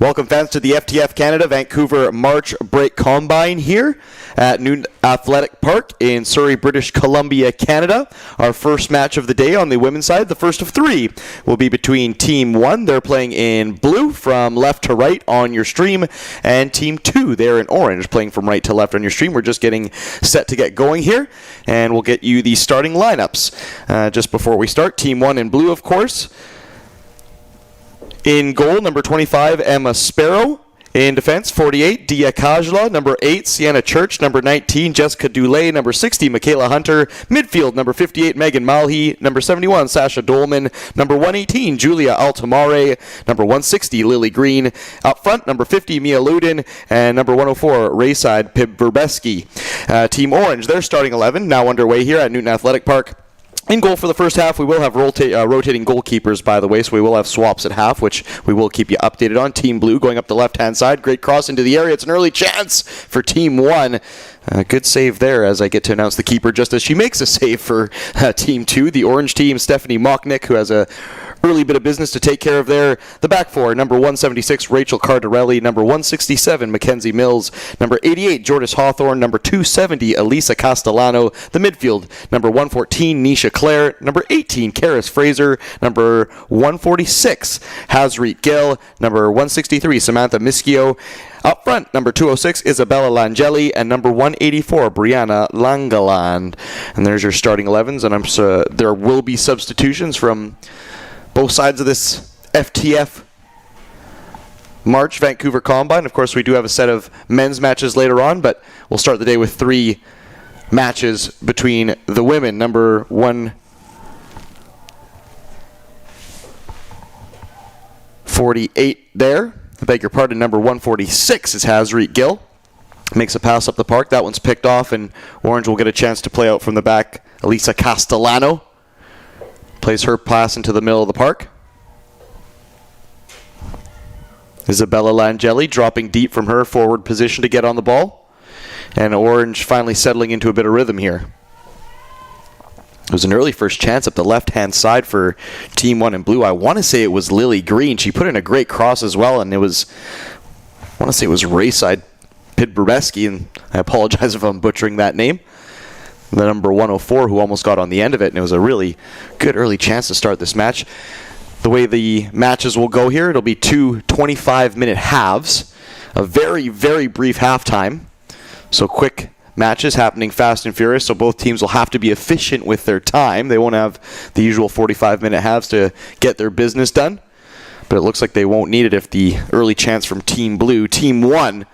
Welcome, fans, to the FTF Canada Vancouver March Break Combine here at Newton Athletic Park in Surrey, British Columbia, Canada. Our first match of the day on the women's side, the first of three, will be between Team 1. They're playing in blue from left to right on your stream, and Team 2, they're in orange, playing from right to left on your stream. We're just getting set to get going here, and we'll get you the starting lineups. Just before we start, Team 1 in blue, of course. In goal, number 25, Emma Sparrow. In defense, 48, Dia Kajla. Number 8, Sienna Church. Number 19, Jessica Dulé. Number 60, Michaela Hunter. Midfield, number 58, Megan Malhi. Number 71, Sasha Dolman. Number 118, Julia Altamare. Number 160, Lily Green. Up front, number 50, Mia Ludin. And number 104, Rayside Pib Verbeski. Team Orange, their starting 11, now underway here at Newton Athletic Park. In goal for the first half, we will have rotating goalkeepers, by the way, so we will have swaps at half, which we will keep you updated on. Team Blue going up the left-hand side. Great cross into the area. It's an early chance for Team 1. Good save there as I get to announce the keeper just as she makes a save for Team 2. The Orange team, Stephanie Mocknick, who has a early bit of business to take care of there. The back four, number 176, Rachel Cardarelli. Number 167, Mackenzie Mills. Number 88, Jordis Hawthorne. Number 270, Elisa Castellano. The midfield, number 114, Nisha Clare. Number 18, Karis Fraser. Number 146, Hazreet Gill. Number 163, Samantha Mischio. Up front, number 206, Isabella Langeli, and number 184, Brianna Langaland. And there's your starting 11s, and there will be substitutions from both sides of this FTF March Vancouver Combine. Of course, we do have a set of men's matches later on, but we'll start the day with 3 matches between the women. Number 148 there. I beg your pardon, number 146 is Hazreet Gill. Makes a pass up the park. That one's picked off, and Orange will get a chance to play out from the back. Elisa Castellano plays her pass into the middle of the park. Isabella Langeli dropping deep from her forward position to get on the ball. And Orange finally settling into a bit of rhythm here. It was an early first chance up the left-hand side for Team 1 in blue. I want to say it was Lily Green. She put in a great cross as well, and I want to say it was Rayside Pidbereski, and I apologize if I'm butchering that name. The number 104 who almost got on the end of it, and it was a really good early chance to start this match. The way the matches will go here, it'll be 2 25-minute halves, a very, very brief halftime. So quick matches happening fast and furious, so both teams will have to be efficient with their time. They won't have the usual 45-minute halves to get their business done, but it looks like they won't need it if the early chance from Team Blue, Team 1,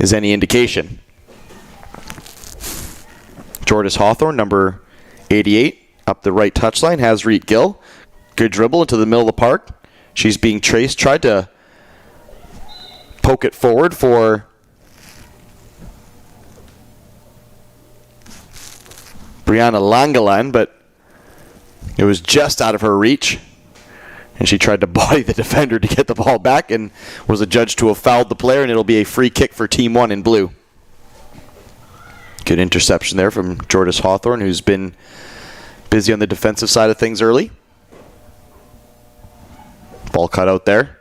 is any indication. Jordis Hawthorne, number 88, up the right touchline. Hazreet Gill, good dribble into the middle of the park. She's being chased, tried to poke it forward for Brianna Langaland, but it was just out of her reach. And she tried to body the defender to get the ball back and was adjudged to have fouled the player, and it'll be a free kick for Team 1 in blue. Good interception there from Jordis Hawthorne, who's been busy on the defensive side of things early. Ball cut out there.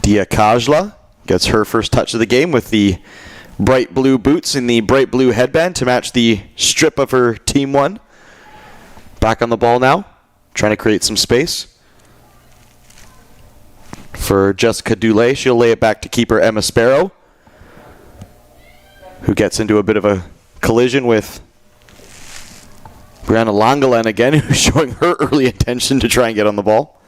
Dia Kajla gets her first touch of the game with the bright blue boots and the bright blue headband to match the strip of her Team 1. Back on the ball now, trying to create some space for Jessica Dulé. She'll lay it back to keeper Emma Sparrow, who gets into a bit of a collision with Brianna Langaland again, who's showing her early intention to try and get on the ball.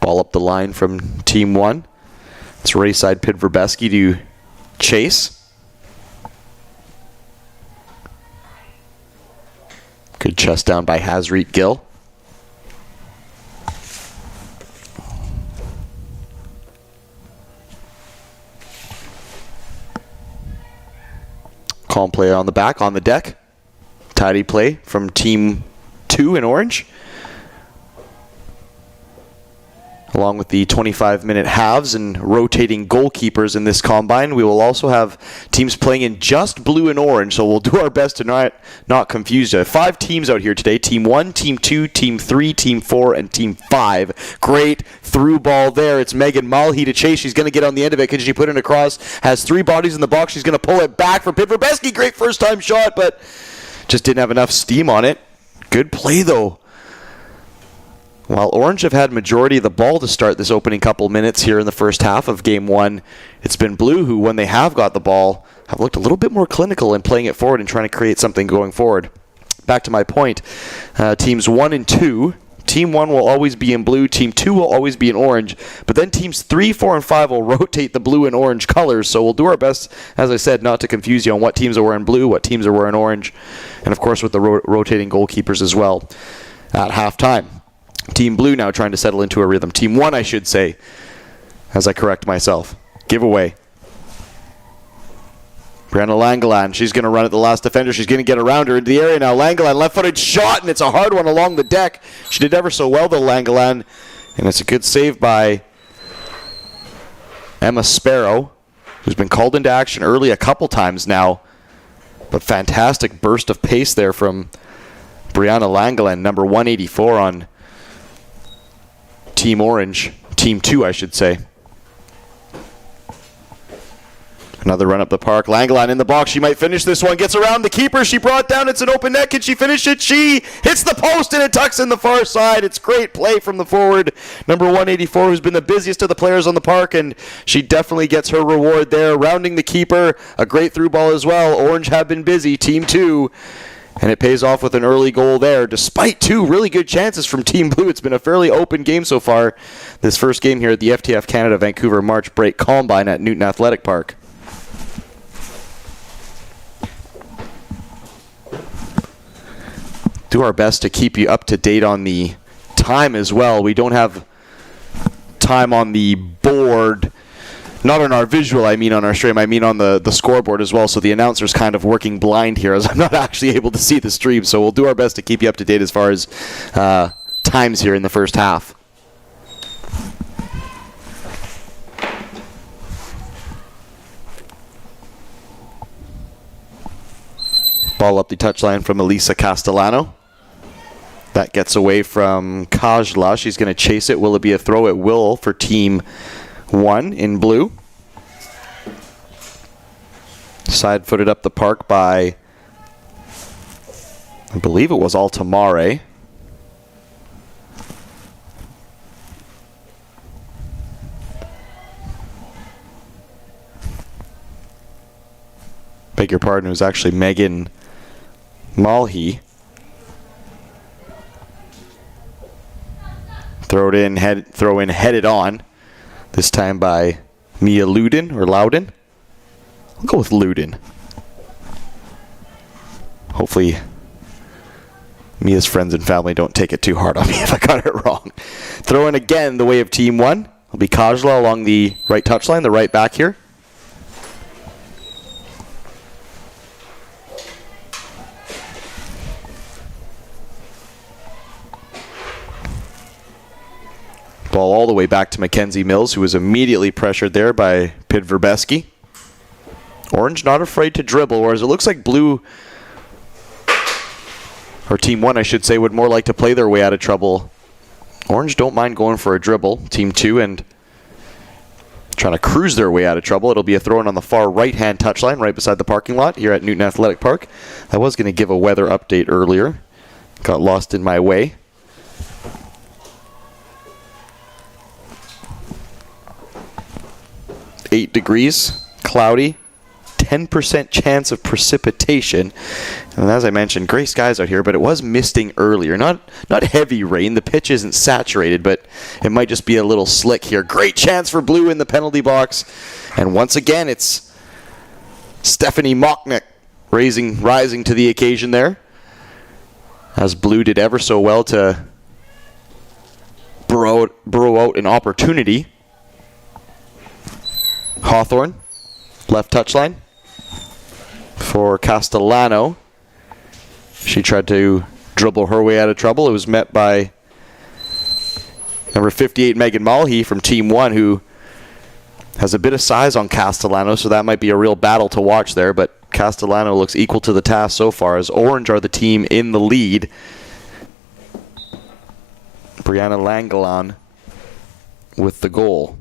Ball up the line from Team 1. It's Rayside Pidverbeski to chase. Good chest down by Hazreet Gill. Calm play on the back, on the deck. Tidy play from Team 2 in orange. Along with the 25-minute halves and rotating goalkeepers in this combine, we will also have teams playing in just blue and orange, so we'll do our best to not confuse you. 5 teams out here today: Team 1, Team 2, Team 3, Team 4, and Team 5. Great through ball there. It's Megan Malhi to chase. She's going to get on the end of it. Can she put it across? Has 3 bodies in the box. She's going to pull it back for Pidverbeski. Great first-time shot, but just didn't have enough steam on it. Good play, though. While Orange have had majority of the ball to start this opening couple minutes here in the first half of Game 1, it's been Blue who, when they have got the ball, have looked a little bit more clinical in playing it forward and trying to create something going forward. Back to my point, teams 1 and 2, Team 1 will always be in blue, Team 2 will always be in orange, but then Teams 3, 4, and 5 will rotate the blue and orange colors, so we'll do our best, as I said, not to confuse you on what teams are wearing blue, what teams are wearing orange, and of course with the rotating goalkeepers as well at halftime. Team Blue now trying to settle into a rhythm. Team 1, I should say, as I correct myself. Giveaway. Brianna Langeland, she's going to run at the last defender. She's going to get around her into the area now. Langeland, left-footed shot, and it's a hard one along the deck. She did ever so well, though, Langeland. And it's a good save by Emma Sparrow, who's been called into action early a couple times now. But fantastic burst of pace there from Brianna Langeland, number 184 on Team Orange. Team 2, I should say. Another run up the park. Langeland in the box. She might finish this one. Gets around the keeper. She brought down. It's an open net. Can she finish it? She hits the post and it tucks in the far side. It's great play from the forward, number 184, who's been the busiest of the players on the park, and she definitely gets her reward there. Rounding the keeper. A great through ball as well. Orange have been busy. Team 2. And it pays off with an early goal there, despite 2 really good chances from Team Blue. It's been a fairly open game so far, this first game here at the FTF Canada Vancouver March Break Combine at Newton Athletic Park. Do our best to keep you up to date on the time as well. We don't have time on the board. Not on our visual, I mean on our stream. I mean on the scoreboard as well. So the announcer's kind of working blind here as I'm not actually able to see the stream. So we'll do our best to keep you up to date as far as times here in the first half. Ball up the touchline from Elisa Castellano. That gets away from Kajla. She's going to chase it. Will it be a throw? It will for Team 1 in blue. Side-footed up the park by, I believe it was Altamare. Beg your pardon, it was actually Megan Malhi. Throw in, headed on. This time by Mia Loudon, or Loudon. I'll go with Loudon. Hopefully Mia's friends and family don't take it too hard on me if I got it wrong. Throw in again the way of Team 1. It'll be Kajla along the right touchline, the right back here. Ball all the way back to Mackenzie Mills, who was immediately pressured there by Pidverbeski. Orange not afraid to dribble, whereas it looks like Blue, or Team 1, I should say, would more like to play their way out of trouble. Orange don't mind going for a dribble, Team 2, and trying to cruise their way out of trouble. It'll be a throw-in on the far right-hand touchline, right beside the parking lot here at Newton Athletic Park. I was going to give a weather update earlier. Got lost in my way. .8 degrees, cloudy, 10% chance of precipitation. And as I mentioned, gray skies out here, but it was misting earlier. Not heavy rain. The pitch isn't saturated, but it might just be a little slick here. Great chance for Blue in the penalty box. And once again, it's Stephanie Mocknick rising to the occasion there, as Blue did ever so well to burrow out an opportunity. Hawthorne, left touchline for Castellano. She tried to dribble her way out of trouble. It was met by Number 58, Megan Mulhey from Team 1, who has a bit of size on Castellano, so that might be a real battle to watch there, but Castellano looks equal to the task so far, as Orange are the team in the lead. Brianna Langelan with the goal.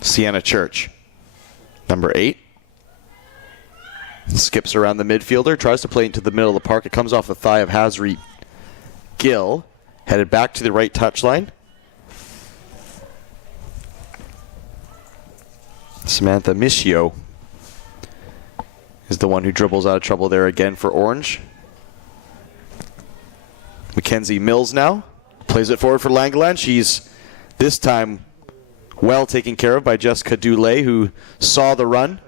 Sienna Church, number 8. Skips around the midfielder, tries to play into the middle of the park. It comes off the thigh of Hazri Gill, headed back to the right touchline. Samantha Mischio is the one who dribbles out of trouble there again for Orange. Mackenzie Mills now plays it forward for Langeland. She's this time well taken care of by Jessica Dulé, who saw the run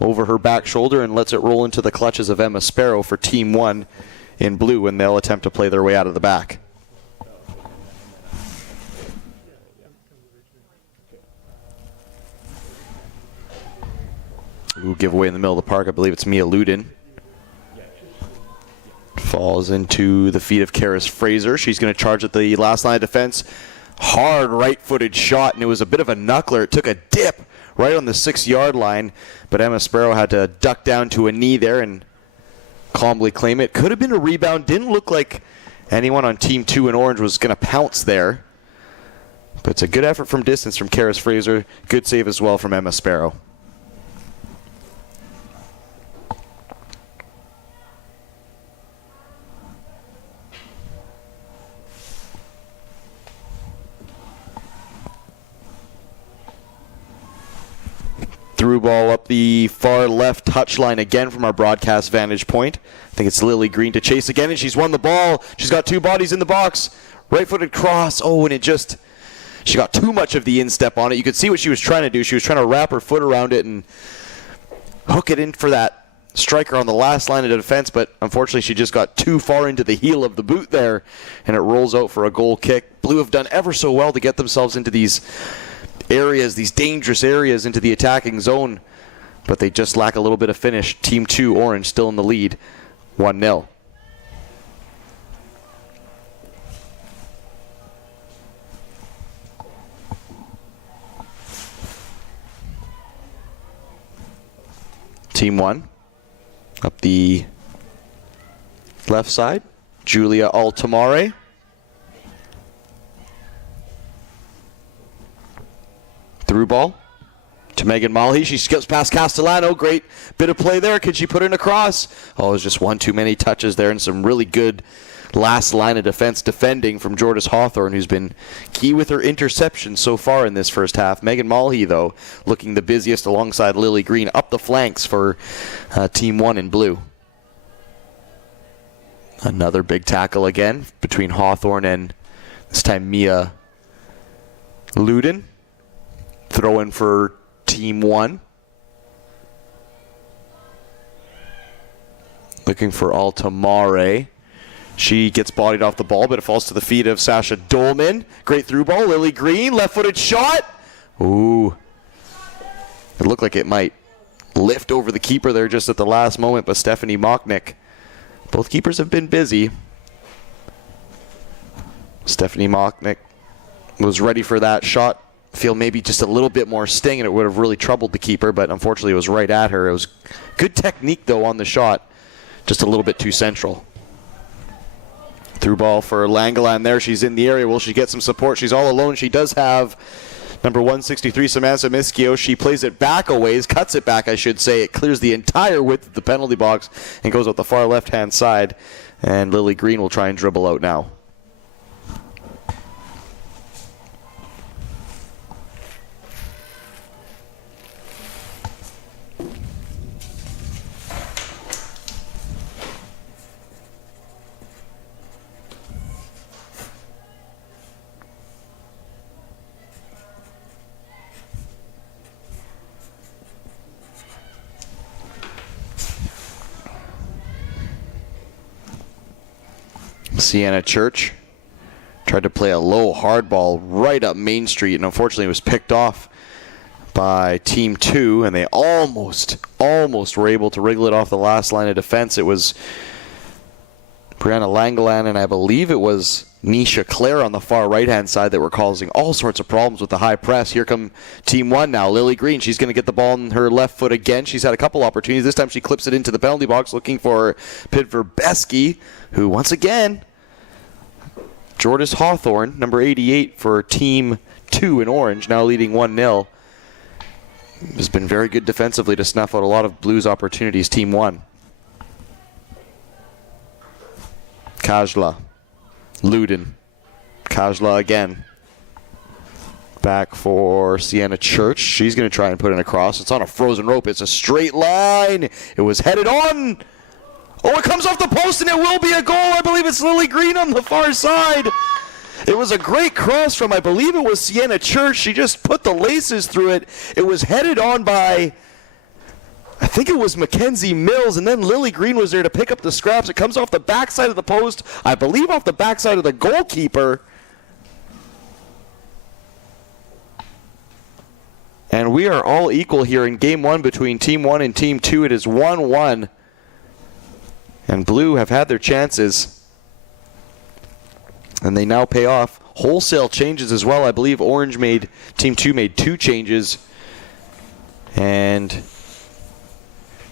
over her back shoulder and lets it roll into the clutches of Emma Sparrow for Team 1 in blue, and they'll attempt to play their way out of the back. Ooh, giveaway in the middle of the park. I believe it's Mia Luden. Falls into the feet of Karis Fraser. She's going to charge at the last line of defense. Hard right-footed shot, and it was a bit of a knuckler. It took a dip right on the 6-yard line, but Emma Sparrow had to duck down to a knee there and calmly claim it. Could have been a rebound. Didn't look like anyone on Team 2 in Orange was going to pounce there. But it's a good effort from distance from Karis Fraser. Good save as well from Emma Sparrow. Through ball up the far left touchline again from our broadcast vantage point. I think it's Lily Green to chase again, and she's won the ball. She's got 2 bodies in the box. Right-footed cross. Oh, and she got too much of the instep on it. You could see what she was trying to do. She was trying to wrap her foot around it and hook it in for that striker on the last line of defense, but unfortunately she just got too far into the heel of the boot there, and it rolls out for a goal kick. Blue have done ever so well to get themselves into these areas, these dangerous areas, into the attacking zone, but they just lack a little bit of finish. Team 2, Orange, still in the lead, 1-0. Team 1, up the left side, Julia Altamare. Through ball to Megan Mulhey. She skips past Castellano. Great bit of play there. Could she put in a cross? Oh, it was just one too many touches there, and some really good last line of defense defending from Jordis Hawthorne, who's been key with her interception so far in this first half. Megan Mulhey, though, looking the busiest alongside Lily Green up the flanks for Team 1 in blue. Another big tackle again between Hawthorne and this time Mia Luden. Throw in for Team 1. Looking for Altamare. She gets bodied off the ball, but it falls to the feet of Sasha Dolman. Great through ball. Lily Green, left-footed shot. Ooh. It looked like it might lift over the keeper there just at the last moment, but Stephanie Mocknick. Both keepers have been busy. Stephanie Mocknick was ready for that shot. Feel maybe just a little bit more sting, and it would have really troubled the keeper, but unfortunately it was right at her. It was good technique, though, on the shot. Just a little bit too central. Through ball for Langeland there. She's in the area. Will she get some support? She's all alone. She does have number 163, Samantha Mischio. She plays it back a ways, cuts it back, I should say. It clears the entire width of the penalty box and goes out the far left-hand side. And Lily Green will try and dribble out now. Sienna Church tried to play a low hard ball right up Main Street, and unfortunately was picked off by Team 2, and they almost were able to wriggle it off the last line of defense. It was Brianna Langeland and I believe it was Nisha Clare on the far right-hand side that were causing all sorts of problems with the high press. Here come Team 1 now. Lily Green, she's going to get the ball on her left foot again. She's had a couple opportunities. This time she clips it into the penalty box looking for Pidverbeski, who once again, Jordis Hawthorne, number 88 for Team 2 in orange, now leading 1-0. Has been very good defensively to snuff out a lot of Blues opportunities. Team 1. Kajla. Luden. Kajla again. Back for Sienna Church. She's going to try and put in a cross. It's on a frozen rope. It's a straight line. It was headed on. Oh, it comes off the post and it will be a goal. I believe it's Lily Green on the far side. It was a great cross from, I believe it was Sienna Church. She just put the laces through it. It was headed on by, I think it was Mackenzie Mills, and then Lily Green was there to pick up the scraps. It comes off the backside of the post, I believe off the backside of the goalkeeper. And we are all equal here in Game 1 between Team 1 and Team 2. It is 1-1. And Blue have had their chances. And they now pay off. Wholesale changes as well. I believe Team 2 made 2 changes. And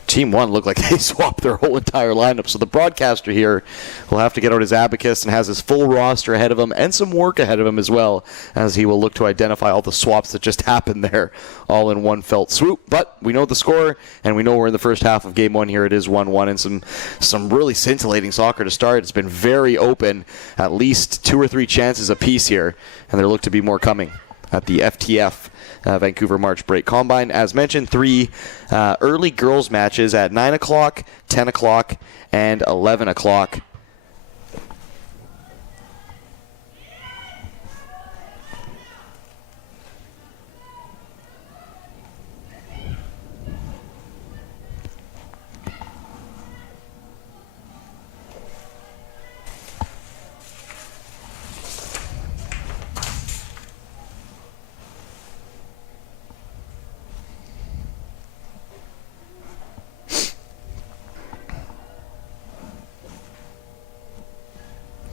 Team 1 looked like they swapped their whole entire lineup. So the broadcaster here will have to get out his abacus and has his full roster ahead of him and some work ahead of him as well, as he will look to identify all the swaps that just happened there all in one felt swoop. But we know the score, and we know we're in the first half of Game 1 here. It is 1-1, and some really scintillating soccer to start. It's been very open, at least 2 or 3 chances apiece here, and there look to be more coming at the FTF Vancouver March Break Combine. As mentioned, 3 early girls matches at 9 o'clock, 10 o'clock, and 11 o'clock.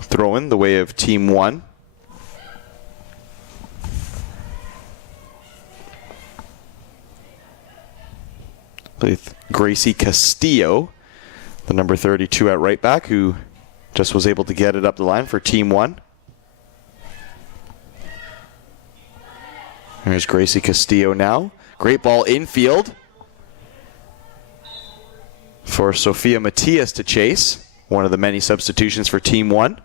Throw in the way of Team 1. With Gracie Castillo, the number 32 at right back, who just was able to get it up the line for Team 1. There's Gracie Castillo now. Great ball infield for Sophia Matias to chase. One of the many substitutions for Team 1.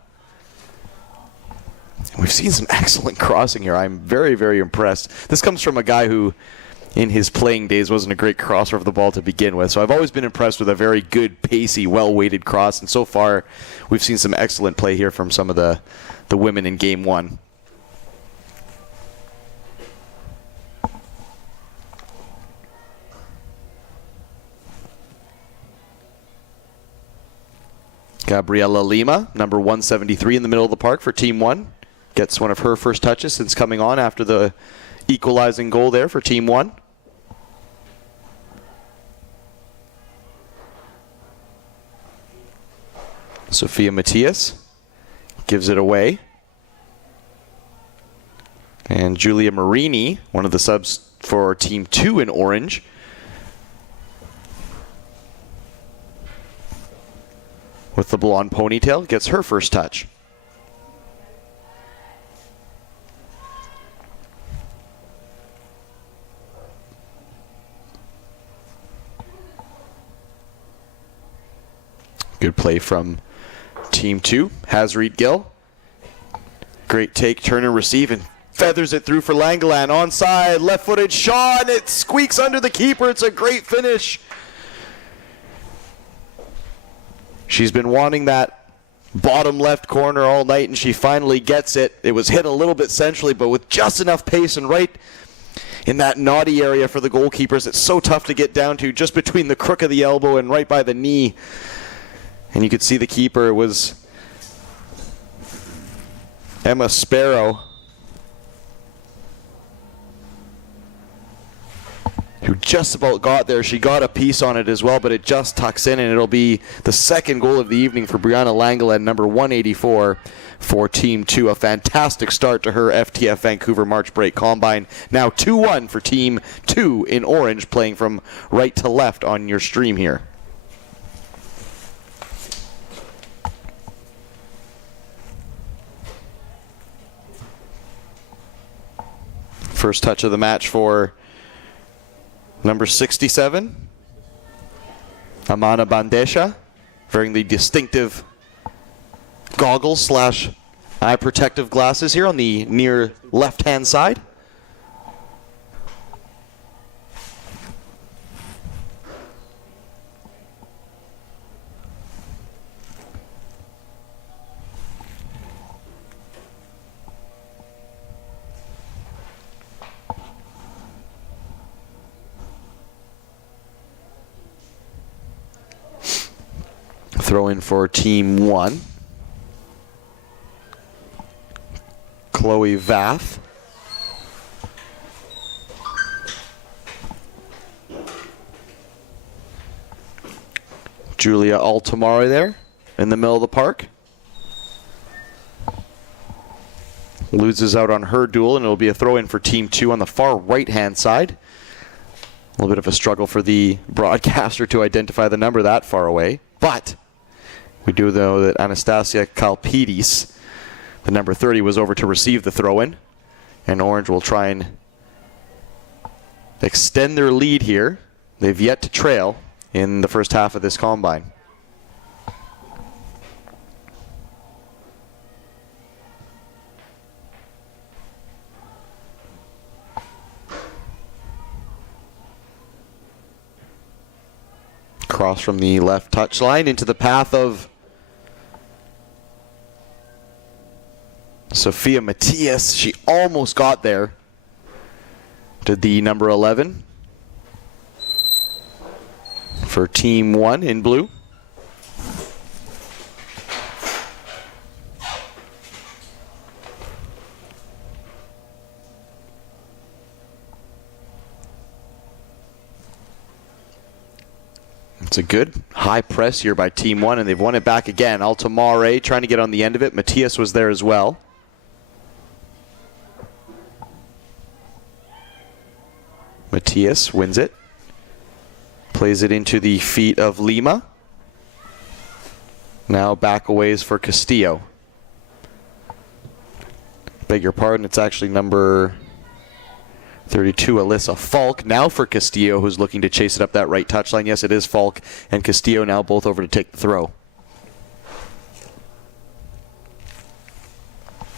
We've seen some excellent crossing here. I'm very, very impressed. This comes from a guy who, in his playing days, wasn't a great crosser of the ball to begin with. So I've always been impressed with a very good, pacey, well-weighted cross. And so far, we've seen some excellent play here from some of the women in Game 1. Gabriela Lima, number 173 in the middle of the park for Team 1. Gets one of her first touches since coming on after the equalizing goal there for Team 1. Sophia Matias gives it away. And Julia Marini, one of the subs for Team 2 in orange, with the blonde ponytail, gets her first touch. Good play from Team 2. Hazreet Gill. Great take, turn and receive, and feathers it through for Langeland. Onside, left-footed shot. It squeaks under the keeper. It's a great finish. She's been wanting that bottom left corner all night, and she finally gets it. It was hit a little bit centrally, but with just enough pace and right in that naughty area for the goalkeepers. It's so tough to get down to, just between the crook of the elbow and right by the knee. And you could see the keeper was Emma Sparrow. who just about got there. She got a piece on it as well, but it just tucks in, and it'll be the second goal of the evening for Brianna Langela, number 184 for Team 2. A fantastic start to her FTF Vancouver March Break Combine. Now 2-1 for Team 2 in orange, playing from right to left on your stream here. First touch of the match for number 67, Amana Bandesha, wearing the distinctive goggles / eye protective glasses here on the near left-hand side. Throw in for Team 1. Chloe Vath. Julia Altamare there in the middle of the park. Loses out on her duel, and it'll be a throw in for Team 2 on the far right-hand side. A little bit of a struggle for the broadcaster to identify the number that far away, but we do know that Anastasia Kalpidis, the number 30, was over to receive the throw-in. And Orange will try and extend their lead here. They've yet to trail in the first half of this combine. Cross from the left touchline into the path of Sophia Matias. She almost got there to the number 11 for Team 1 in blue. It's a good high press here by Team 1, and they've won it back again. Altamare trying to get on the end of it. Matias was there as well. Matias wins it. Plays it into the feet of Lima. Now back a ways for Castillo. Beg your pardon, it's actually number 32, Alyssa Falk. Now for Castillo, who's looking to chase it up that right touchline. Yes, it is Falk and Castillo now both over to take the throw.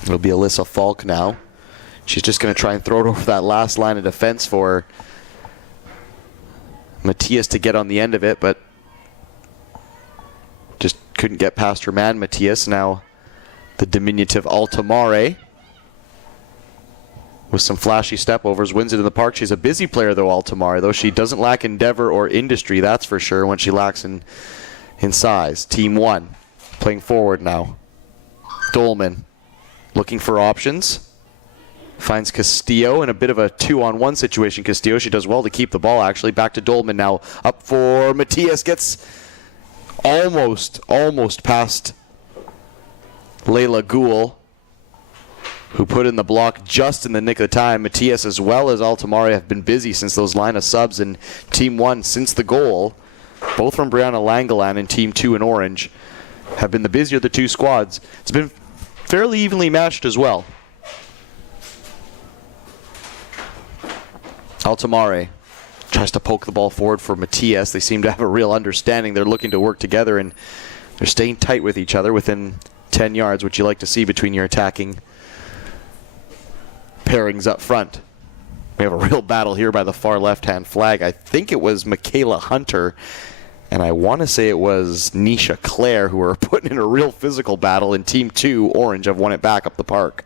It'll be Alyssa Falk now. She's just going to try and throw it over that last line of defense for Matias to get on the end of it, but just couldn't get past her man, Matias. Now the diminutive Altamare with some flashy step overs wins it in the park. She's a busy player though, Altamare, though. She doesn't lack endeavor or industry, that's for sure, when she lacks in size. Team 1 playing forward now. Dolman looking for options. Finds Castillo in a bit of a 2-on-1 situation. Castillo, she does well to keep the ball, actually. Back to Dolman now. Up for Matias. Gets almost past Layla Gould, who put in the block just in the nick of time. Matias, as well as Altamare, have been busy since those line of subs. And Team 1, since the goal, both from Brianna Langeland and Team 2 in orange, have been the busier of the two squads. It's been fairly evenly matched as well. Altamare tries to poke the ball forward for Matias. They seem to have a real understanding. They're looking to work together, and they're staying tight with each other within 10 yards, which you like to see between your attacking pairings up front. We have a real battle here by the far left-hand flag. I think it was Michaela Hunter, and I want to say it was Nisha Clare, who are putting in a real physical battle, and Team 2, Orange, have won it back up the park.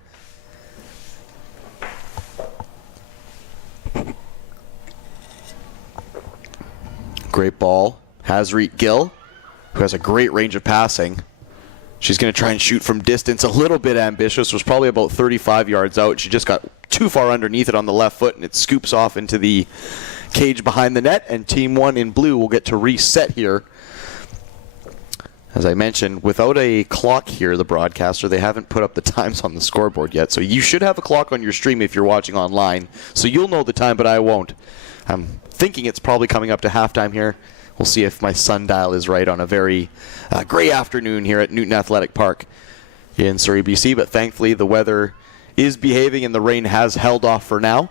Great ball. Hazreet Gill, who has a great range of passing. She's going to try and shoot from distance. A little bit ambitious. Was probably about 35 yards out. She just got too far underneath it on the left foot, and it scoops off into the cage behind the net, and Team 1 in blue will get to reset here. As I mentioned, without a clock here, the broadcaster, they haven't put up the times on the scoreboard yet. So you should have a clock on your stream if you're watching online. So you'll know the time, but I won't. I'm thinking it's probably coming up to halftime here. We'll see if my sundial is right on a very gray afternoon here at Newton Athletic Park in Surrey, BC. But thankfully, the weather is behaving and the rain has held off for now.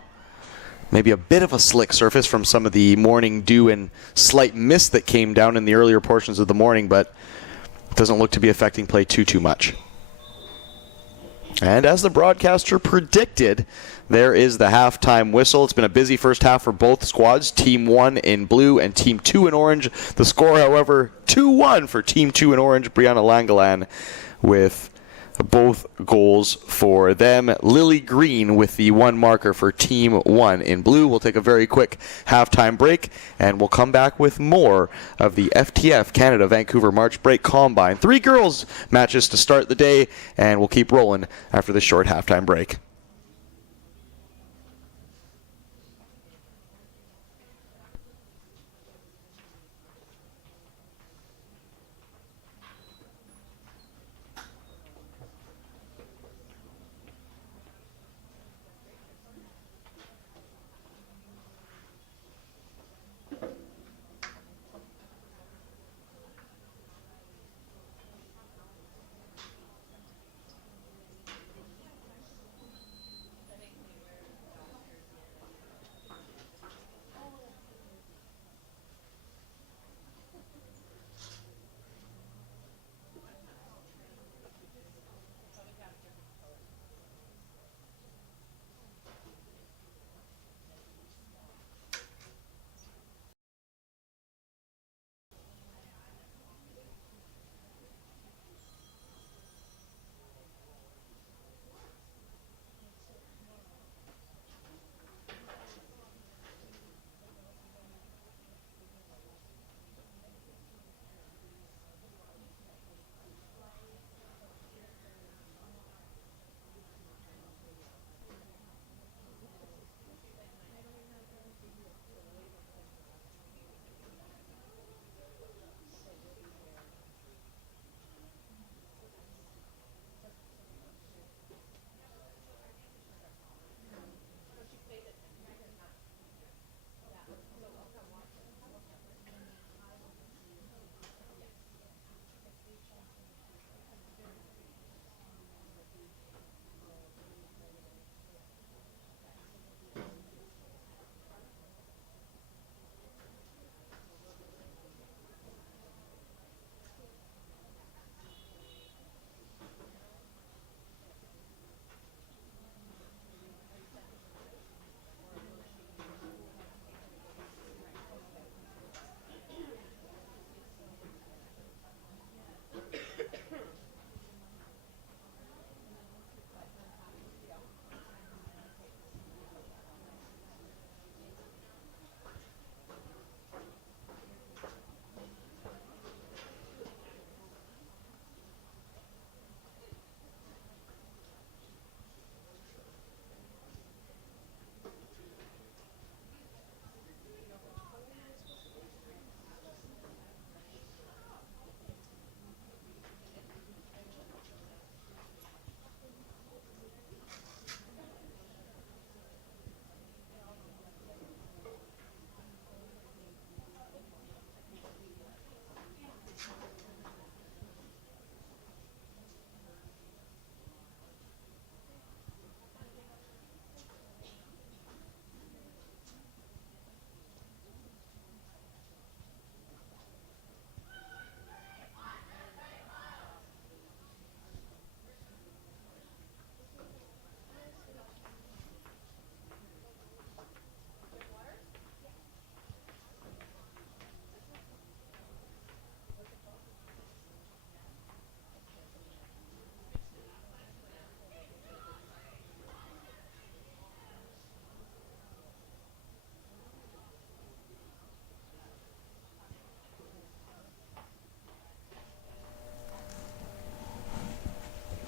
Maybe a bit of a slick surface from some of the morning dew and slight mist that came down in the earlier portions of the morning, but it doesn't look to be affecting play too much. And as the broadcaster predicted, there is the halftime whistle. It's been a busy first half for both squads, Team 1 in blue and Team 2 in orange. The score, however, 2-1 for Team 2 in orange. Brianna Langelan with both goals for them. Lily Green with the one marker for Team 1 in blue. We'll take a very quick halftime break, and we'll come back with more of the FTF Canada Vancouver March Break Combine. 3 girls matches to start the day, and we'll keep rolling after this short halftime break.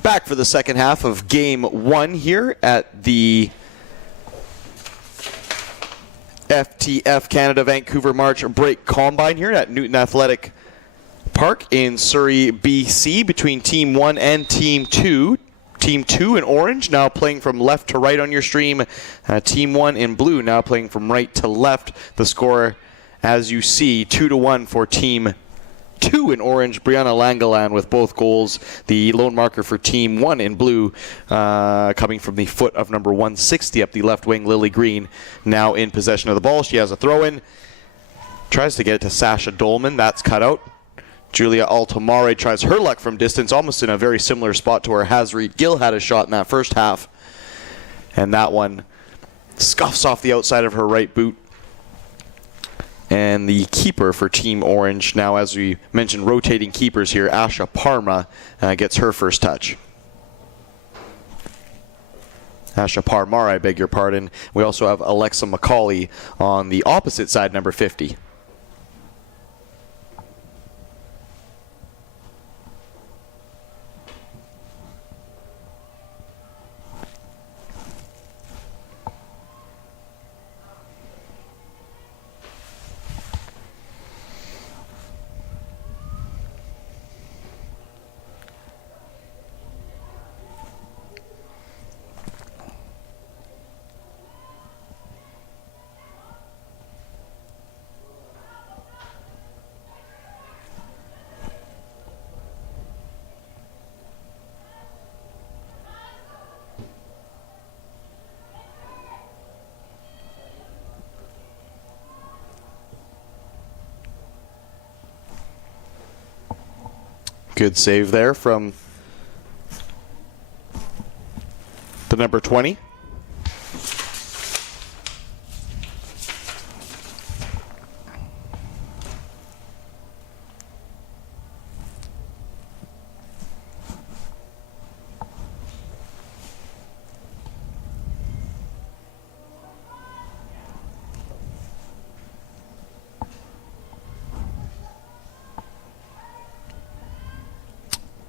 Back for the second half of Game 1 here at the FTF Canada Vancouver March Break Combine here at Newton Athletic Park in Surrey, BC, between Team 1 and Team 2. Team 2 in orange now playing from left to right on your stream. Team 1 in blue now playing from right to left. The score, as you see, 2-1 for Team 2 in orange. Brianna Langeland with both goals. The lone marker for Team 1 in blue coming from the foot of number 160 up the left wing. Lily Green now in possession of the ball. She has a throw-in. Tries to get it to Sasha Dolman. That's cut out. Julia Altomare tries her luck from distance, almost in a very similar spot to where Hazreet Gill had a shot in that first half. And that one scuffs off the outside of her right boot. And the keeper for Team Orange, now as we mentioned, rotating keepers here, Asha Parma gets her first touch. Asha Parmar, I beg your pardon. We also have Alexa McCauley on the opposite side, number 50. Good save there from the number 20.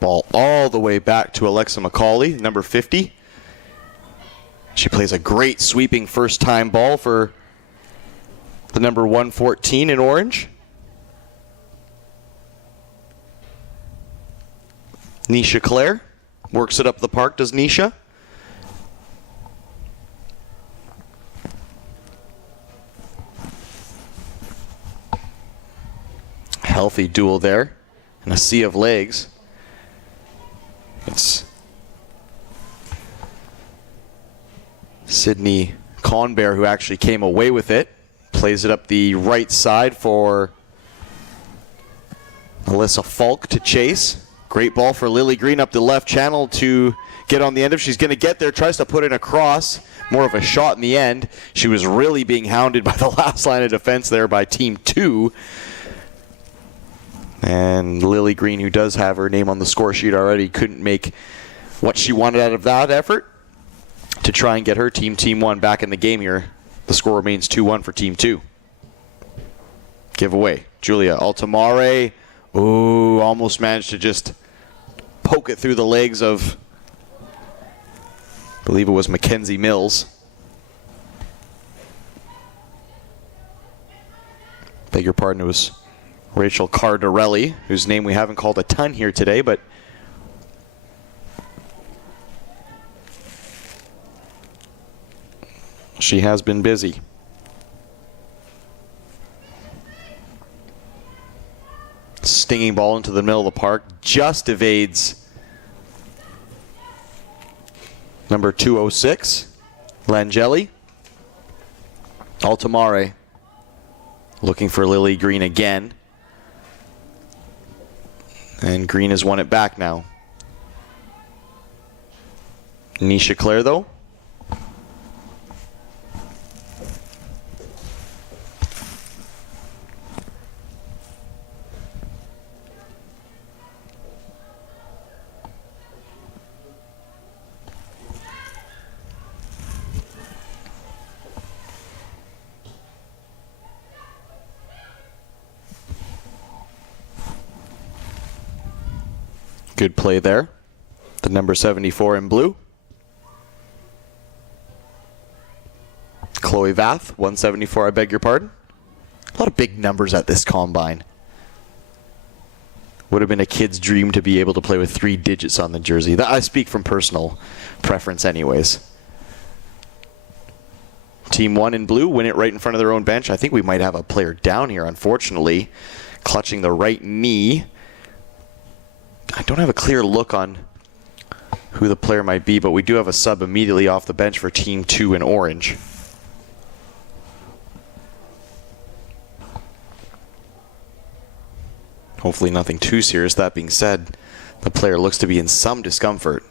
Ball all the way back to Alexa McCauley, number 50. She plays a great sweeping first-time ball for the number 114 in orange. Nisha Clare works it up the park, does Nisha? Healthy duel there, and a sea of legs. It's Sydney Conbear who actually came away with it. Plays it up the right side for Alyssa Falk to chase. Great ball for Lily Green up the left channel to get on the end of. She's going to get there, tries to put in a cross. More of a shot in the end. She was really being hounded by the last line of defense there by Team 2. And Lily Green, who does have her name on the score sheet already, couldn't make what she wanted out of that effort to try and get her team, Team 1, back in the game here. The score remains 2-1 for Team 2. Giveaway. Julia Altomare. Ooh, almost managed to just poke it through the legs of, I believe it was Mackenzie Mills. Beg your pardon, it was Rachel Cardarelli, whose name we haven't called a ton here today, but she has been busy. Stinging ball into the middle of the park, just evades number 206, Langeli. Altomare looking for Lily Green again. And Green has won it back now. Nisha Clare, though. Good play there. The number 74 in blue. Chloe Vath, 174, I beg your pardon. A lot of big numbers at this combine. Would have been a kid's dream to be able to play with 3 digits on the jersey. I speak from personal preference anyways. Team 1 in blue win it right in front of their own bench. I think we might have a player down here, unfortunately, clutching the right knee. I don't have a clear look on who the player might be, but we do have a sub immediately off the bench for Team 2 in orange. Hopefully nothing too serious. That being said, the player looks to be in some discomfort.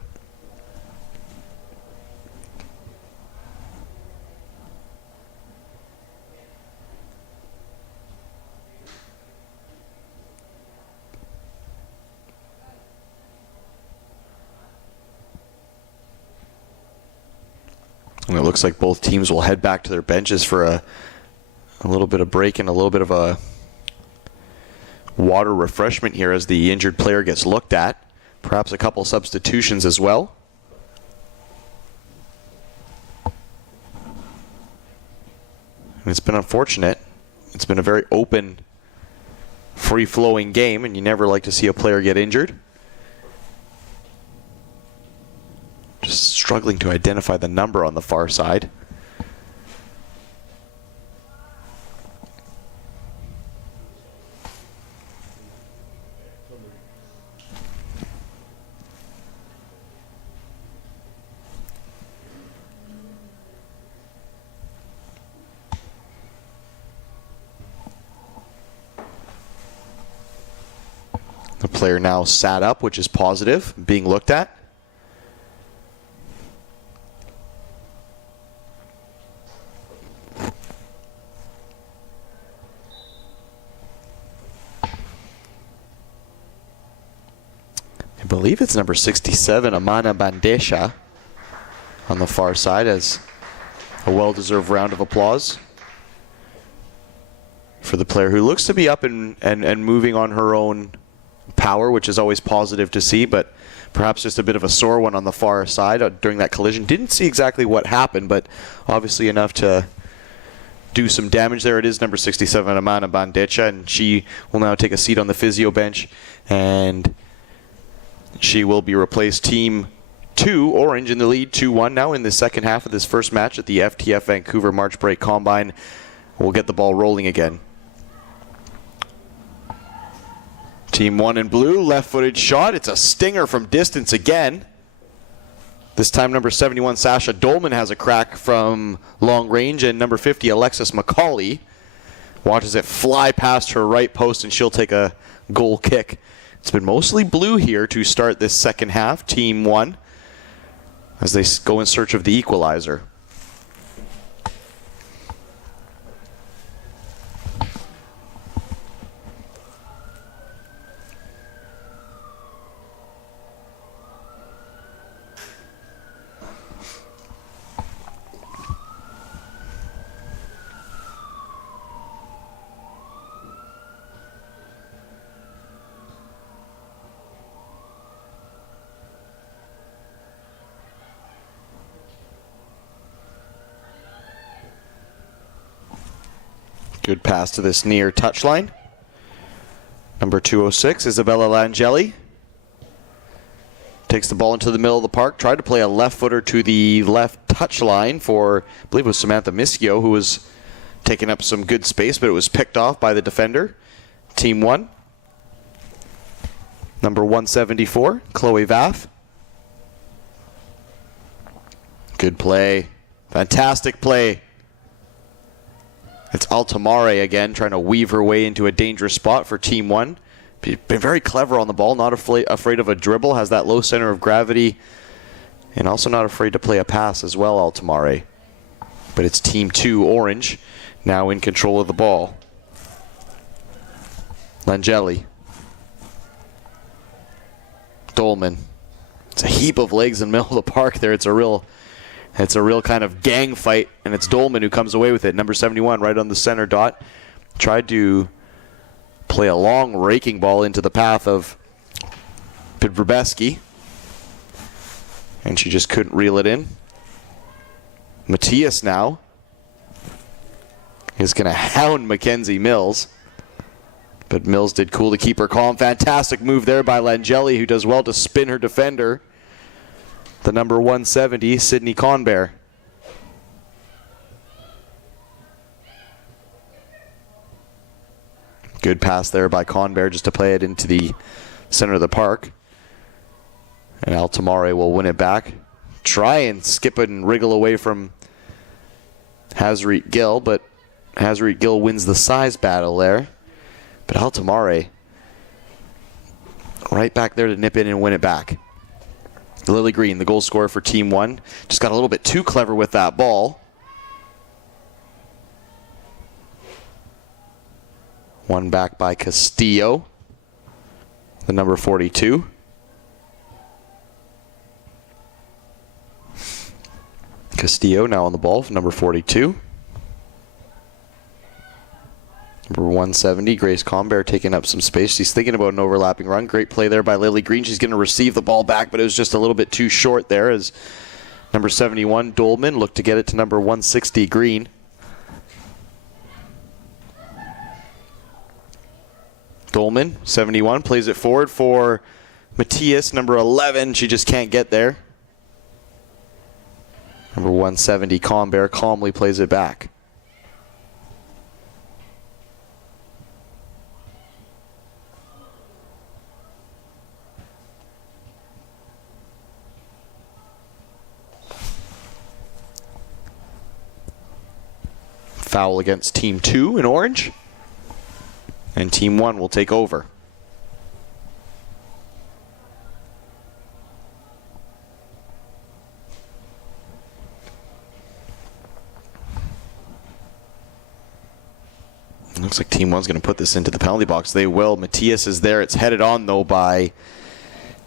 And it looks like both teams will head back to their benches for a little bit of break and a little bit of a water refreshment here as the injured player gets looked at. Perhaps a couple substitutions as well. And it's been unfortunate. It's been a very open, free-flowing game, and you never like to see a player get injured. Just struggling to identify the number on the far side. The player now sat up, which is positive, being looked at. I believe it's number 67, Amana Bandesha, on the far side, as a well-deserved round of applause for the player who looks to be up and moving on her own power, which is always positive to see, but perhaps just a bit of a sore one on the far side during that collision. Didn't see exactly what happened, but obviously enough to do some damage there. It is number 67, Amana Bandecha, and she will now take a seat on the physio bench, and she will be replaced. Team 2, Orange, in the lead, 2-1 now in the second half of this first match at the FTF Vancouver March Break Combine. We'll get the ball rolling again. Team 1 in blue, left-footed shot. It's a stinger from distance again. This time number 71, Sasha Dolman, has a crack from long range, and number 50, Alexis McCauley, watches it fly past her right post, and she'll take a goal kick. It's been mostly blue here to start this second half, Team 1, as they go in search of the equalizer. Good pass to this near touchline. Number 206, Isabella Langeli. Takes the ball into the middle of the park. Tried to play a left footer to the left touchline for, I believe it was Samantha Mischio, who was taking up some good space, but it was picked off by the defender. Team 1. Number 174, Chloe Vath. Good play. Fantastic play. It's Altamare again, trying to weave her way into a dangerous spot for Team 1. Been very clever on the ball, not afraid of a dribble, has that low center of gravity, and also not afraid to play a pass as well, Altamare. But it's Team 2, Orange, now in control of the ball. Langeli. Dolman. It's a heap of legs in the middle of the park there. It's a real kind of gang fight, and it's Dolman who comes away with it. Number 71 right on the center dot. Tried to play a long raking ball into the path of Pidverbeski, and she just couldn't reel it in. Matthias now is going to hound Mackenzie Mills. But Mills did cool to keep her calm. Fantastic move there by Langeli, who does well to spin her defender. The number 170, Sydney Conbear. Good pass there by Conbear just to play it into the center of the park. And Altamare will win it back. Try and skip it and wriggle away from Hazreet Gill, but Hazreet Gill wins the size battle there. But Altamare right back there to nip in and win it back. Lily Green, the goal scorer for Team 1, just got a little bit too clever with that ball. One back by Castillo, the number 42. Castillo now on the ball, number 42. Number 170, Grace Conbear taking up some space. She's thinking about an overlapping run. Great play there by Lily Green. She's going to receive the ball back, but it was just a little bit too short there as number 71, Dolman, looked to get it to number 160, Green. Dolman, 71, plays it forward for Matthias, number 11. She just can't get there. Number 170, Conbear, calmly plays it back. Foul against Team 2 in orange. And Team 1 will take over. Looks like Team 1's going to put this into the penalty box. They will. Matthias is there. It's headed on, though, by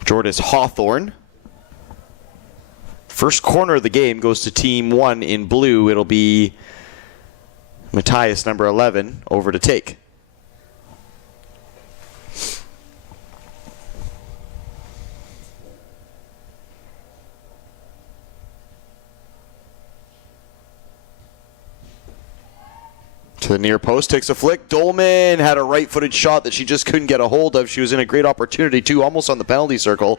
Jordis Hawthorne. First corner of the game goes to Team 1 in blue. It'll be Matthias, number 11, over to take. To the near post, takes a flick. Dolman had a right-footed shot that she just couldn't get a hold of. She was in a great opportunity, too, almost on the penalty circle.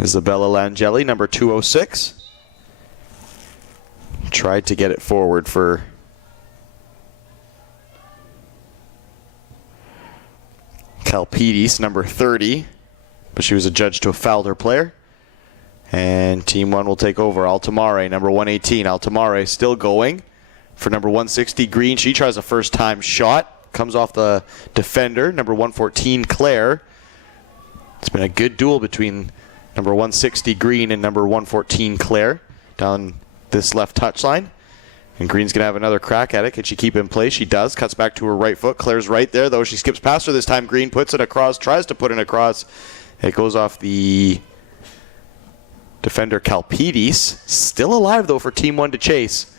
Isabella Langeli, number 206. Tried to get it forward for Kalpidis, number 30. But she was adjudged to have fouled her player. And Team 1 will take over. Altamare, number 118. Altamare still going for number 160, Green. She tries a first-time shot. Comes off the defender, number 114, Claire. It's been a good duel between number 160, Green, and number 114, Claire, down this left touchline. And Green's going to have another crack at it. Can she keep it in place? She does. Cuts back to her right foot. Claire's right there, though. She skips past her this time. Green puts it across, tries to put it across. It goes off the defender, Kalpidis. Still alive, though, for Team 1 to chase.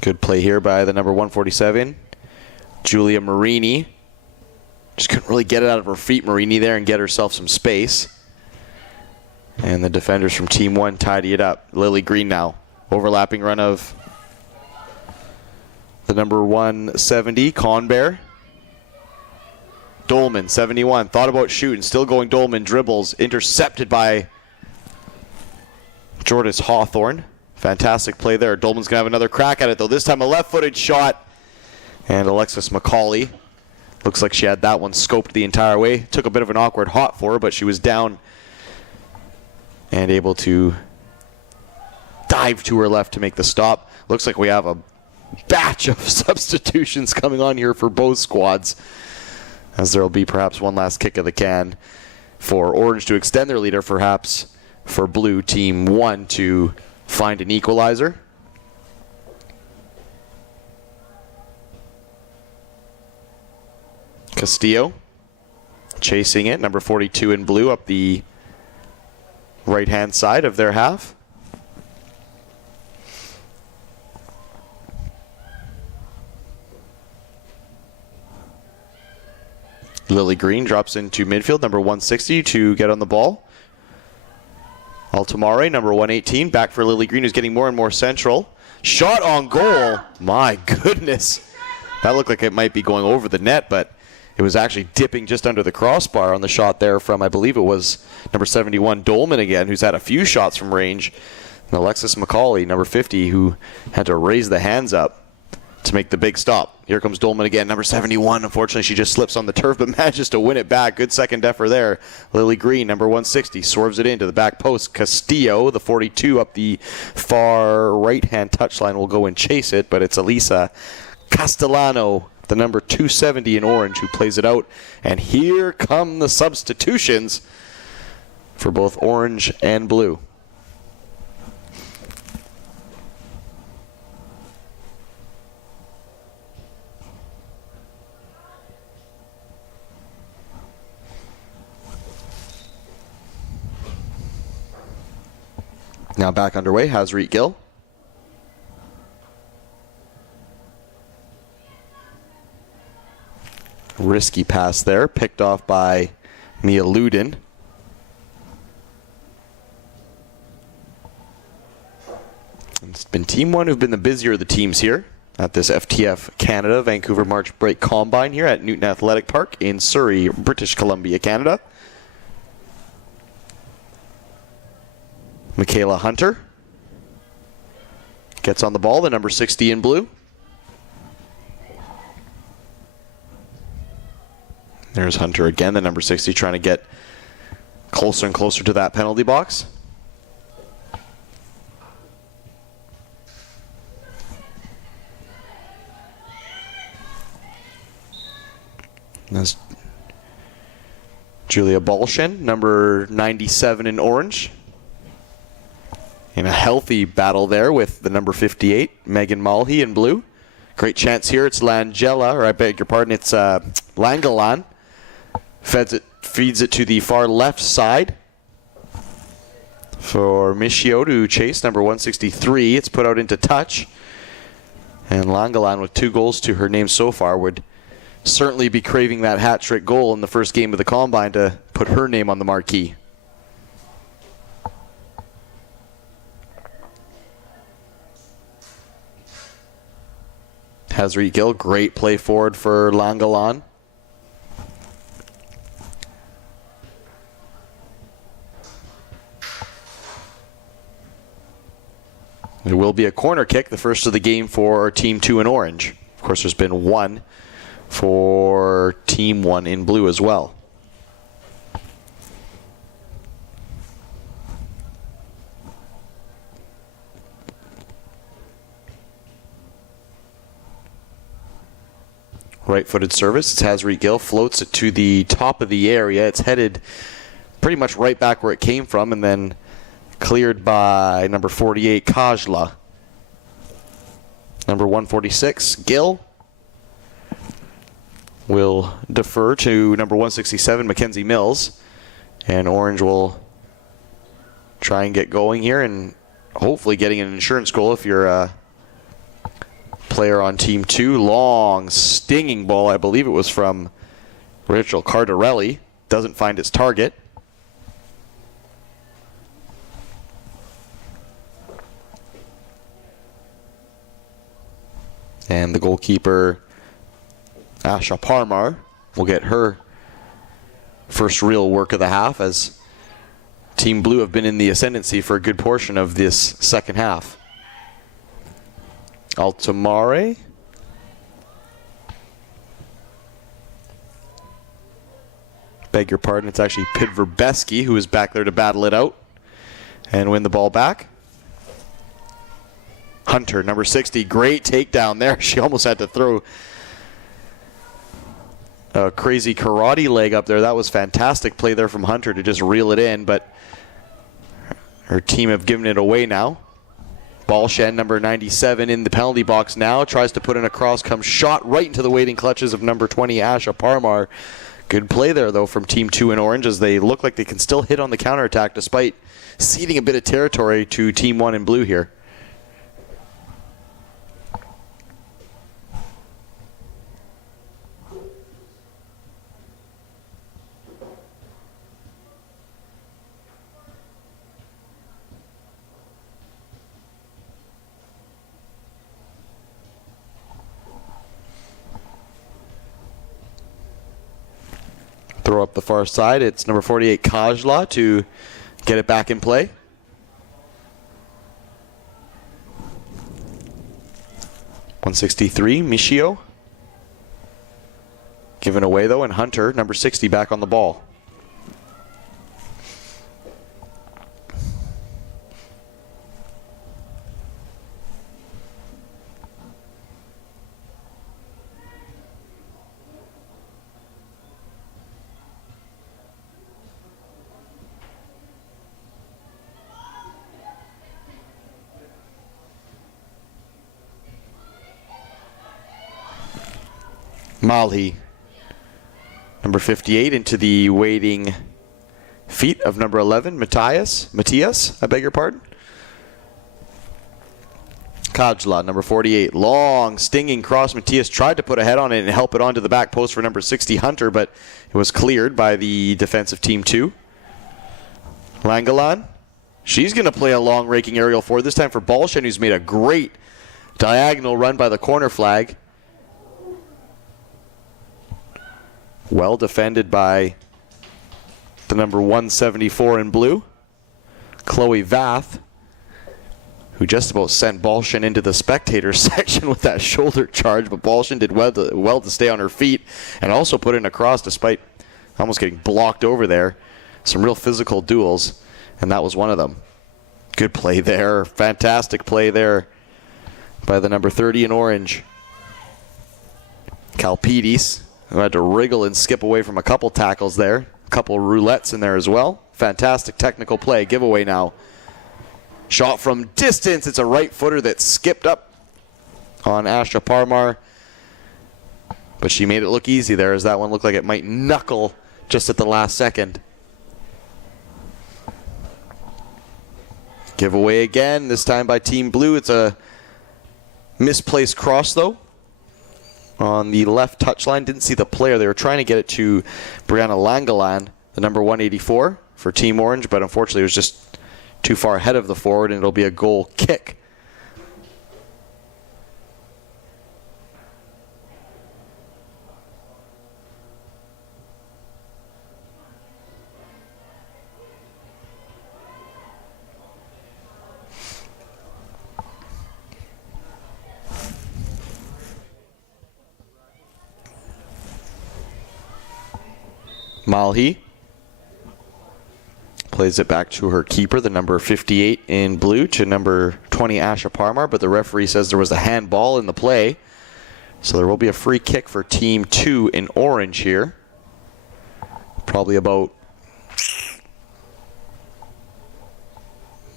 Good play here by the number 147, Julia Marini. Just couldn't really get it out of her feet, Marini, there, and get herself some space. And the defenders from Team 1 tidy it up. Lily Green now. Overlapping run of the number 170, Conbear. Dolman, 71. Thought about shooting. Still going Dolman. Dribbles. Intercepted by Jordis Hawthorne. Fantastic play there. Dolman's going to have another crack at it, though. This time a left-footed shot. And Alexis McCauley. Looks like she had that one scoped the entire way. Took a bit of an awkward hot for her, but she was down and able to dive to her left to make the stop. Looks like we have a batch of substitutions coming on here for both squads, as there will be perhaps one last kick of the can for Orange to extend their leader, perhaps for Blue Team 1 to find an equalizer. Castillo chasing it, number 42 in blue, up the right-hand side of their half. Lily Green drops into midfield, number 160, to get on the ball. Altamare, number 118, back for Lily Green, who's getting more and more central. Shot on goal. My goodness. That looked like it might be going over the net, but it was actually dipping just under the crossbar on the shot there from, I believe it was number 71, Dolman again, who's had a few shots from range. And Alexis McCauley, number 50, who had to raise the hands up to make the big stop. Here comes Dolman again, number 71. Unfortunately, she just slips on the turf, but manages to win it back. Good second effort there. Lily Green, number 160, swerves it into the back post. Castillo, the 42, up the far right-hand touchline, will go and chase it, but it's Elisa Castellano, the number 270 in orange, who plays it out. And here come the substitutions for both orange and blue. Now back underway, Hazreet Gill. Risky pass there, picked off by Mia Luden. It's been Team 1 who've been the busier of the teams here at this FTF Canada Vancouver March Break Combine here at Newton Athletic Park in Surrey, British Columbia, Canada. Michaela Hunter gets on the ball, the number 60 in blue. There's Hunter again, the number 60, trying to get closer and closer to that penalty box. That's Julia Balshin, number 97 in orange. In a healthy battle there with the number 58, Megan Malhi in blue. Great chance here. It's Langella, or I beg your pardon, it's Langalan. Feeds it to the far left side for Michio to chase, number 163. It's put out into touch. And Langalan, with 2 goals to her name so far, would certainly be craving that hat-trick goal in the first game of the Combine to put her name on the marquee. Hazreet Gill, great play forward for Langalan. There will be a corner kick, the first of the game for Team 2 in orange. Of course, there's been one for Team 1 in blue as well. Right-footed service. It's Hazreet Gill, floats it to the top of the area. It's headed pretty much right back where it came from, and then cleared by number 48, Kajla. Number 146, Gill, will defer to number 167, Mackenzie Mills. And Orange will try and get going here and hopefully getting an insurance goal if you're a player on Team 2. Long, stinging ball. I believe it was from Rachel Cardarelli. Doesn't find its target. And the goalkeeper, Asha Parmar, will get her first real work of the half, as Team Blue have been in the ascendancy for a good portion of this second half. Altamare. Beg your pardon, it's actually Pidverbeski who is back there to battle it out and win the ball back. Hunter, number 60, great takedown there. She almost had to throw a crazy karate leg up there. That was fantastic play there from Hunter to just reel it in, but her team have given it away now. Balshen, number 97, in the penalty box now. Tries to put in a cross, comes shot right into the waiting clutches of number 20, Asha Parmar. Good play there, though, from Team 2 in orange, as they look like they can still hit on the counterattack despite ceding a bit of territory to Team 1 in blue here. Throw up the far side. It's number 48, Kajla, to get it back in play. .163, Michio. Given away, though, and Hunter, number 60, back on the ball. Malhi, number 58, into the waiting feet of number 11, Matthias, I beg your pardon. Kajla, number 48, long, stinging cross. Matthias tried to put a head on it and help it onto the back post for number 60, Hunter, but it was cleared by the defensive team 2. Langelan, she's going to play a long raking aerial forward, this time for Balshin, who's made a great diagonal run by the corner flag. Well defended by the number 174 in blue, Chloe Vath, who just about sent Balshin into the spectator section with that shoulder charge, but Balshin did well to stay on her feet and also put in a cross despite almost getting blocked over there. Some real physical duels, and that was one of them. Good play there. Fantastic play there by the number 30 in orange, Kalpidis, who had to wriggle and skip away from a couple tackles there. A couple roulettes in there as well. Fantastic technical play. Giveaway now. Shot from distance. It's a right footer that skipped up on Asha Parmar. But she made it look easy there, as that one looked like it might knuckle just at the last second. Giveaway again, this time by Team Blue. It's a misplaced cross, though. On the left touchline, didn't see the player. They were trying to get it to Brianna Langelan, the number 184 for Team Orange, but unfortunately it was just too far ahead of the forward, and it'll be a goal kick. Malhi plays it back to her keeper, the number 58 in blue, to number 20, Asha Parmar, but the referee says there was a handball in the play, so there will be a free kick for Team 2 in orange here. Probably about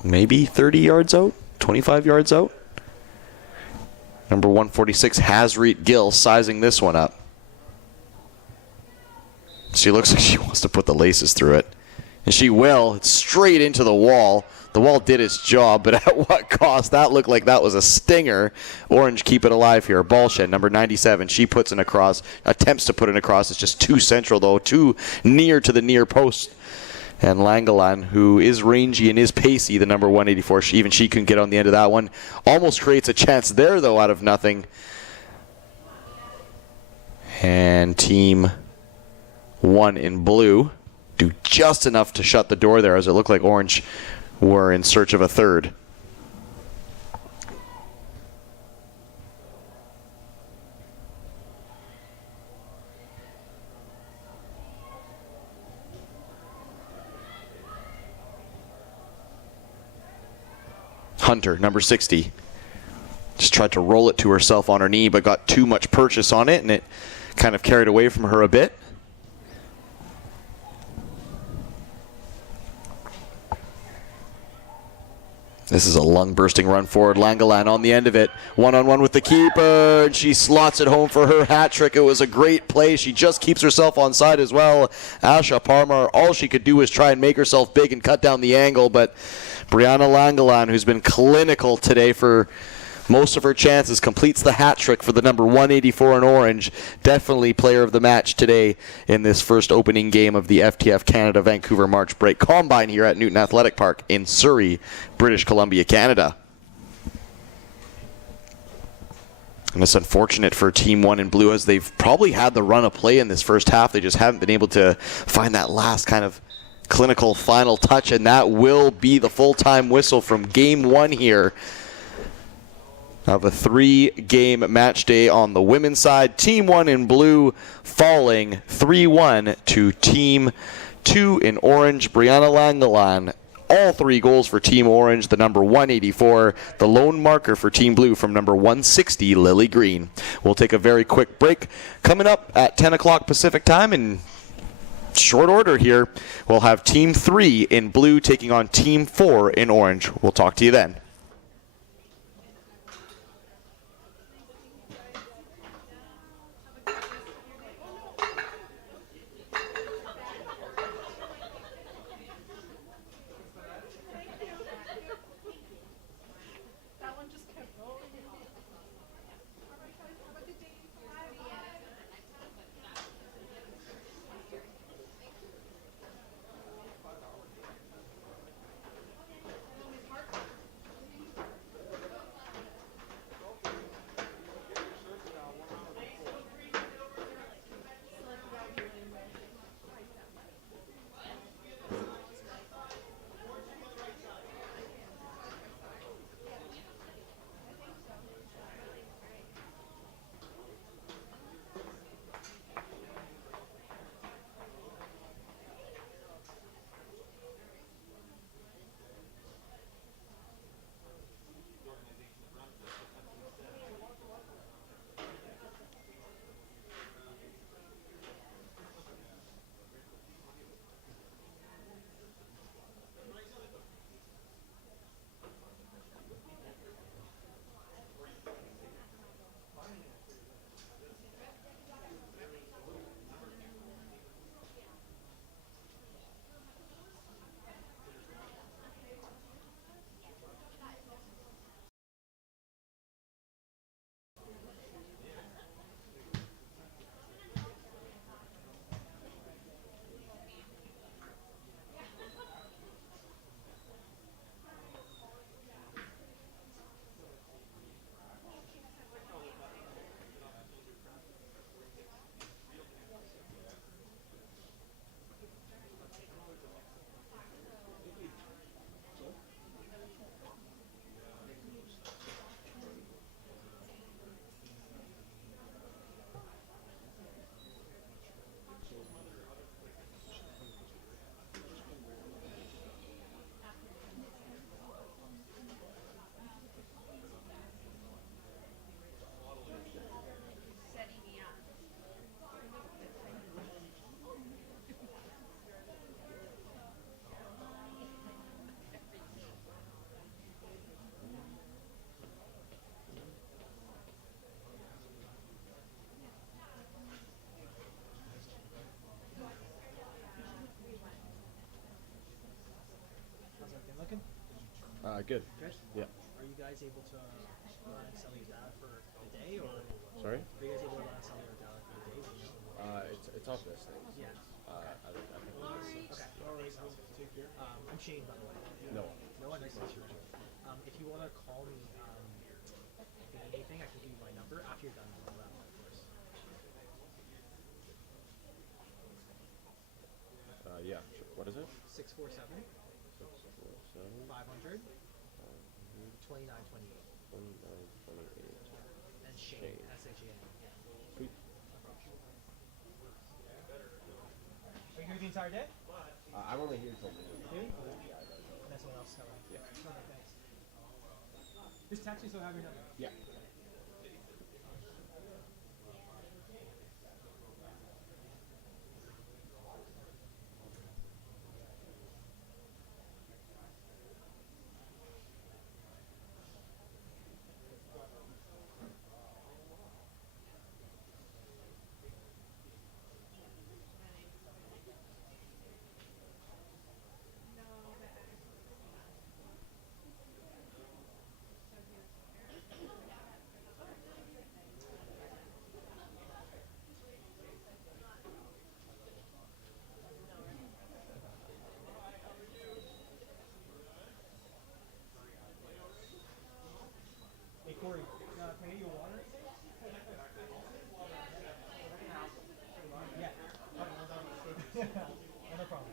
maybe 30 yards out, 25 yards out. Number 146, Hasreet Gill, sizing this one up. She looks like she wants to put the laces through it. And she will. It's straight into the wall. The wall did its job, but at what cost? That looked like that was a stinger. Orange keep it alive here. Balshin, number 97. She puts it across, attempts to put it across. It's just too central, though, too near to the near post. And Langelan, who is rangy and is pacey, the number 184, even she couldn't get on the end of that one. Almost creates a chance there, though, out of nothing. And Team 1 in blue do just enough to shut the door there, as it looked like Orange were in search of a third. Hunter, number 60, just tried to roll it to herself on her knee, but got too much purchase on it, and it kind of carried away from her a bit. This is a lung-bursting run forward. Langelan on the end of it. One-on-one with the keeper, and she slots it home for her hat trick. It was a great play. She just keeps herself on side as well. Asha Parmar, all she could do was try and make herself big and cut down the angle, but Brianna Langelan, who's been clinical today for most of her chances, completes the hat trick for the number 184 in orange. Definitely player of the match today in this first opening game of the FTF Canada Vancouver March Break Combine here at Newton Athletic Park in Surrey, British Columbia, Canada. And it's unfortunate for Team 1 in blue, as they've probably had the run of play in this first half. They just haven't been able to find that last kind of clinical final touch, and that will be the full-time whistle from Game 1 here of a 3-game match day on the women's side. Team 1 in blue falling 3-1 to Team 2 in orange. Brianna Langelan, all 3 goals for Team Orange, the number 184, the lone marker for Team Blue from number 160, Lily Green. We'll take a very quick break. Coming up at 10 o'clock Pacific time in short order here, we'll have Team 3 in blue taking on Team 4 in orange. We'll talk to you then. Good. Good? Yeah. Are you guys able to run and sell your data for the day, or Sorry? are you guys able to run and sell your data for the day? Do you know? It's off this thing. Yeah. I think Okay. Take care. I'm Shane, by the way. no. No one. Nice to meet you. If you want to call me, if you need anything, I can give you my number after you're done with all that, of course. Yeah. Sure. What is it? 647 647 500 2928. 2928. And Shane, Shane. S-H-A-N. Sweet. Are you here the entire day? I'm only here till noon. Really? And that's someone else coming? Yeah. Okay, thanks. Just text me so I have your number. Yeah. Hey, Corey, can I get you a water? Yeah. No problem.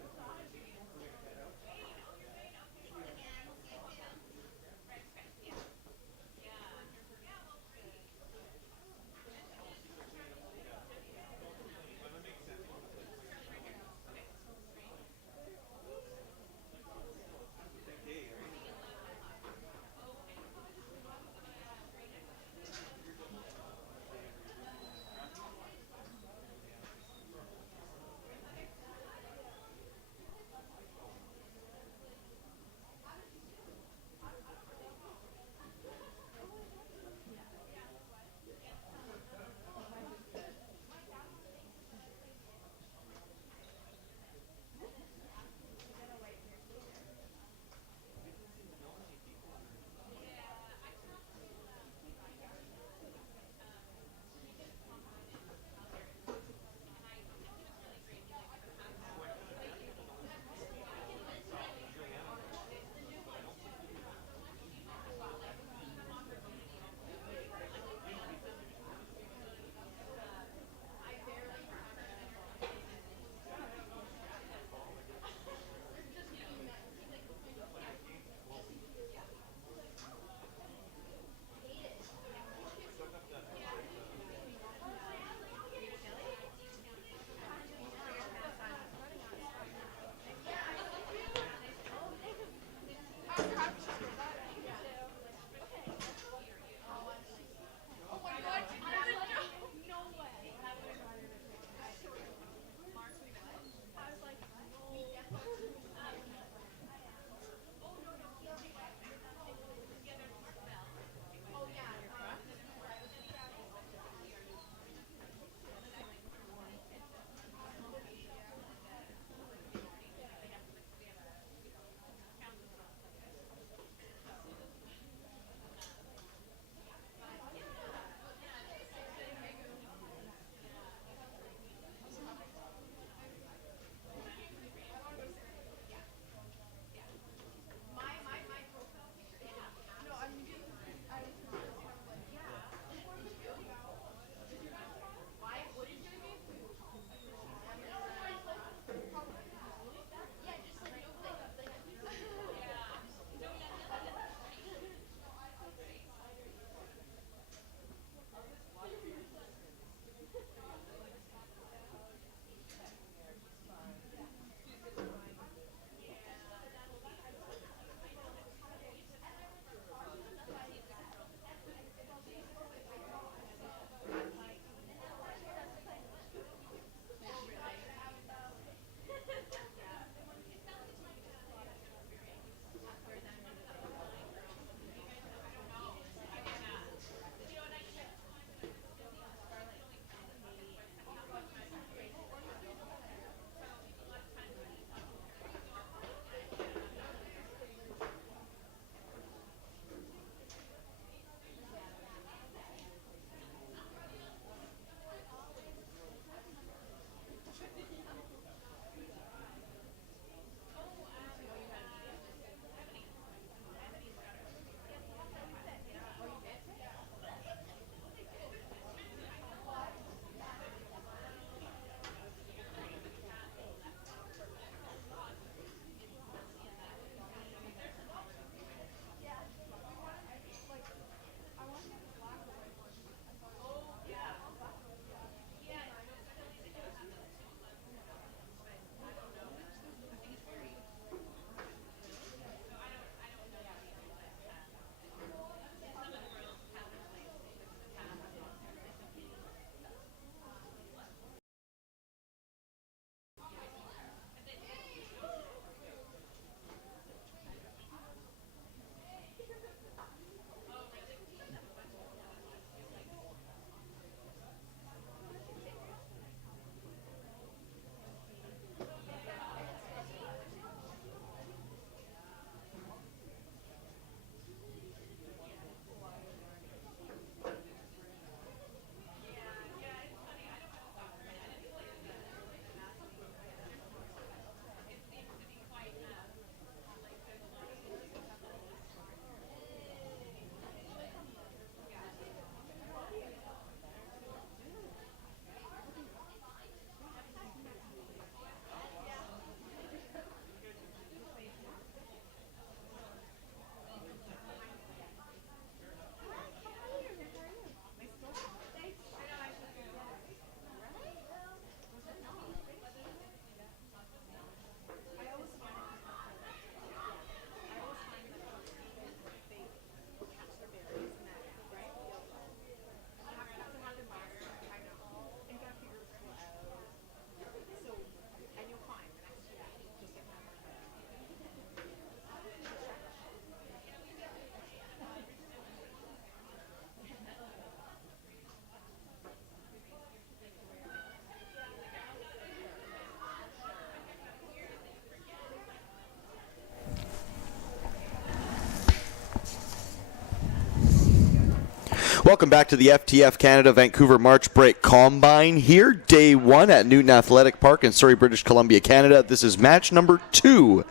Welcome back to the FTF Canada Vancouver March Break Combine here, day one at Newton Athletic Park in Surrey, British Columbia, Canada. This is match number 2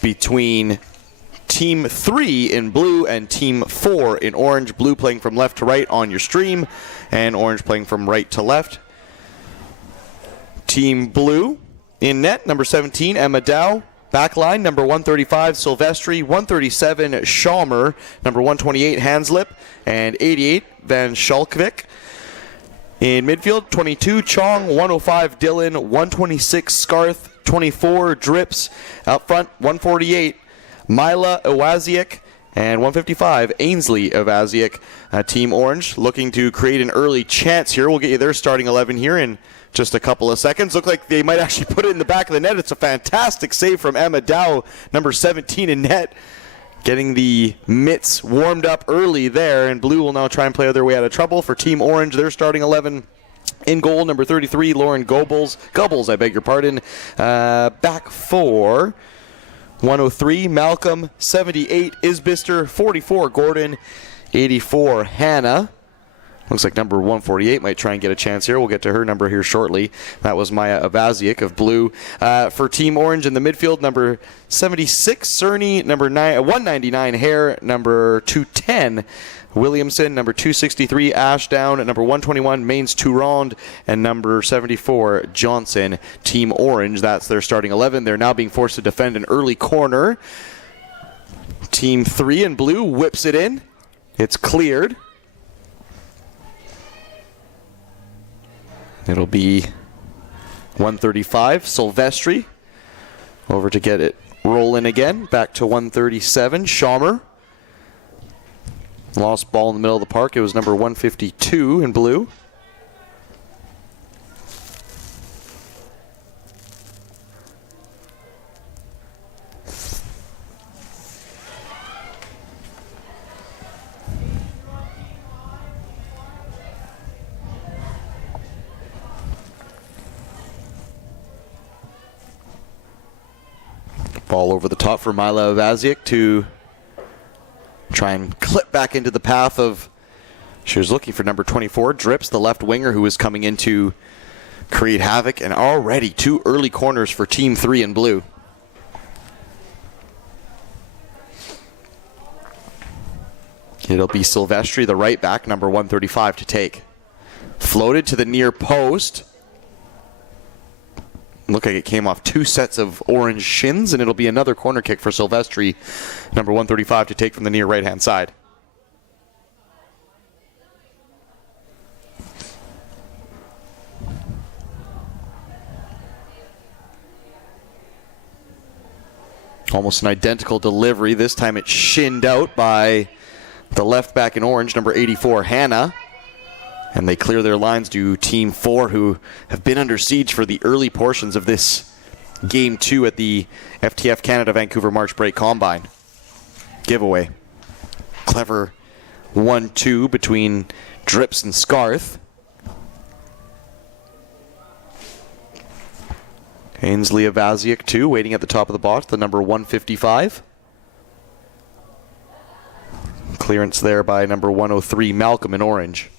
between Team 3 in blue and Team 4 in orange. Blue playing from left to right on your stream, and orange playing from right to left. Team blue in net, number 17, Emma Dow. Backline, number 135, Silvestri, 137, Schalmer, number 128, Hanslip, and 88, Van Schalkvik. In midfield, 22, Chong, 105, Dillon, 126, Scarth, 24, Drips. Out front, 148, Mila Iwaziak, and 155, Ainsley Iwaziak. Team Orange looking to create an early chance here. We'll get you their starting 11 here in just a couple of seconds. Look like they might actually put it in the back of the net. It's a fantastic save from Emma Dow, number 17 in net. Getting the mitts warmed up early there, and blue will now try and play their way out of trouble. For Team Orange, they're starting 11. In goal, number 33, Lauren Gobbles, I beg your pardon. Back four, 103, Malcolm, 78, Isbister, 44, Gordon, 84, Hannah. Looks like number 148 might try and get a chance here. We'll get to her number here shortly. That was Maya Avaziak of blue. For Team Orange in the midfield, number 76, Cerny, number 199, Hare, number 210, Williamson, number 263, Ashdown, number 121, Mains Tourond, and number 74, Johnson. Team Orange, that's their starting 11. They're now being forced to defend an early corner. Team 3 in blue whips it in. It's cleared. It'll be 135, Silvestri. Over to get it rolling again. Back to 137, Schalmer. Lost ball in the middle of the park. It was number 152 in blue. Ball over the top for Mila Vaziak to try and clip back into the path of, she was looking for number 24, Drips, the left winger who was coming in to create havoc, and already 2 early corners for Team 3 in blue. It'll be Silvestri, the right back, number 135 to take. Floated to the near post. Looked like it came off 2 sets of orange shins, and it'll be another corner kick for Silvestri, number 135, to take from the near right-hand side. Almost an identical delivery. This time it's shinned out by the left back in orange, number 84, Hannah. And they clear their lines to Team 4, who have been under siege for the early portions of this Game 2 at the FTF Canada Vancouver March Break Combine. Giveaway. Clever 1-2 between Drips and Scarth. Ainsley Avaziak, too, waiting at the top of the box, the number 155. Clearance there by number 103, Malcolm in orange.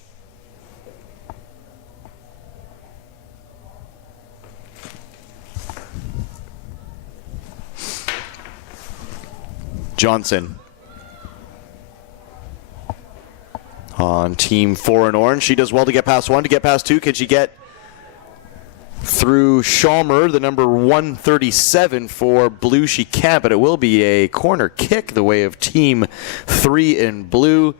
Johnson on Team 4 in orange. She does well to get past 1, to get past 2. Can she get through Schalmer, the number 137 for blue? She can't, but it will be a corner kick the way of Team 3 in blue.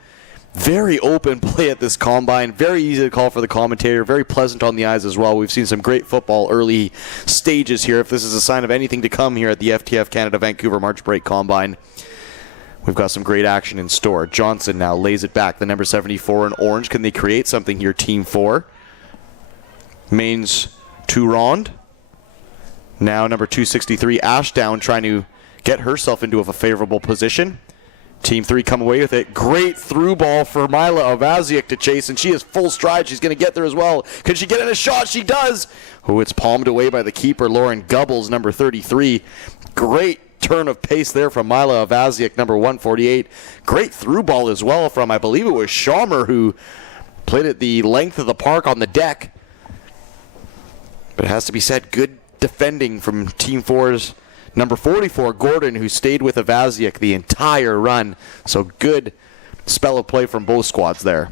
Very open play at this combine. Very easy to call for the commentator. Very pleasant on the eyes as well. We've seen some great football early stages here. If this is a sign of anything to come here at the FTF Canada Vancouver March Break Combine, we've got some great action in store. Johnson now lays it back. The number 74 in orange. Can they create something here, Team 4? Mains Tourond. Now number 263, Ashdown, trying to get herself into a favorable position. Team 3 come away with it. Great through ball for Mila Avaziak to chase, and she is full stride. She's going to get there as well. Can she get in a shot? She does. Oh, it's palmed away by the keeper, Lauren Gubbles, number 33. Great turn of pace there from Mila Avaziak, number 148. Great through ball as well from, I believe it was Schamer, who played it the length of the park on the deck. But it has to be said, good defending from Team 4's number 44, Gordon, who stayed with Avaziak the entire run. So good spell of play from both squads there.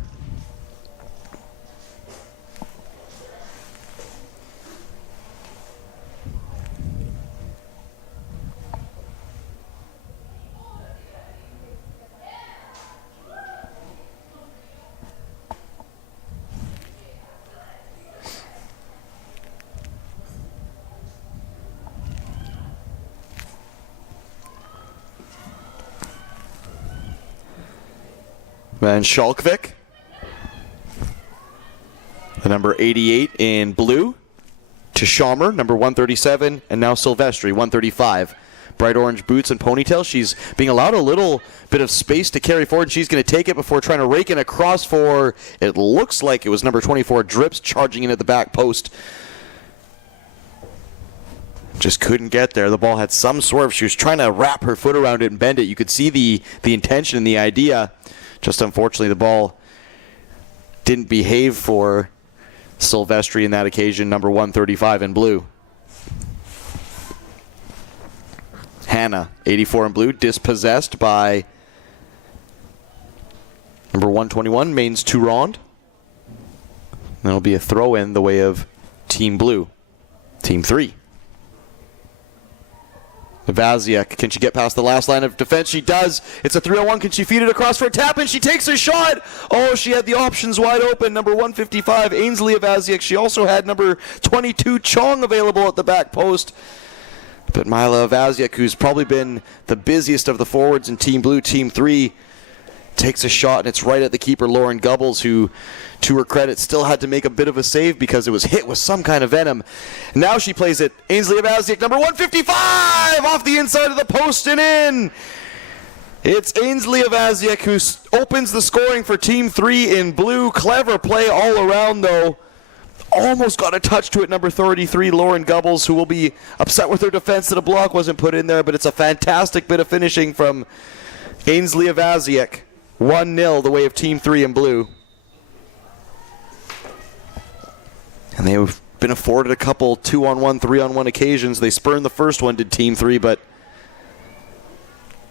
Van Schalkvik, the number 88 in blue, to Schamer, number 137, and now Silvestri, 135. Bright orange boots and ponytail. She's being allowed a little bit of space to carry forward. She's going to take it before trying to rake in across for, it looks like it was number 24, Drips, charging in at the back post. Just couldn't get there. The ball had some swerve. She was trying to wrap her foot around it and bend it. You could see the intention and the idea. Just unfortunately, the ball didn't behave for Silvestri in that occasion, number 135 in blue. Hannah, 84 in blue, dispossessed by number 121, Mainz Tourond. That'll be a throw-in the way of Team Blue. Team 3. Vaziak, can she get past the last line of defense? She does. It's a 3-on-1. Can she feed it across for a tap? And she takes a shot. Oh, she had the options wide open. Number 155, Ainsley Vaziak. She also had number 22, Chong, available at the back post. But Mila Vaziak, who's probably been the busiest of the forwards in Team Blue, Team 3, takes a shot, and it's right at the keeper, Lauren Gubbles, who, to her credit, still had to make a bit of a save because it was hit with some kind of venom. Now she plays it. Ainsley Avaziak, number 155, off the inside of the post and in. It's Ainsley Avaziak who opens the scoring for Team 3 in blue. Clever play all around, though. Almost got a touch to it, number 33, Lauren Gubbles, who will be upset with her defense that a block wasn't put in there, but it's a fantastic bit of finishing from Ainsley Avaziak. 1-0 the way of Team 3 in blue. And they've been afforded a couple 2-on-1, 3-on-1 occasions. They spurned the first one, did Team 3, but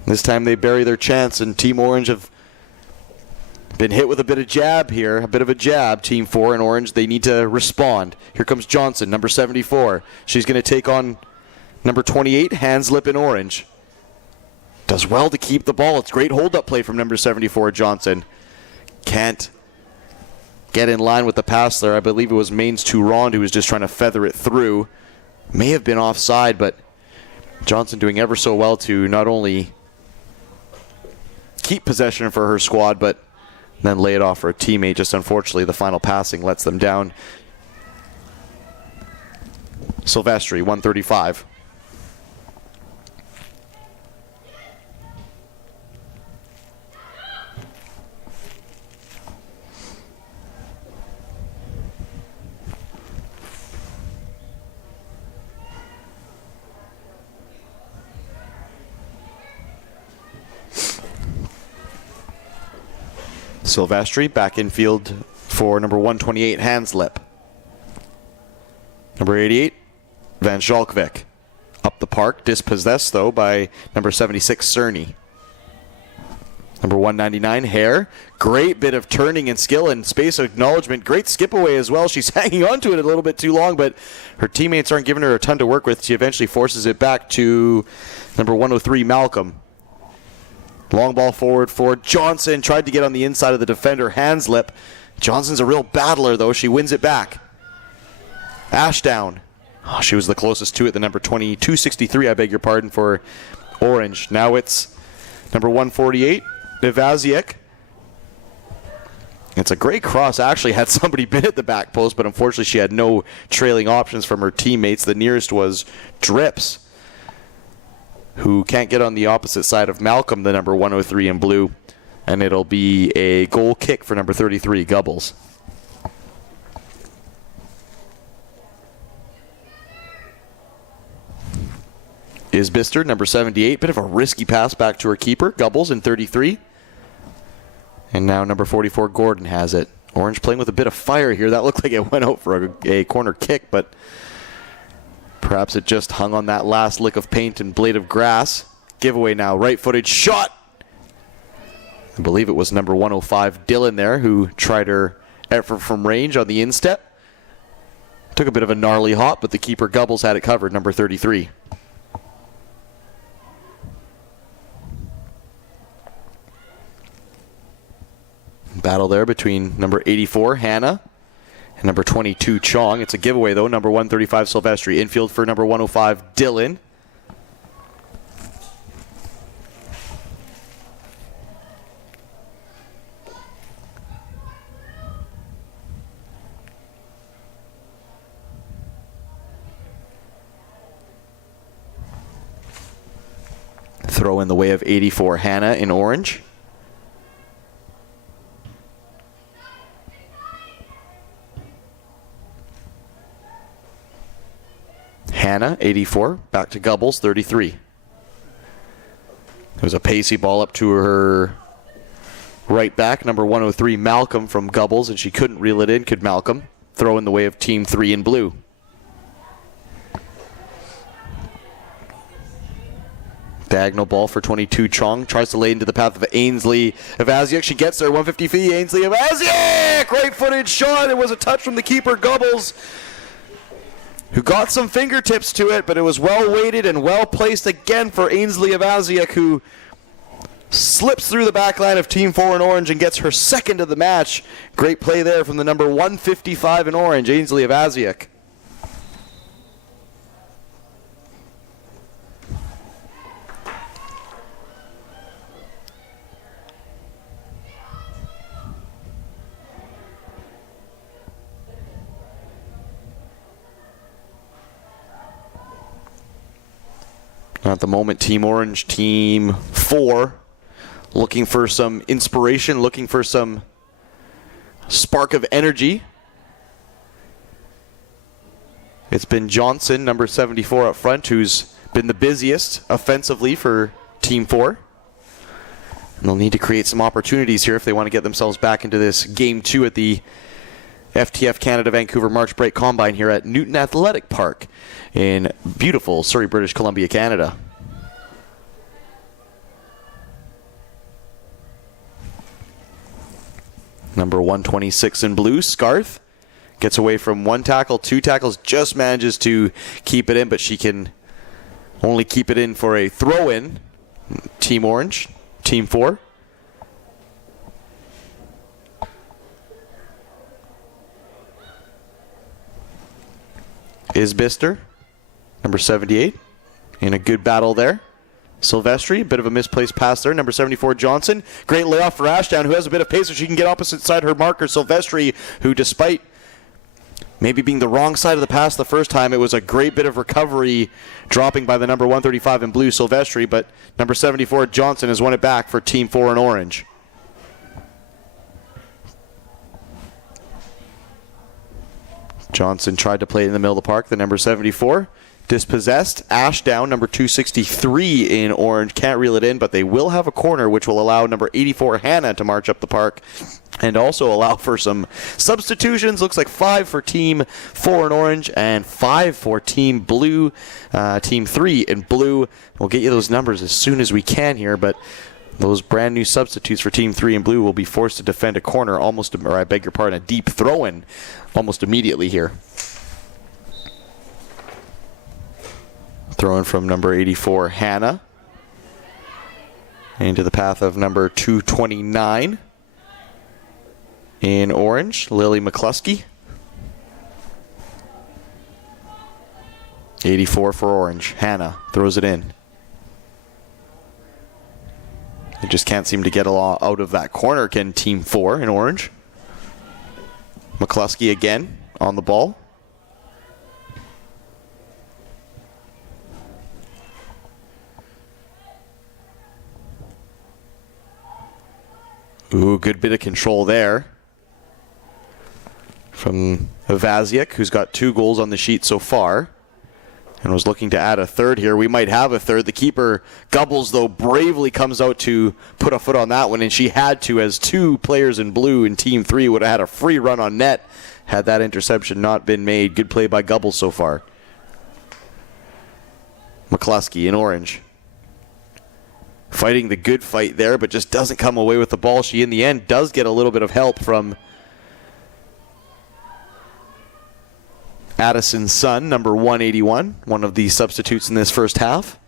this time they bury their chance, and Team Orange have been hit with a bit of jab here, a bit of a jab. Team 4 in Orange, they need to respond. Here comes Johnson, number 74. She's going to take on number 28, Hanslip in Orange. Does well to keep the ball. It's great hold-up play from number 74, Johnson. Can't get in line with the pass there. I believe it was Mainz Tourond who was just trying to feather it through. May have been offside, but Johnson doing ever so well to not only keep possession for her squad, but then lay it off for a teammate. Just unfortunately, the final passing lets them down. Silvestri, 135. Silvestri back in field for number 128, Hanslip. Number 88, Van Schalkvik. Up the park, dispossessed though by number 76, Cerny. Number 199, Hare. Great bit of turning and skill and space acknowledgement. Great skip away as well. She's hanging on to it a little bit too long, but her teammates aren't giving her a ton to work with. She eventually forces it back to number 103, Malcolm. Long ball forward for Johnson. Tried to get on the inside of the defender, Hanslip. Johnson's a real battler, though. She wins it back. Ashdown. Oh, she was the closest to it, the number 263, I beg your pardon, for Orange. Now it's number 148, Vaziak. It's a great cross. Actually had somebody been at the back post, but unfortunately she had no trailing options from her teammates. The nearest was Drips, who can't get on the opposite side of Malcolm, the number 103 in blue. And it'll be a goal kick for number 33, Gubbles. Isbister, number 78. Bit of a risky pass back to her keeper. Gubbles in 33. And now number 44, Gordon, has it. Orange playing with a bit of fire here. That looked like it went out for a corner kick, but perhaps it just hung on that last lick of paint and blade of grass. Giveaway now. Right-footed shot. I believe it was number 105, Dylan, there, who tried her effort from range on the instep. Took a bit of a gnarly hop, but the keeper Gubbles had it covered, number 33. Battle there between number 84, Hannah, and number 22, Chong. It's a giveaway, though. Number 135, Silvestri. Infield for number 105, Dylan. Throw in the way of 84, Hannah, in orange. Hannah, 84, back to Gubbles, 33. It was a pacey ball up to her right back, number 103, Malcolm, from Gubbles, and she couldn't reel it in, could Malcolm. Throw in the way of Team 3 in blue. Diagonal ball for 22, Chong. Tries to lay into the path of Ainsley Avaziak. She gets there, 150 feet. Ainsley Avaziak! Right-footed shot. It was a touch from the keeper, Gubbles, who got some fingertips to it, but it was well weighted and well placed again for Ainsley Avaziak, who slips through the back line of Team 4 in orange and gets her second of the match. Great play there from the number 155 in orange, Ainsley Avaziak. At the moment, Team Orange, Team 4, looking for some inspiration, looking for some spark of energy. It's been Johnson, number 74 up front, who's been the busiest offensively for Team 4. And they'll need to create some opportunities here if they want to get themselves back into this Game 2 at the FTF Canada Vancouver March Break Combine here at Newton Athletic Park in beautiful Surrey, British Columbia, Canada. Number 126 in blue, Scarth, gets away from one tackle, two tackles, just manages to keep it in, but she can only keep it in for a throw-in. Team Orange, Team 4. Isbister, number 78, in a good battle there. Silvestri, a bit of a misplaced pass there. Number 74, Johnson. Great layoff for Ashdown, who has a bit of pace so she can get opposite side her marker. Silvestri, who despite maybe being the wrong side of the pass the first time, it was a great bit of recovery dropping by the number 135 in blue, Silvestri, but number 74, Johnson, has won it back for Team 4 in orange. Johnson tried to play it in the middle of the park. The number 74 dispossessed. Ashdown, number 263 in orange, can't reel it in, but they will have a corner which will allow number 84 Hannah to march up the park and also allow for some substitutions. Looks like 5 for Team 4 in orange and 5 for Team Blue, Team 3 in blue. We'll get you those numbers as soon as we can here, but those brand new substitutes for Team 3 in blue will be forced to defend a corner almost, or I beg your pardon, a deep throw-in almost immediately here. Throw-in from number 84, Hannah, into the path of number 229 in orange, Lily McCluskey. 84 for orange. Hannah throws it in. They just can't seem to get out of that corner, can Team 4 in orange. McCluskey again on the ball. Ooh, good bit of control there from Avaziak, who's got 2 goals on the sheet so far. and was looking to add a third here. We might have a third. The keeper, Gubbles, though, bravely comes out to put a foot on that one, and she had to, as two players in blue in Team 3 would have had a free run on net had that interception not been made. Good play by Gubbles so far. McCluskey in orange. Fighting the good fight there, but just doesn't come away with the ball. She, in the end, does get a little bit of help from Addison's son, number 181, one of the substitutes in this first half.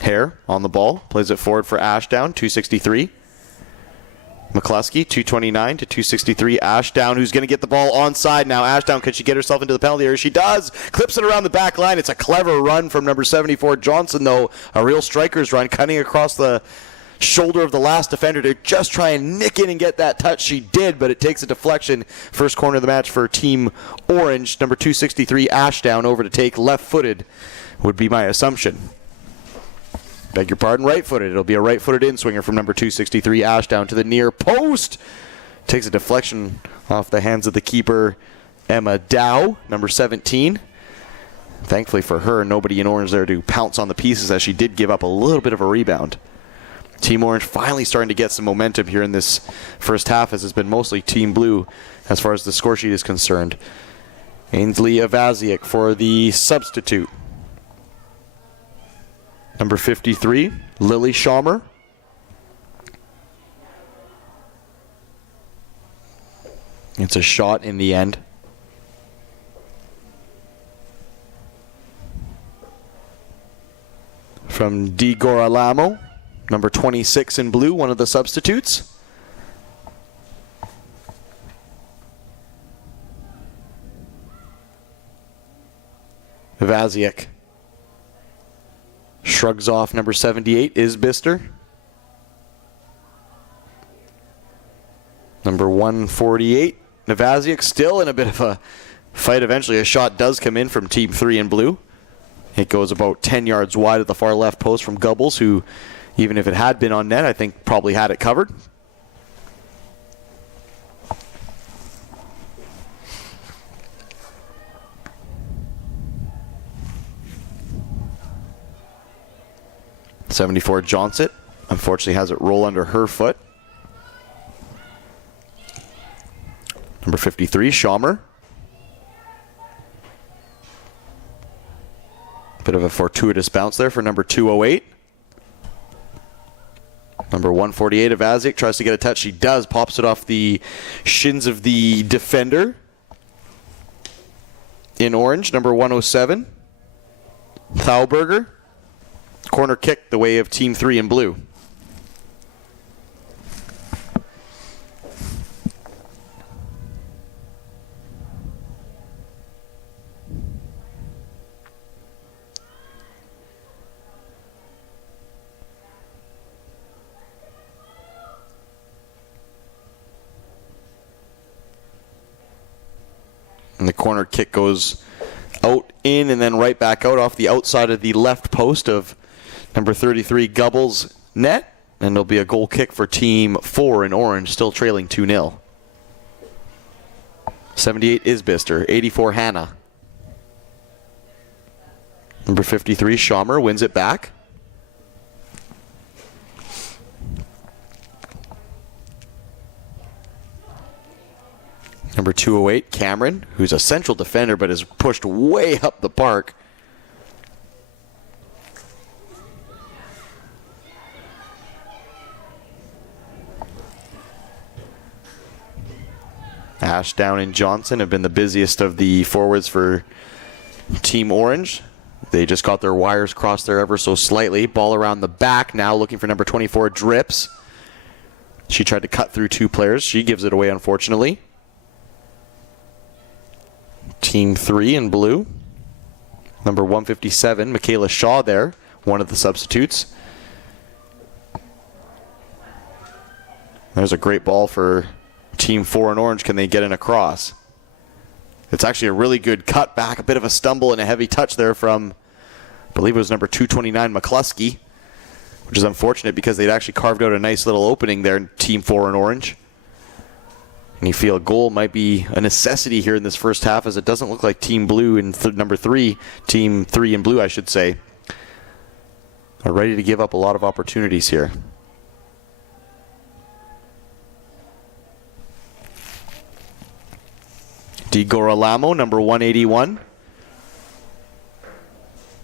Hare on the ball, plays it forward for Ashdown, 263. McCluskey, 229 to 263. Ashdown, who's going to get the ball onside now. Ashdown, can she get herself into the penalty area? She does. Clips it around the back line. It's a clever run from number 74, Johnson, though. A real striker's run, cutting across the shoulder of the last defender to just try and nick in and get that touch. She did, but it takes a deflection. First corner of the match for Team Orange. Number 263, Ashdown, over to take. Left-footed would be my assumption. Beg your pardon, right-footed. It'll be a right-footed in-swinger from number 263, Ashdown, to the near post. Takes a deflection off the hands of the keeper, Emma Dow, number 17. Thankfully for her, nobody in orange there to pounce on the pieces, as she did give up a little bit of a rebound. Team Orange finally starting to get some momentum here in this first half, as it's been mostly Team Blue as far as the score sheet is concerned. Ainsley Avaziak for the substitute. Number 53, Lily Schaumer. It's a shot in the end. From Di Goralamo, number 26 in blue, one of the substitutes. Vaziak shrugs off number 78, Isbister. Number 148, Navaziak, still in a bit of a fight eventually. A shot does come in from Team 3 in blue. It goes about 10 yards wide at the far left post from Gubbles, who, even if it had been on net, I think probably had it covered. '74 Johnson, unfortunately, has it roll under her foot. Number 53, Schaumer. Bit of a fortuitous bounce there for number 208. Number 148, Avaziak, tries to get a touch. She does. Pops it off the shins of the defender. In orange, number 107, Thauberger. Corner kick the way of Team 3 in blue. And the corner kick goes out, in, and then right back out off the outside of the left post of number 33, Gubbles' net. And it'll be a goal kick for Team 4 in orange, still trailing 2-0. 78 Isbister, 84 Hannah. Number 53, Schaumer, wins it back. Number 208, Cameron, who's a central defender but is pushed way up the park. Ashdown and Johnson have been the busiest of the forwards for Team Orange. They just got their wires crossed there ever so slightly. Ball around the back now, looking for number 24, Drips. She tried to cut through two players. She gives it away, unfortunately. Team 3 in blue. Number 157, Michaela Shaw there, one of the substitutes. There's a great ball for Team 4 in orange. Can they get in across? It's actually a really good cut back, a bit of a stumble and a heavy touch there from, I believe it was number 229, McCluskey, which is unfortunate because they'd actually carved out a nice little opening there in Team 4 in orange. And you feel a goal might be a necessity here in this first half, as it doesn't look like Team Blue in number 3, Team 3 in blue, I should say, are ready to give up a lot of opportunities here. Di Gorolamo, number 181.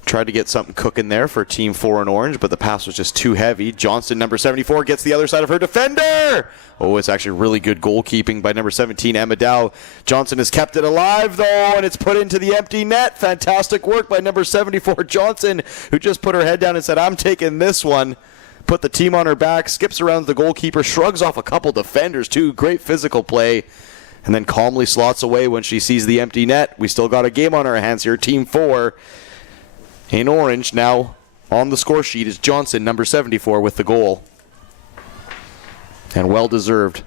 Tried to get something cooking there for Team 4 in orange, but the pass was just too heavy. Johnston, number 74, gets the other side of her defender. Oh, it's actually really good goalkeeping by number 17, Emma Dow. Johnson has kept it alive, though, and it's put into the empty net. Fantastic work by number 74, Johnson, who just put her head down and said, I'm taking this one. Put the team on her back, skips around the goalkeeper, shrugs off a couple defenders, too. Great physical play, and then calmly slots away when she sees the empty net. We still got a game on our hands here. Team 4 in orange now on the score sheet is Johnson, number 74, with the goal. And well deserved.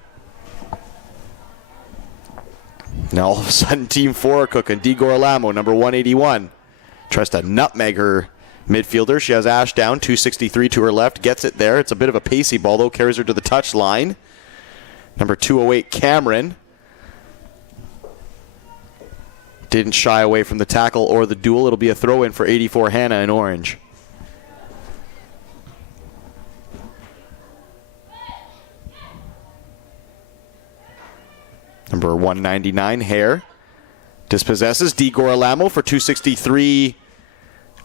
Now all of a sudden Team 4 are cooking. Di Gorolamo, number 181, tries to nutmeg her midfielder. She has Ash down, 263 to her left, gets it there. It's a bit of a pacey ball though, carries her to the touch line. Number 208, Cameron, didn't shy away from the tackle or the duel. It'll be a throw-in for 84, Hannah in orange. Number 199, Hare, dispossesses. Di Gorolamo for 263.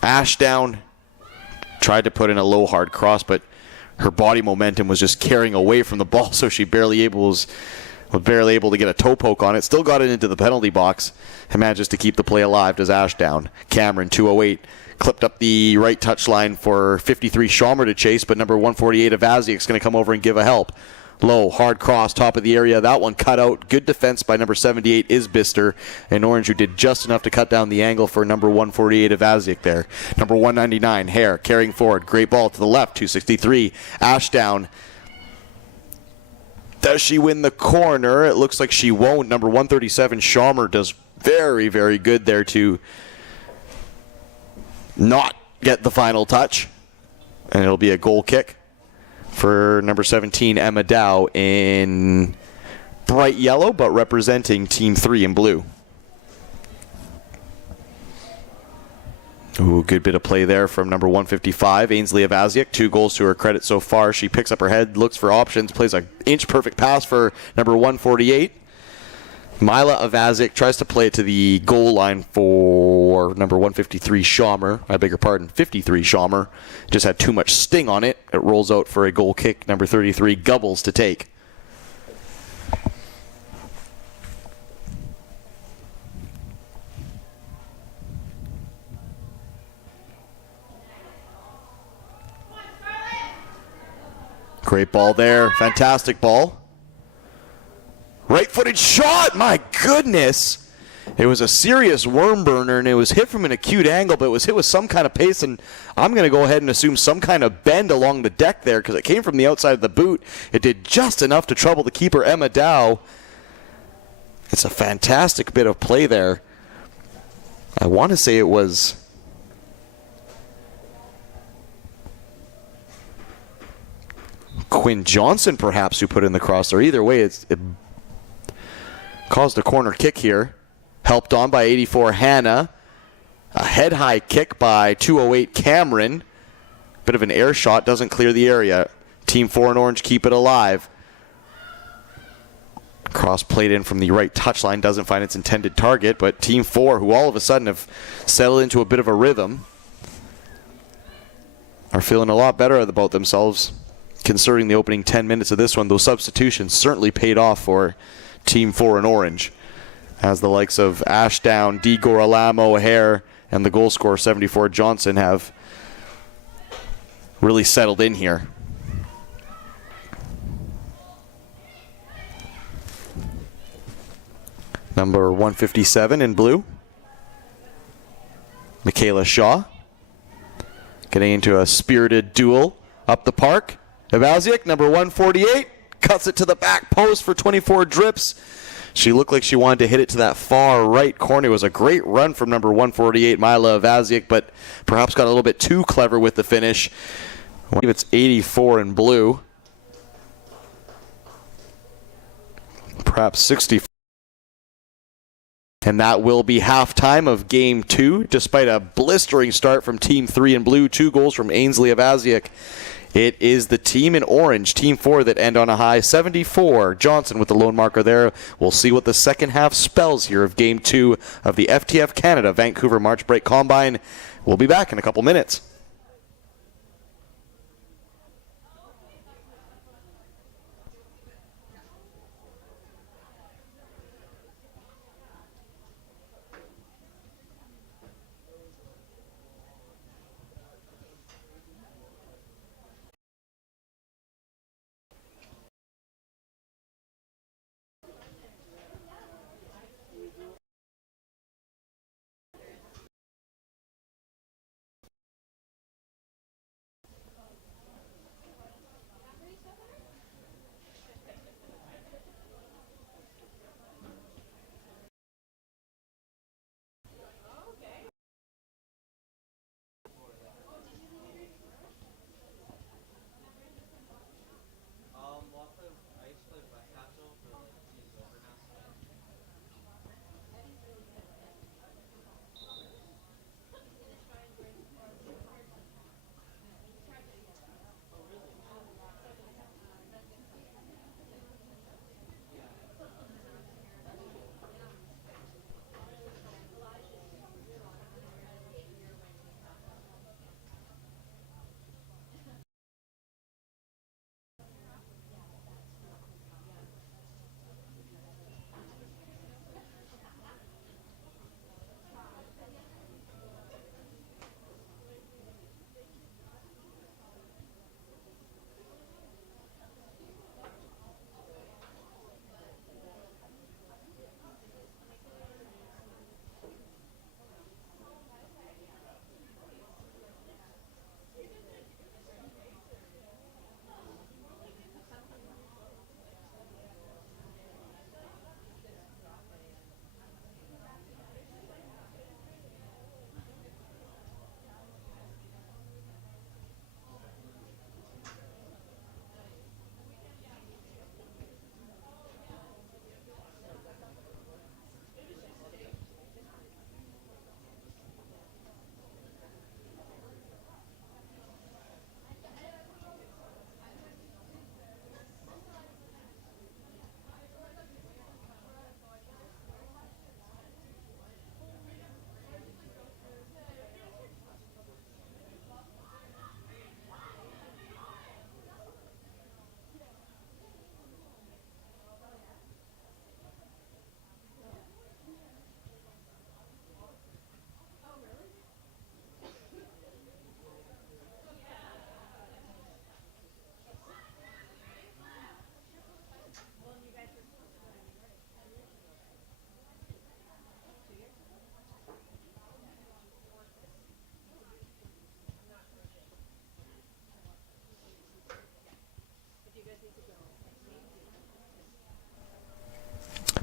Ashdown tried to put in a low hard cross, but her body momentum was just carrying away from the ball, so she was barely able to get a toe poke on it. Still got it into the penalty box and manages to keep the play alive. Does Ashdown. Cameron, 208, clipped up the right touchline for 53 Chalmer to chase, but number 148 Avaziak's going to come over and give a help. Low, hard cross, top of the area. That one cut out. Good defense by number 78 Isbister. And Orange, who did just enough to cut down the angle for number 148 Avaziak there. Number 199, Hare, carrying forward. Great ball to the left, 263. Ashdown. Does she win the corner? It looks like she won't. Number 137, Chalmer, does very, very good there to not get the final touch. And it'll be a goal kick for number 17, Emma Dow, in bright yellow, but representing Team 3 in blue. Ooh, good bit of play there from number 155, Ainsley Avaziak. 2 goals to her credit so far. She picks up her head, looks for options, plays an inch-perfect pass for number 148. Mila Avaziak tries to play it to the goal line for number 153, Chalmer. I beg your pardon, 53 Chalmer. Just had too much sting on it. It rolls out for a goal kick. Number 33, Gubbles to take. Great ball there. Fantastic ball. Right-footed shot. My goodness. It was a serious worm burner, and it was hit from an acute angle, but it was hit with some kind of pace, and I'm going to go ahead and assume some kind of bend along the deck there because it came from the outside of the boot. It did just enough to trouble the keeper, Emma Dow. It's a fantastic bit of play there. I want to say it was Quinn Johnson, perhaps, who put in the cross there. Either way, it caused a corner kick here. Helped on by 84 Hannah. A head-high kick by 208 Cameron. Bit of an air shot, doesn't clear the area. Team 4 in orange keep it alive. Cross played in from the right touchline, doesn't find its intended target, but Team 4, who all of a sudden have settled into a bit of a rhythm, are feeling a lot better about themselves. Considering the opening 10 minutes of this one, those substitutions certainly paid off for Team 4 in orange, as the likes of Ashdown, Di Gorolamo, Hare, and the goal scorer 74 Johnson have really settled in here. Number 157 in blue, Michaela Shaw, getting into a spirited duel up the park. Avaziak, number 148, cuts it to the back post for 24 drips. She looked like she wanted to hit it to that far right corner. It was a great run from number 148, Mila Avaziak, but perhaps got a little bit too clever with the finish. I believe it's 84 in blue. perhaps 60. And that will be halftime of Game 2, despite a blistering start from Team 3 in blue. 2 goals from Ainsley Avaziak. It is the team in orange, Team 4, that end on a high 74. Johnson with the lone marker there. We'll see what the second half spells here of Game 2 of the FTF Canada Vancouver March Break Combine. We'll be back in a couple minutes.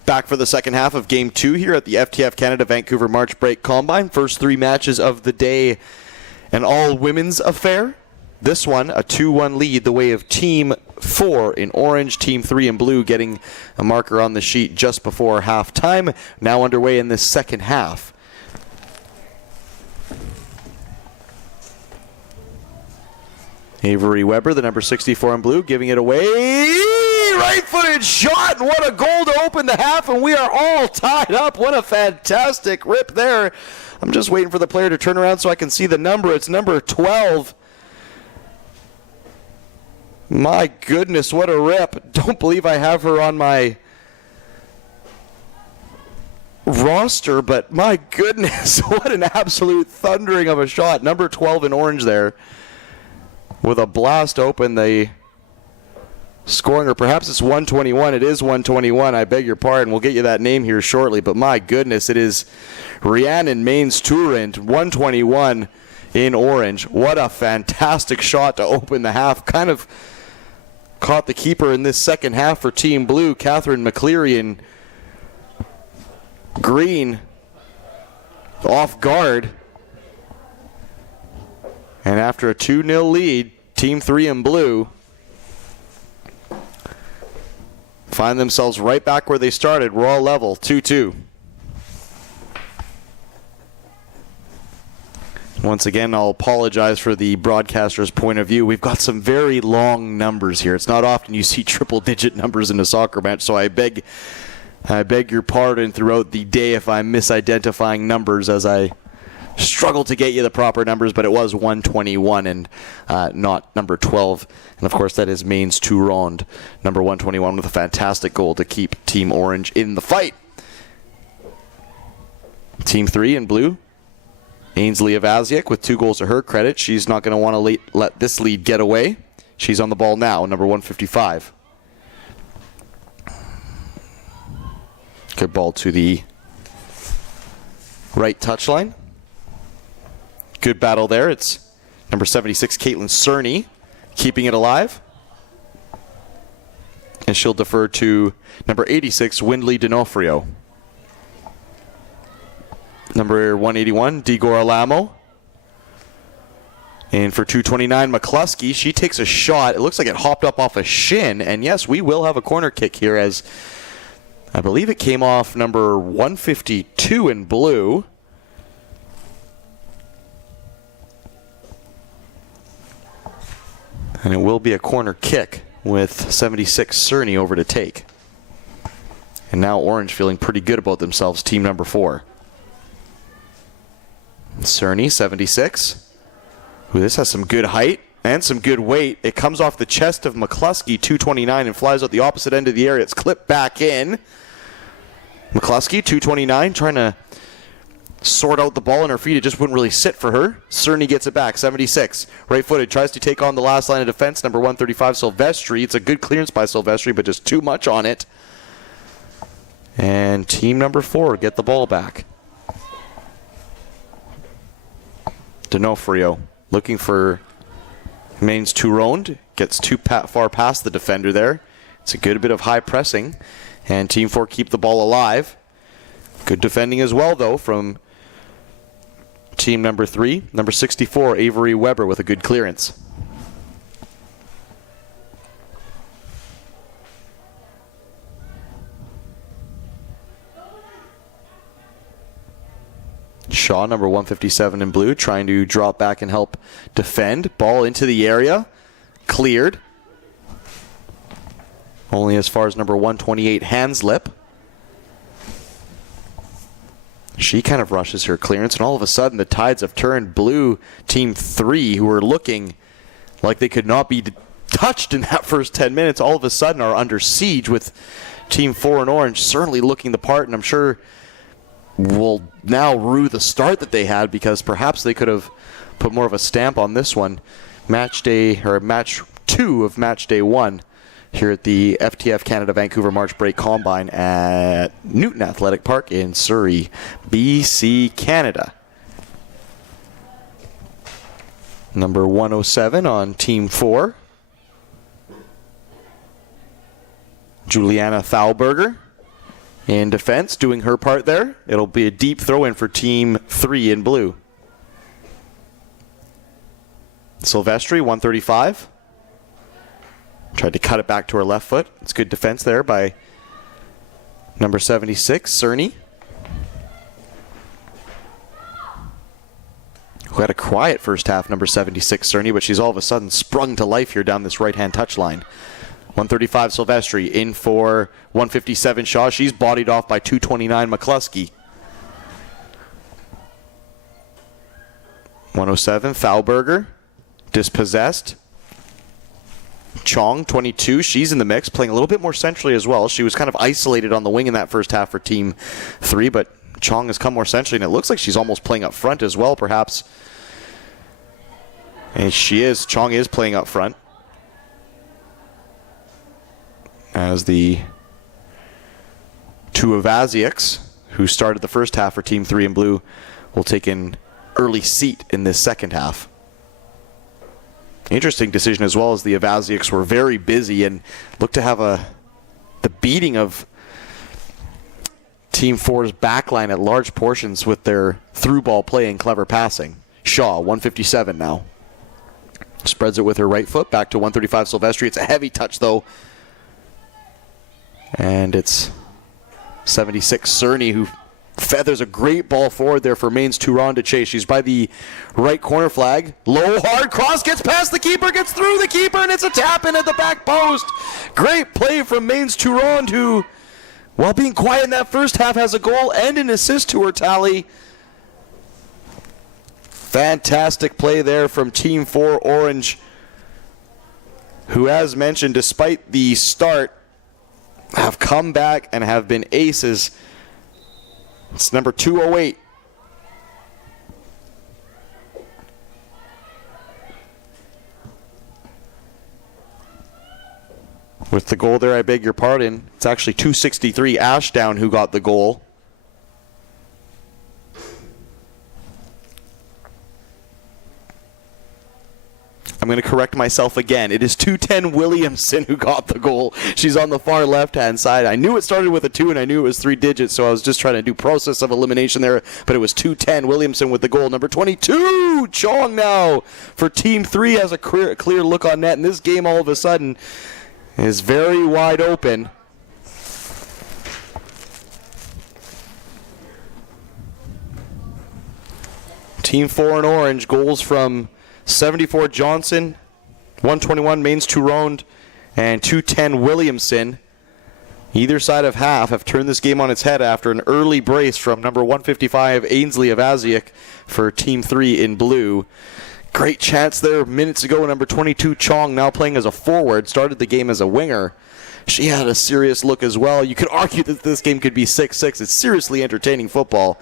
Back for the second half of Game 2 here at the FTF Canada Vancouver March Break Combine. First 3 matches of the day, an all-women's affair. This one, a 2-1 lead the way of Team 4 in orange, Team 3 in blue getting a marker on the sheet just before halftime. Now underway in this second half. Avery Weber, the number 64 in blue, giving it away. Right-footed shot, and what a goal to open the half, and we are all tied up. What a fantastic rip there. I'm just waiting for the player to turn around so I can see the number. It's number 12. My goodness, what a rip. Don't believe I have her on my roster, but my goodness, what an absolute thundering of a shot. Number 12 in orange there with a blast open the scoring, or perhaps it's 121. It is 121. I beg your pardon. We'll get you that name here shortly, but my goodness, it is Rhiannon Mains-Turent, 121 in orange. What a fantastic shot to open the half. Kind of caught the keeper in this second half for Team Blue, Catherine McCleary in green, off guard. And after a 2-0 lead, Team 3 in blue find themselves right back where they started. We're all level, 2-2. Once again, I'll apologize for the broadcaster's point of view. We've got some very long numbers here. It's not often you see triple-digit numbers in a soccer match, so I beg your pardon throughout the day if I'm misidentifying numbers as I struggle to get you the proper numbers, but it was 121 and not number 12. And, of course, that is Maine's Tourond, number 121, with a fantastic goal to keep Team Orange in the fight. Team 3 in blue. Ainsley Avaziak with 2 goals to her credit. She's not going to want to let this lead get away. She's on the ball now, number 155. Good ball to the right touchline. Good battle there. It's number 76, Caitlin Cerny, keeping it alive. And she'll defer to number 86, Windley D'Onofrio. Number 181, Digor Alamo. And for 229, McCluskey, she takes a shot. It looks like it hopped up off a shin. And yes, we will have a corner kick here, as I believe it came off number 152 in blue. And it will be a corner kick with 76 Cerny over to take. And now Orange feeling pretty good about themselves, team number 4. Cerny, 76. Ooh, this has some good height and some good weight. It comes off the chest of McCluskey, 229, and flies out the opposite end of the area. It's clipped back in. McCluskey, 229, trying to sort out the ball on her feet. It just wouldn't really sit for her. Cerny gets it back, 76. Right-footed, tries to take on the last line of defense, number 135, Silvestri. It's a good clearance by Silvestri, but just too much on it. And team number 4 get the ball back. D'Onofrio looking for Maine's Tourond. Gets too far past the defender there. It's a good bit of high pressing. And Team 4 keep the ball alive. Good defending as well, though, from team number 3. Number 64, Avery Weber, with a good clearance. Shaw, number 157 in blue, trying to drop back and help defend. Ball into the area. Cleared. Only as far as number 128, Hanslip. She kind of rushes her clearance, and all of a sudden the tides have turned. Blue, team 3, who were looking like they could not be touched in that first 10 minutes, all of a sudden are under siege with team 4 and Orange certainly looking the part, and I'm sure will now rue the start that they had, because perhaps they could have put more of a stamp on this one. Match 2 of match day 1 here at the FTF Canada Vancouver March Break Combine at Newton Athletic Park in Surrey, BC, Canada. Number 107 on team 4, Juliana Thalberger. In defense, doing her part there. It'll be a deep throw-in for team 3 in blue. Silvestri, 135. Tried to cut it back to her left foot. It's good defense there by number 76, Cerny. Who had a quiet first half, number 76, Cerny, but she's all of a sudden sprung to life here down this right-hand touchline. 135 Silvestri in for 157 Shaw. She's bodied off by 229 McCluskey. 107 Thalberger dispossessed. Chong, 22, she's in the mix, playing a little bit more centrally as well. She was kind of isolated on the wing in that first half for team 3, but Chong has come more centrally, and it looks like she's almost playing up front as well, perhaps. And she is. Chong is playing up front, as the two Avaziaks, who started the first half for Team 3 in blue, will take an early seat in this second half. Interesting decision as well, as the Avaziaks were very busy and looked to have the beating of Team 4's backline at large portions with their through ball play and clever passing. Shaw, 157 now. Spreads it with her right foot, back to 135 Silvestri. It's a heavy touch, though, And it's 76 Cerny who feathers a great ball forward there for Maine's Turon to chase. She's by the right corner flag. Low, hard cross, gets past the keeper, gets through the keeper, and it's a tap in at the back post. Great play from Maine's Turon, who, while being quiet in that first half, has a goal and an assist to her tally. Fantastic play there from Team 4 Orange, who, as mentioned, despite the start, have come back and have been aces. It's number 208. With the goal there, I beg your pardon. It's actually 263 Ashdown who got the goal. I'm going to correct myself again. It is 210 Williamson who got the goal. She's on the far left-hand side. I knew it started with a 2 and I knew it was 3 digits, so I was just trying to do process of elimination there, but it was 210 Williamson with the goal. Number 22, Chong now for Team 3 has a clear look on net, and this game all of a sudden is very wide open. Team 4 in orange, goals from 74 Johnson, 121 Maine's Turon, and 210 Williamson. Either side of half have turned this game on its head after an early brace from number 155 Ainsley Avaziak for Team 3 in blue. Great chance there minutes ago. Number 22 Chong, now playing as a forward, started the game as a winger. She had a serious look as well. You could argue that this game could be 6-6. It's seriously entertaining football.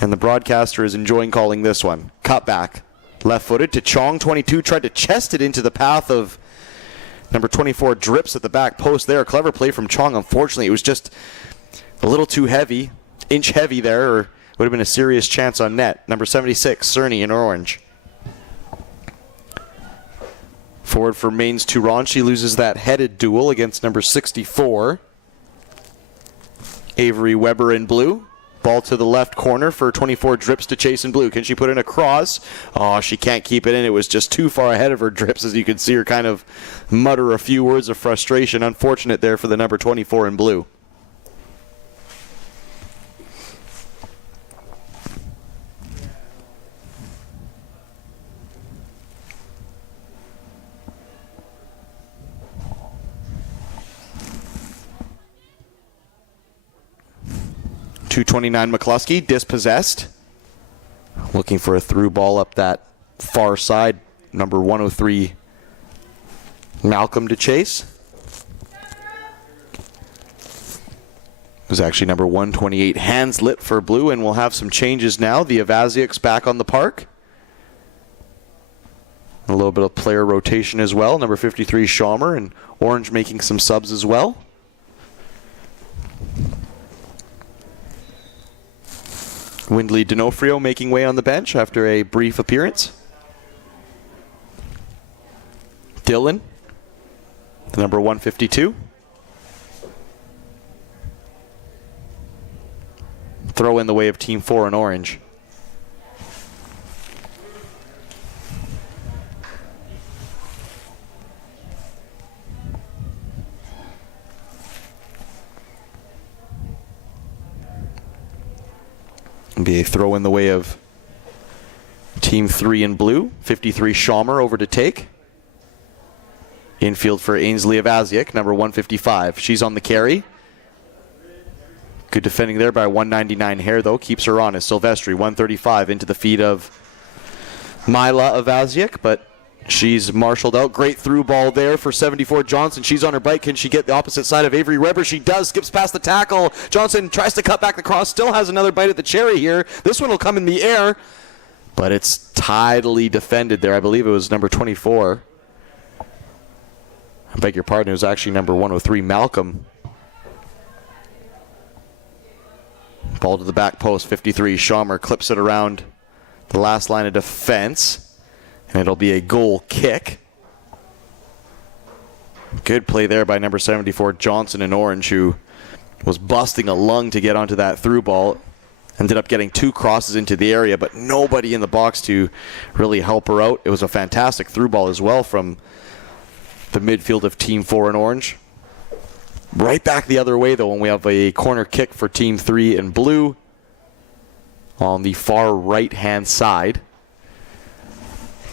And the broadcaster is enjoying calling this one. Cut back. Left-footed to Chong. 22 tried to chest it into the path of number 24 Drips at the back post there. Clever play from Chong. Unfortunately, it was just a little too heavy. Inch heavy there, or would have been a serious chance on net. Number 76, Cerny in orange. Forward for Maine's Turon. She loses that headed duel against number 64. Avery Weber in blue. Ball to the left corner for 24 Drips to chase in blue. Can she put in a cross? Oh, she can't keep it in. It was just too far ahead of her. Drips, as you can see her kind of mutter a few words of frustration. Unfortunate there for the number 24 in blue. .229 McCluskey, dispossessed. Looking for a through ball up that far side. Number 103, Malcolm to chase. It was actually number 128, Hands Lit for blue, and we'll have some changes now. The Avaziaks back on the park. A little bit of player rotation as well. Number 53, Schaumer, and Orange making some subs as well. Windley D'Onofrio making way on the bench after a brief appearance. Dylan, the number 152. Throw in the way of Team 4 in orange. Be a throw in the way of Team 3 in blue. 53 Schaumer over to take. Infield for Ainsley Avaziak, number 155. She's on the carry. Good defending there by 199 Hare, though. Keeps her on as Silvestri, 135 into the feet of Mila Avaziak, but she's marshaled out. Great through ball there for 74 Johnson. She's on her bike. Can she get the opposite side of Avery Weber? She does. Skips past the tackle. Johnson tries to cut back the cross. Still has another bite at the cherry here. This one will come in the air, but it's tidily defended there. I believe it was number 24. I beg your pardon. It was actually number 103, Malcolm. Ball to the back post. 53 Schaumer clips it around the last line of defense. And it'll be a goal kick. Good play there by number 74, Johnson in orange, who was busting a lung to get onto that through ball. Ended up getting 2 crosses into the area, but nobody in the box to really help her out. It was a fantastic through ball as well from the midfield of Team 4 in orange. Right back the other way, though, when we have a corner kick for Team 3 in blue on the far right-hand side.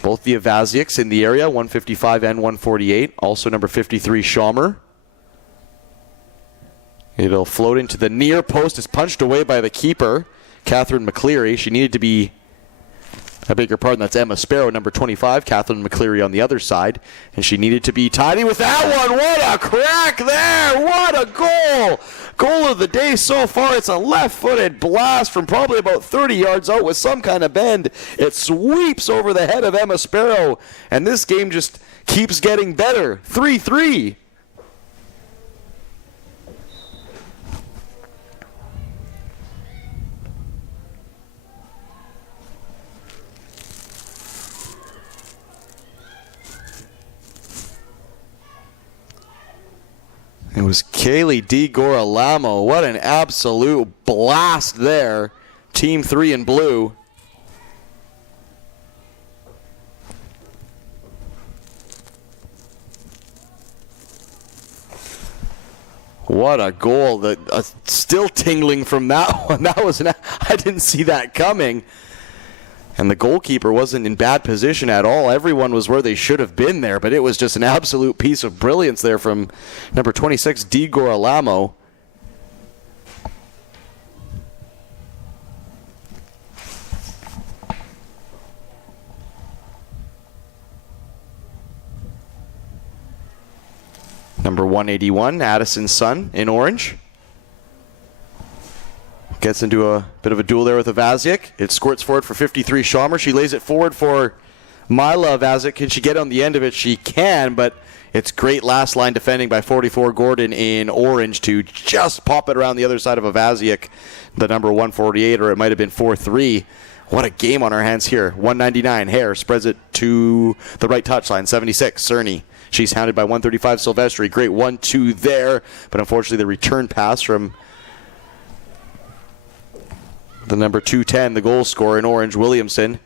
Both the Avaziaks in the area, 155 and 148. Also number 53, Schaumer. It'll float into the near post. It's punched away by the keeper, Catherine McCleary. She needed to be, I beg your pardon, that's Emma Sparrow, number 25, Catherine McCleary on the other side. And she needed to be tidy with that one. What a crack there. What a goal. Goal of the day so far. It's a left-footed blast from probably about 30 yards out with some kind of bend. It sweeps over the head of Emma Sparrow. And this game just keeps getting better. 3-3. It was Kaylee DiGorolamo. What an absolute blast there. Team 3 in blue. What a goal. Still tingling from that one. I didn't see that coming. And the goalkeeper wasn't in bad position at all. Everyone was where they should have been there, but it was just an absolute piece of brilliance there from number 26, DiGorolamo. Number 181, Addison's son in orange. Gets into a bit of a duel there with Avaziak. It squirts forward for 53, Schaumer. She lays it forward for Mila Avaziak. Can she get on the end of it? She can, but it's great last line defending by 44 Gordon in orange to just pop it around the other side of Avaziak, the number 148, or it might have been 4-3. What a game on our hands here. 199, Hare spreads it to the right touchline. 76, Cerny. She's hounded by 135, Silvestri. Great 1-2 there, but unfortunately the return pass from the number 210, the goal scorer in orange, Williamson,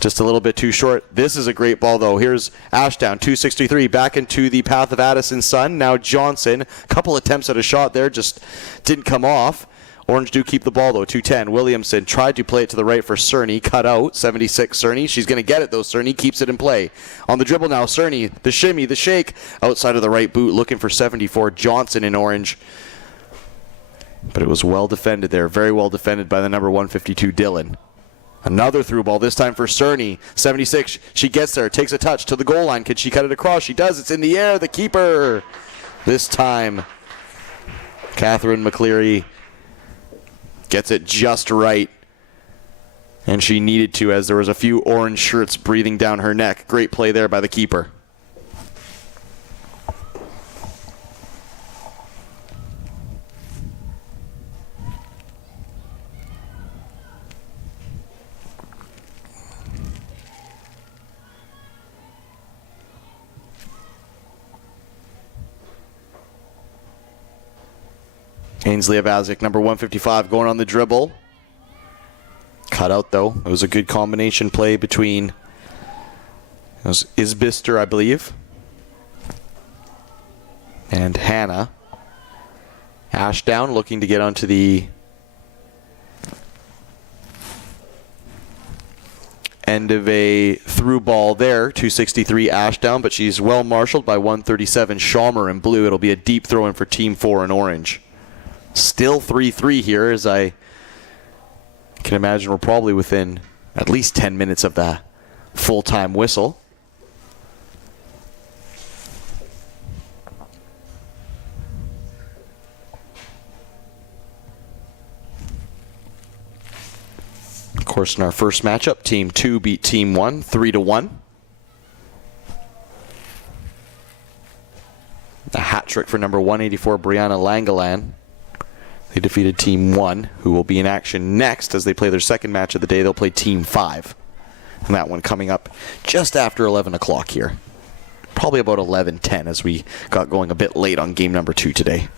just a little bit too short. This is a great ball, though. Here's Ashdown, 263, back into the path of Addison's son. Now Johnson, couple attempts at a shot there, just didn't come off. Orange do keep the ball, though. 210, Williamson tried to play it to the right for Cerny, cut out. 76, Cerny. She's going to get it, though. Cerny keeps it in play. On the dribble now, Cerny, the shimmy, the shake, outside of the right boot, looking for 74, Johnson in orange. But it was well defended there. Very well defended by the number 152, Dillon. Another through ball, this time for Cerny. 76, she gets there, takes a touch to the goal line. Can she cut it across? She does. It's in the air. The keeper. This time, Catherine McCleary gets it just right. And she needed to, as there was a few orange shirts breathing down her neck. Great play there by the keeper. Ainsley Avaziak, number 155, going on the dribble. Cut out, though. It was a good combination play between, it was Isbister, I believe, and Hannah. Ashdown looking to get onto the end of a through ball there. 263 Ashdown, but she's well marshaled by 137 Schaumer in blue. It'll be a deep throw in for Team 4 in orange. Still 3-3 here, as I can imagine we're probably within at least 10 minutes of the full-time whistle. Of course, in our first matchup, Team 2 beat Team 1 3-1. A hat trick for number 184, Brianna Langeland. They defeated Team 1, who will be in action next as they play their second match of the day. They'll play Team 5. And that one coming up just after 11 o'clock here. Probably about 11:10 as we got going a bit late on game number 2 today.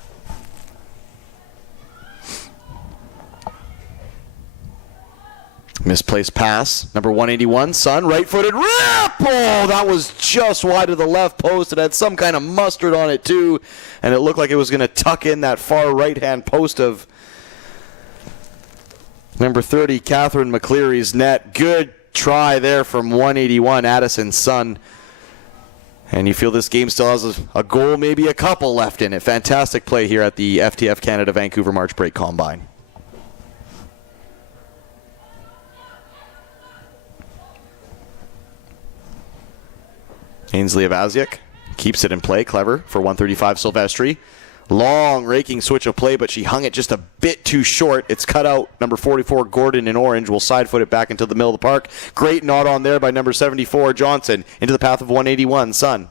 Misplaced pass. Number 181, Sun, right-footed rip! Oh, that was just wide of the left post. It had some kind of mustard on it, too. And it looked like it was going to tuck in that far right-hand post of number 30, Catherine McCleary's net. Good try there from 181, Addison Sun. And you feel this game still has a goal, maybe a couple left in it. Fantastic play here at the FTF Canada Vancouver March Break Combine. Ainsley Avaziak keeps it in play. Clever for 135 Silvestri. Long raking switch of play, but she hung it just a bit too short. It's cut out. Number 44, Gordon in orange, will side foot it back into the middle of the park. Great nod on there by number 74, Johnson, into the path of 181, Sun.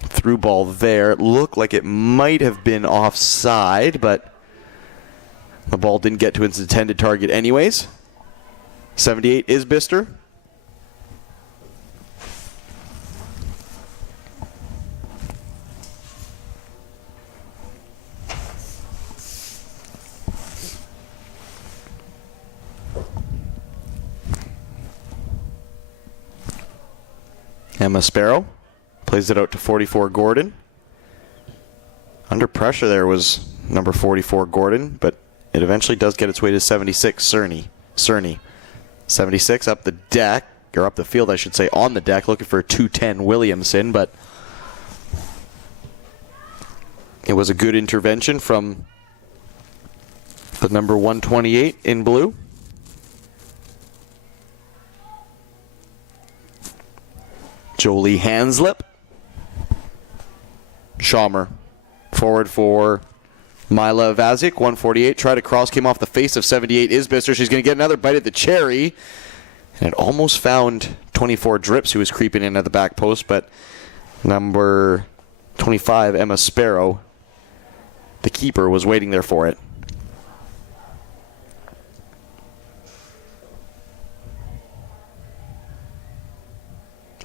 Through ball there. It looked like it might have been offside, but the ball didn't get to its intended target anyways. 78 is Bister. Emma Sparrow plays it out to 44 Gordon. Under pressure there was number 44 Gordon, but it eventually does get its way to 76 Cerny. 76 up the deck, or up the field I should say, on the deck, looking for a 210 Williamson, but it was a good intervention from the number 128 in blue. Jolie Hanslip. Schaumer. Forward for Mila Vazic. 148. Tried to cross. Came off the face of 78 Isbister. She's going to get another bite at the cherry. And it almost found 24 Drips, who was creeping in at the back post. But number 25, Emma Sparrow, the keeper, was waiting there for it.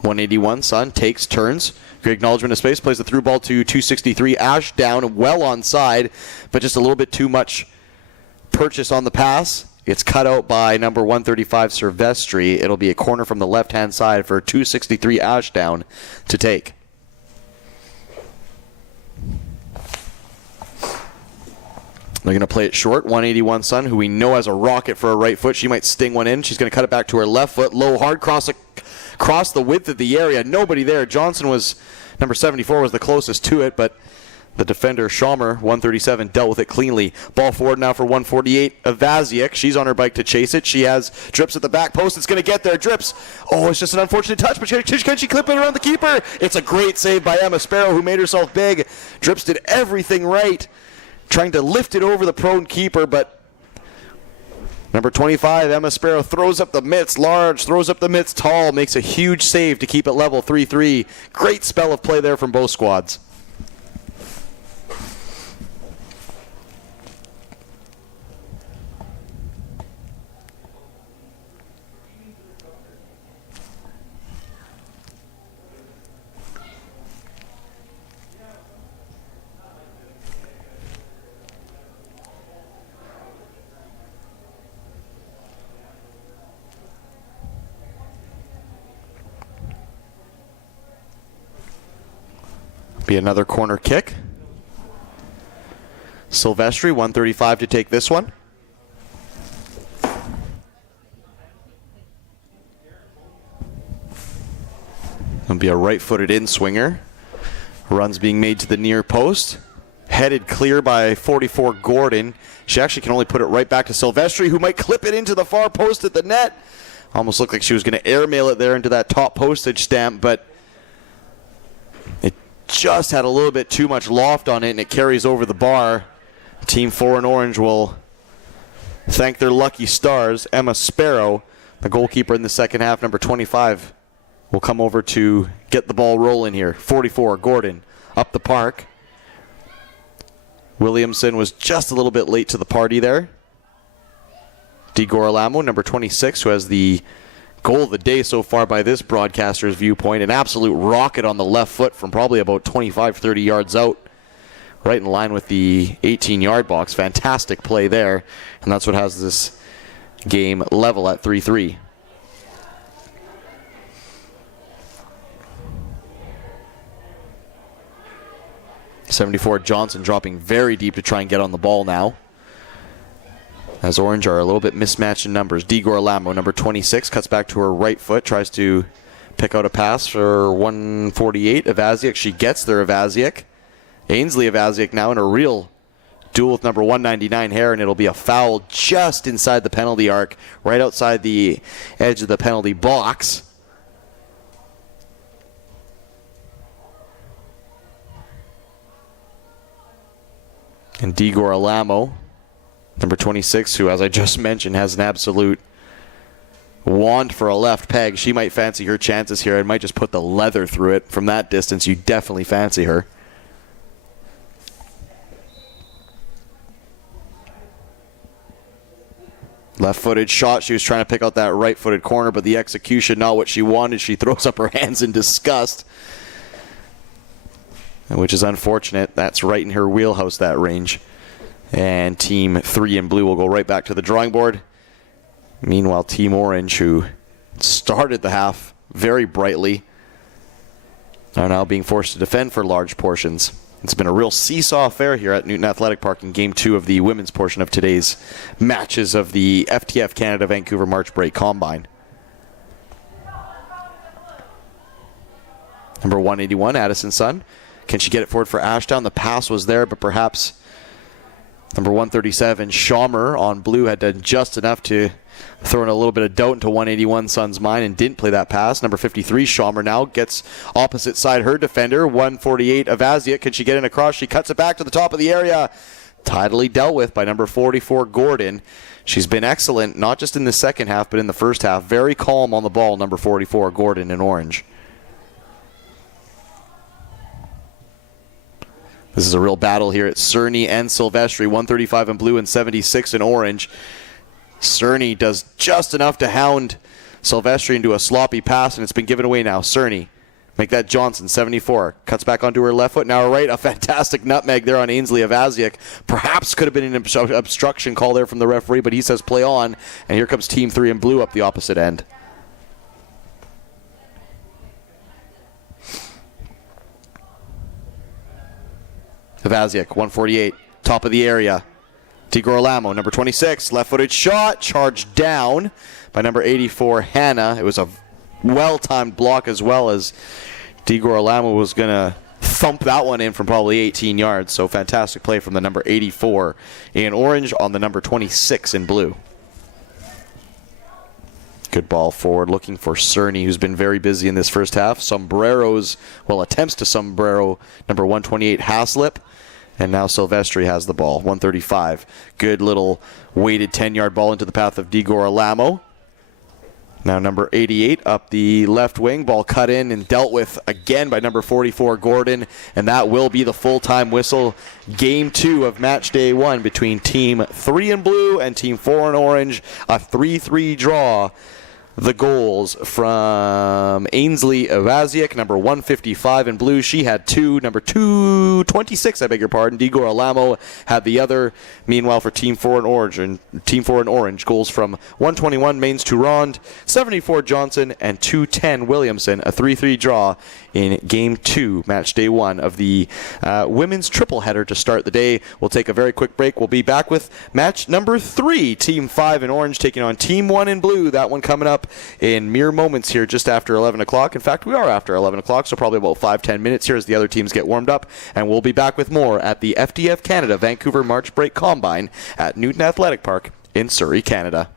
.181, Sun takes, turns. Great acknowledgement of space, plays the through ball to 263. Ash down, well onside, but just a little bit too much purchase on the pass. It's cut out by number 135, Silvestri. It'll be a corner from the left-hand side for 263 Ash down to take. They're going to play it short. 181 Sun, who we know has a rocket for a right foot. She might sting one in. She's going to cut it back to her left foot. Low, hard cross the width of the area. Nobody there. Johnson was, number 74, was the closest to it, but the defender, Schaumer, 137, dealt with it cleanly. Ball forward now for 148, Avaziak. She's on her bike to chase it. She has Drips at the back post. It's going to get there. Drips. Oh, it's just an unfortunate touch, but can she clip it around the keeper? It's a great save by Emma Sparrow, who made herself big. Drips did everything right, trying to lift it over the prone keeper, but number 25, Emma Sparrow, throws up the mitts large, throws up the mitts tall, makes a huge save to keep it level 3-3. Great spell of play there from both squads. Be another corner kick. Silvestri, 135 to take this one. It'll be a right-footed in-swinger. Runs being made to the near post. Headed clear by 44 Gordon. She actually can only put it right back to Silvestri, who might clip it into the far post at the net. Almost looked like she was going to airmail it there into that top postage stamp, but it just had a little bit too much loft on it, and it carries over the bar. Team 4 in orange will thank their lucky stars. Emma Sparrow, the goalkeeper in the second half, number 25, will come over to get the ball rolling here. 44, Gordon, up the park. Williamson was just a little bit late to the party there. Di Gorlamo, number 26, who has the goal of the day so far by this broadcaster's viewpoint. An absolute rocket on the left foot from probably about 25, 30 yards out. right in line with the 18-yard box. Fantastic play there, and that's what has this game level at 3-3. .74 Johnson dropping very deep to try and get on the ball now, as Orange are a little bit mismatched in numbers. Digor Lamo, number 26, cuts back to her right foot, tries to pick out a pass for 148. Avaziak, she gets there, Avaziak. Ainsley Avaziak now in a real duel with number 199 Hare, and it'll be a foul just inside the penalty arc, right outside the edge of the penalty box. And Digor Alamo, number 26, who, as I just mentioned, has an absolute wand for a left peg. She might fancy her chances here. It might just put the leather through it. From that distance, you definitely fancy her. Left-footed shot. She was trying to pick out that right-footed corner, but the execution, not what she wanted. She throws up her hands in disgust, which is unfortunate. That's right in her wheelhouse, that range. And Team 3 in blue will go right back to the drawing board. Meanwhile, Team Orange, who started the half very brightly, are now being forced to defend for large portions. It's been a real seesaw affair here at Newton Athletic Park in Game 2 of the women's portion of today's matches of the FTF Canada Vancouver March Break Combine. Number 181, Addison Sun. Can she get it forward for Ashdown? The pass was there, but perhaps number 137, Schaumer on blue, had done just enough to throw in a little bit of doubt into 181 Sun's mind and didn't play that pass. Number 53, Schaumer now gets opposite side her defender. 148, Avaziak. Can she get in across? She cuts it back to the top of the area. Tidily dealt with by number 44, Gordon. She's been excellent, not just in the second half, but in the first half. Very calm on the ball, number 44, Gordon in orange. This is a real battle here at Cerny and Silvestri. 135 in blue and 76 in orange. Cerny does just enough to hound Silvestri into a sloppy pass, and it's been given away now. Cerny, make that Johnson, 74. Cuts back onto her left foot, now her right. A fantastic nutmeg there on Ainsley Avaziak. Perhaps could have been an obstruction call there from the referee, but he says play on. And here comes Team 3 in blue up the opposite end. Avaziak, 148, top of the area. Digor Alamo, number 26, left-footed shot, charged down by number 84, Hannah. It was a well-timed block, as well as Digor Alamo was going to thump that one in from probably 18 yards. So fantastic play from the number 84 in orange on the number 26 in blue. Good ball forward, looking for Cerny, who's been very busy in this first half. Attempts to sombrero number 128, Haslip. And now Silvestri has the ball, 135. Good little weighted 10-yard ball into the path of Digor Alamo. Now number 88 up the left wing. Ball cut in and dealt with again by number 44, Gordon. And that will be the full-time whistle. Game 2 of match day 1 between Team 3 in blue and Team 4 in orange. A 3-3 draw. The goals from Ainsley Avaziak, number 155 in blue. She had 2. Number 226, Digor Alamo had the other. Meanwhile, for Team 4 in orange, goals from 121 Mains Tourond, 74 Johnson, and 210 Williamson. A 3-3 draw in Game 2, Match Day 1 of the women's triple header to start the day. We'll take a very quick break. We'll be back with match number 3, Team 5 in orange taking on Team 1 in blue. That one coming up in mere moments here, just after 11 o'clock. In fact, we are after 11 o'clock, so probably about 5-10 minutes here as the other teams get warmed up. And we'll be back with more at the FTF Canada Vancouver March Break Combine at Newton Athletic Park in Surrey, Canada.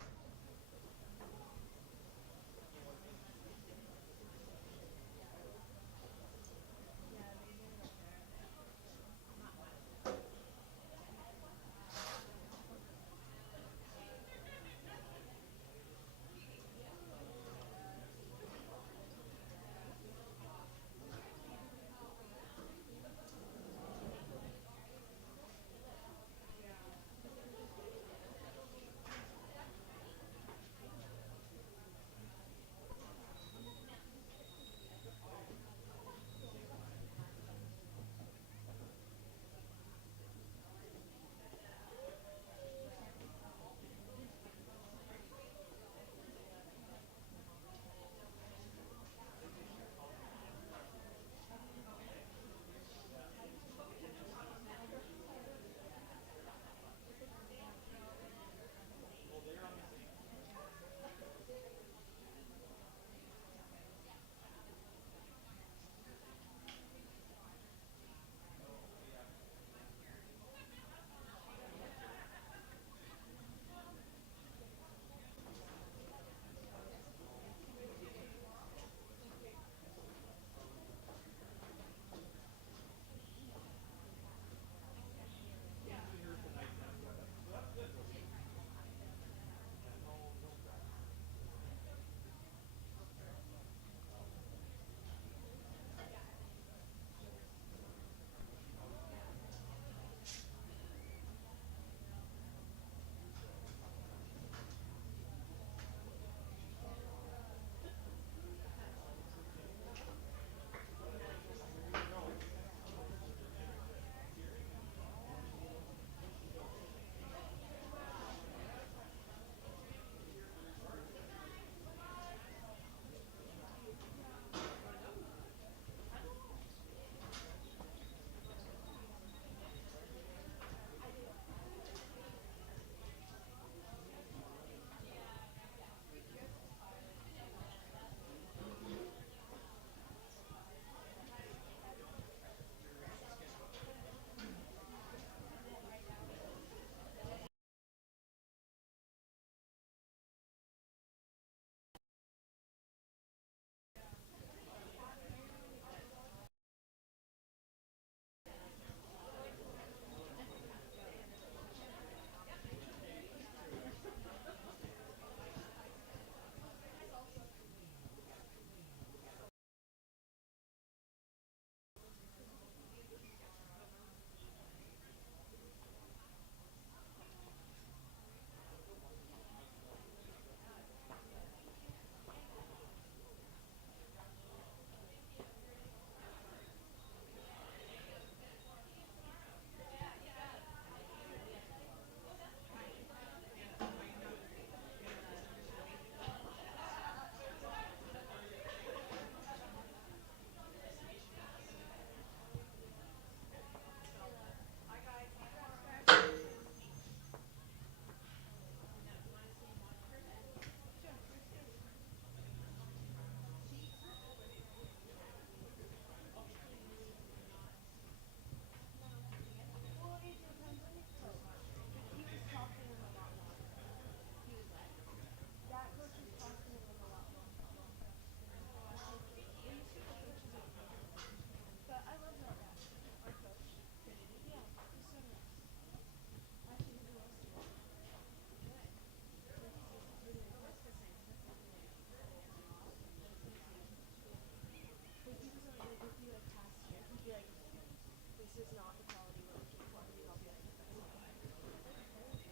is not the quality we're looking for. I'll be like,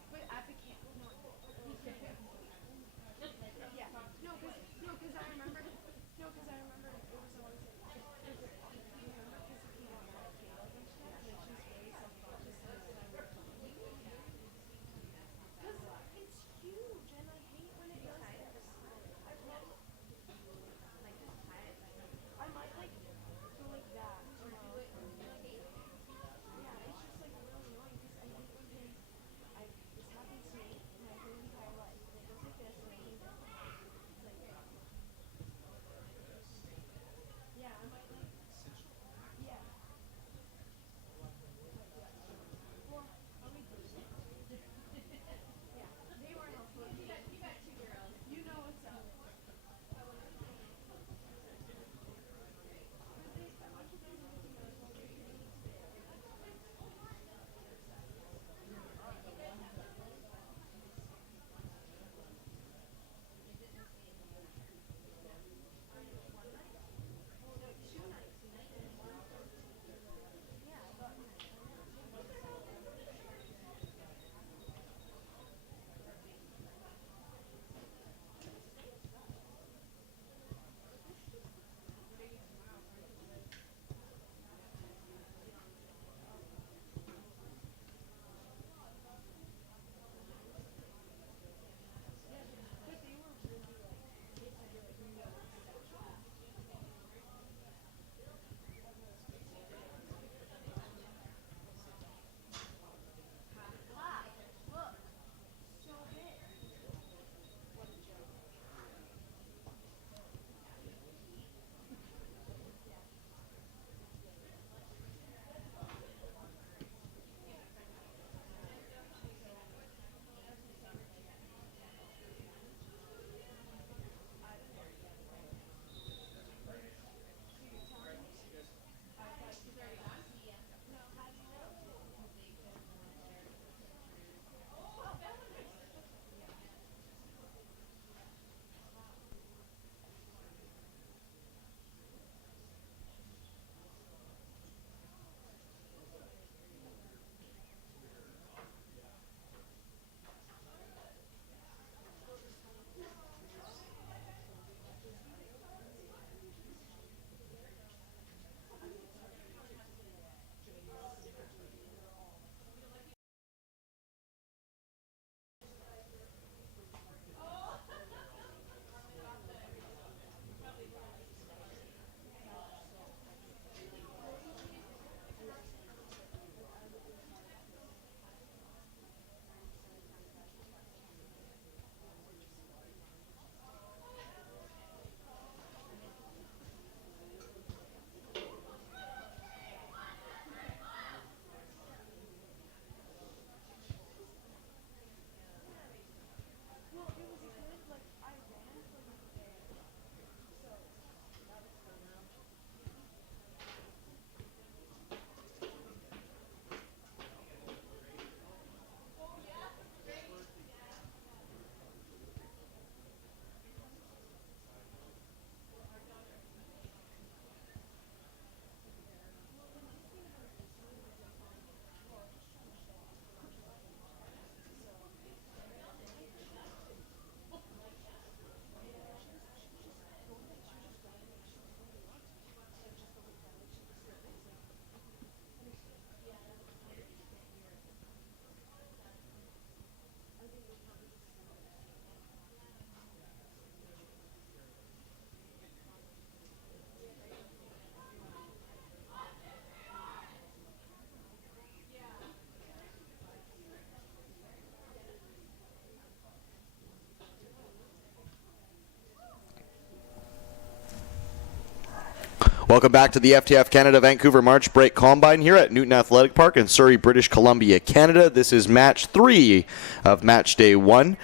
but at the camp, no. Yeah, no, because I remembered it. No, because I remembered it was the one thing. Because you remember, because he got like Caleb and stuff, and then she's really self-conscious, and then I worked on it. Because it's huge, and I hate when it does this. I probably, I might like go like that tomorrow. Yeah, it's just like really annoying because I hate when things. This happens to me my whole entire life. And it goes like this, and I hate it. Like, yeah, I might like. Yeah. Well, I'll be Thursday. Yeah, they weren't helpful. You got 2 girls. You know what's up. But they, a bunch of them were looking at us while we were training today. Well, no, 2 nights. And one Thursday. Yeah, I thought. But they were really like, they said like, no exception. Wow, look, so big. What a joke. Well, it was good, like, I ran for like a day. So, that was fun. Well, the nice thing about this one is I found, well, I'm just trying to show off how much I like it. So, yeah, she was just going, like, she was just driving, like, she was going to lunch. Like, just the whole time, like, she was sitting next, like, and it's, yeah, I just can't hear it. I think we probably just see it. Welcome back to the FTF Canada Vancouver March Break Combine here at Newton Athletic Park in Surrey, British Columbia, Canada. This is match 3 of match day 1.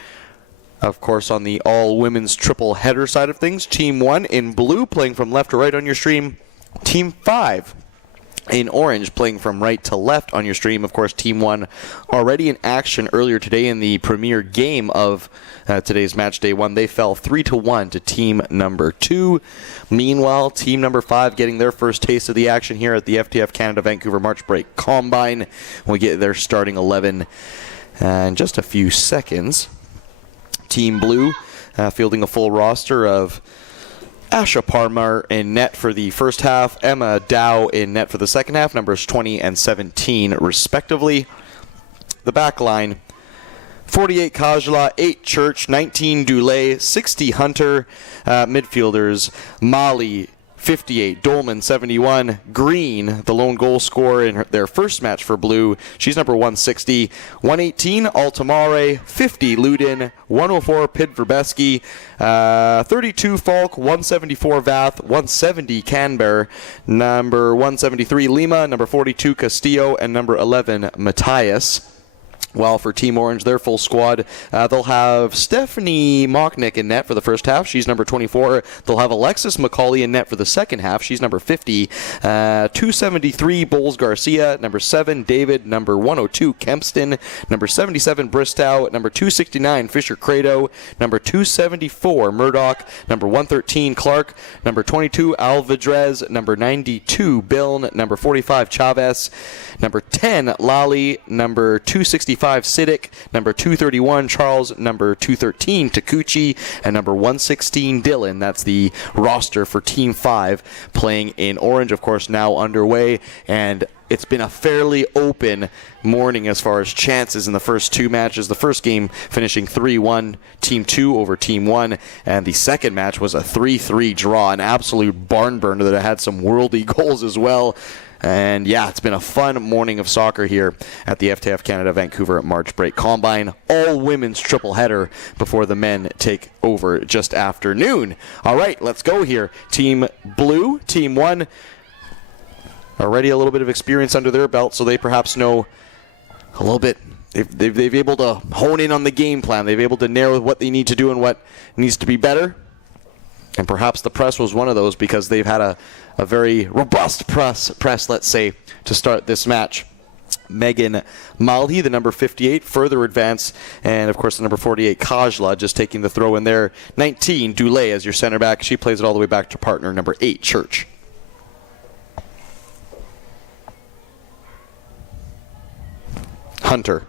Of course, on the all-women's triple header side of things, Team 1 in blue playing from left to right on your stream. Team 5 in orange, playing from right to left on your stream. Of course, Team 1 already in action earlier today in the premier game of today's match day 1. They fell 3-1 to team number 2. Meanwhile, team number 5 getting their first taste of the action here at the FTF Canada Vancouver March Break Combine. We get their starting 11 in just a few seconds. Team Blue fielding a full roster of Asha Parmar in net for the first half, Emma Dow in net for the second half, numbers 20 and 17 respectively. The back line, 48 Kajla, 8 Church, 19 Dulé, 60 Hunter. Midfielders, Mali, 58, Dolman, 71, Green, the lone goal scorer in their first match for Blue. She's number 160, 118, Altamare, 50, Ludin, 104, Pidverbeski, 32, Falk, 174, Vath, 170, Canberra, number 173, Lima, number 42, Castillo, and number 11, Matthias. While for Team Orange, their full squad, they'll have Stephanie Mocknick in net for the first half. She's number 24. They'll have Alexis McCauley in net for the second half. She's number 50. 273, Bowles Garcia. Number 7, David. Number 102, Kempston. Number 77, Bristow. Number 269, Fisher Credo. Number 274, Murdoch. Number 113, Clark. Number 22, Alvidrez. Number 92, Biln. Number 45, Chavez. Number 10, Lally. Number 265, Siddick. Number 231, Charles. Number 213, Takuchi. And number 116, Dylan. That's the roster for Team 5 playing in orange, of course, now underway. And it's been a fairly open morning as far as chances in the first 2 matches. The first game finishing 3-1, Team 2 over Team 1. And the second match was a 3-3 draw, an absolute barn burner that had some worldy goals as well. And yeah, it's been a fun morning of soccer here at the FTF Canada Vancouver March Break Combine. All women's triple header before the men take over just after noon. All right, let's go here. Team Blue, Team 1, already a little bit of experience under their belt, so they perhaps know a little bit. They've able to hone in on the game plan. They've able to narrow what they need to do and what needs to be better. And perhaps the press was one of those, because they've had a very robust press, let's say, to start this match. Megan Malhi, the number 58, further advance. And, of course, the number 48, Kajla, just taking the throw in there. 19, Dulé as your center back. She plays it all the way back to partner number 8, Church. Hunter.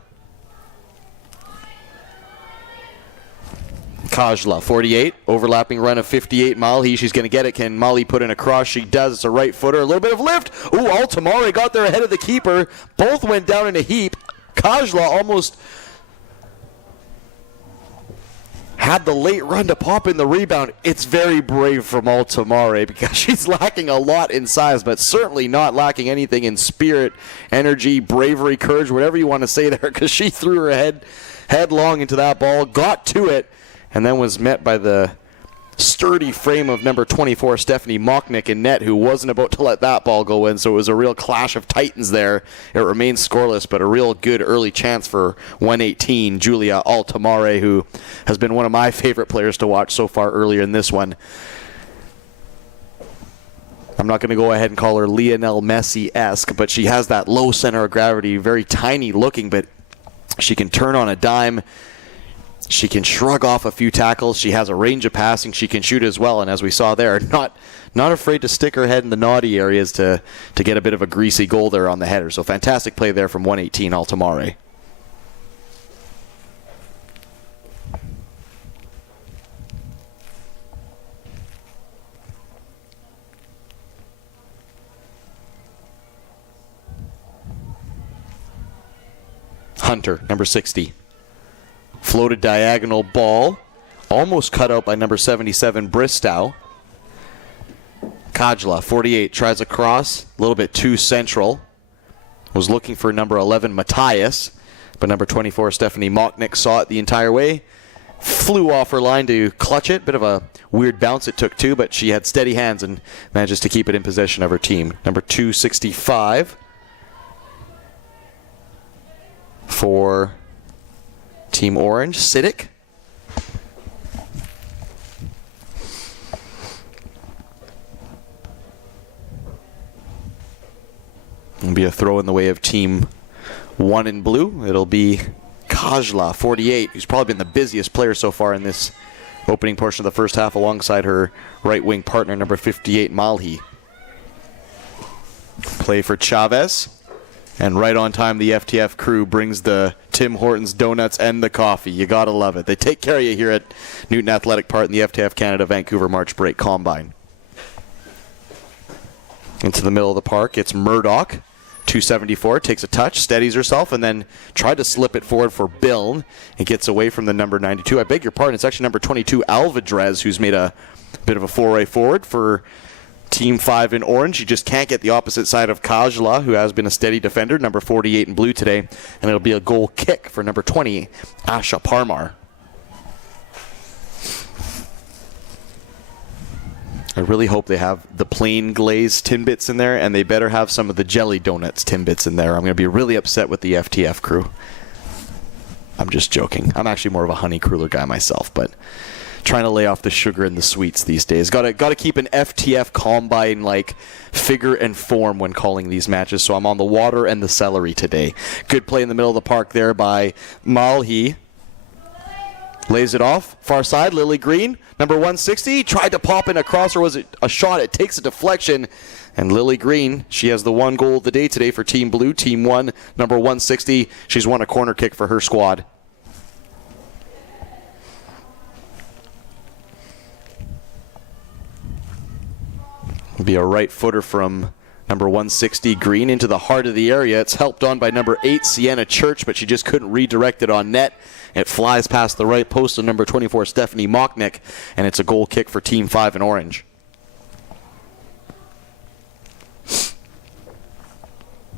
Kajla, 48, overlapping run of 58, Malhi, she's going to get it. Can Mali put in a cross? She does. It's a right footer, a little bit of lift. Ooh, Altamare got there ahead of the keeper. Both went down in a heap. Kajla almost had the late run to pop in the rebound. It's very brave from Altamare, because she's lacking a lot in size, but certainly not lacking anything in spirit, energy, bravery, courage, whatever you want to say there, because she threw her head headlong into that ball, got to it, and then was met by the sturdy frame of number 24, Stephanie Mocknick in net, who wasn't about to let that ball go in. So it was a real clash of titans there. It remains scoreless, but a real good early chance for 118, Julia Altamare, who has been one of my favorite players to watch so far earlier in this one. I'm not going to go ahead and call her Lionel Messi-esque, but she has that low center of gravity, very tiny looking, but she can turn on a dime. She can shrug off a few tackles. She has a range of passing. She can shoot as well. And as we saw there, not afraid to stick her head in the naughty areas to get a bit of a greasy goal there on the header. So fantastic play there from 118, Altamare. Hunter, number 60. Floated diagonal ball, almost cut out by number 77, Bristow. Kajla, 48, tries a cross, a little bit too central. Was looking for number 11, Matthias, but number 24, Stephanie Mocknick, saw it the entire way. Flew off her line to clutch it. Bit of a weird bounce it took too, but she had steady hands and manages to keep it in possession of her team. Number 265 for Team Orange, Siddick. It'll be a throw in the way of Team 1 in blue. It'll be Kajla, 48, who's probably been the busiest player so far in this opening portion of the first half alongside her right-wing partner, number 58, Malhi. Play for Chavez. And right on time, the FTF crew brings the Tim Hortons donuts and the coffee. You gotta love it. They take care of you here at Newton Athletic Park in the FTF Canada Vancouver March Break Combine. Into the middle of the park, it's Murdoch. 274, takes a touch, steadies herself, and then tried to slip it forward for Bill. It gets away from the number 92. I beg your pardon, it's actually number 22, Alvadrez, who's made a bit of a foray forward for Team 5 in orange. You just can't get the opposite side of Kajla, who has been a steady defender, number 48 in blue today. And it'll be a goal kick for number 20, Asha Parmar. I really hope they have the plain glazed Timbits in there, and they better have some of the jelly donuts Timbits in there. I'm going to be really upset with the FTF crew. I'm just joking. I'm actually more of a honey cruller guy myself, but trying to lay off the sugar and the sweets these days. Got to keep an FTF combine like figure and form when calling these matches. So I'm on the water and the celery today. Good play in the middle of the park there by Malhi. Lays it off. Far side, Lily Green. Number 160. Tried to pop in across, or was it a shot? It takes a deflection. And Lily Green, she has the one goal of the day today for Team Blue. Team 1, number 160. She's won a corner kick for her squad. It'll be a right footer from number 160, Green, into the heart of the area. It's helped on by number 8, Sienna Church, but she just couldn't redirect it on net. It flies past the right post of number 24, Stephanie Mocknick, and it's a goal kick for Team 5 in orange.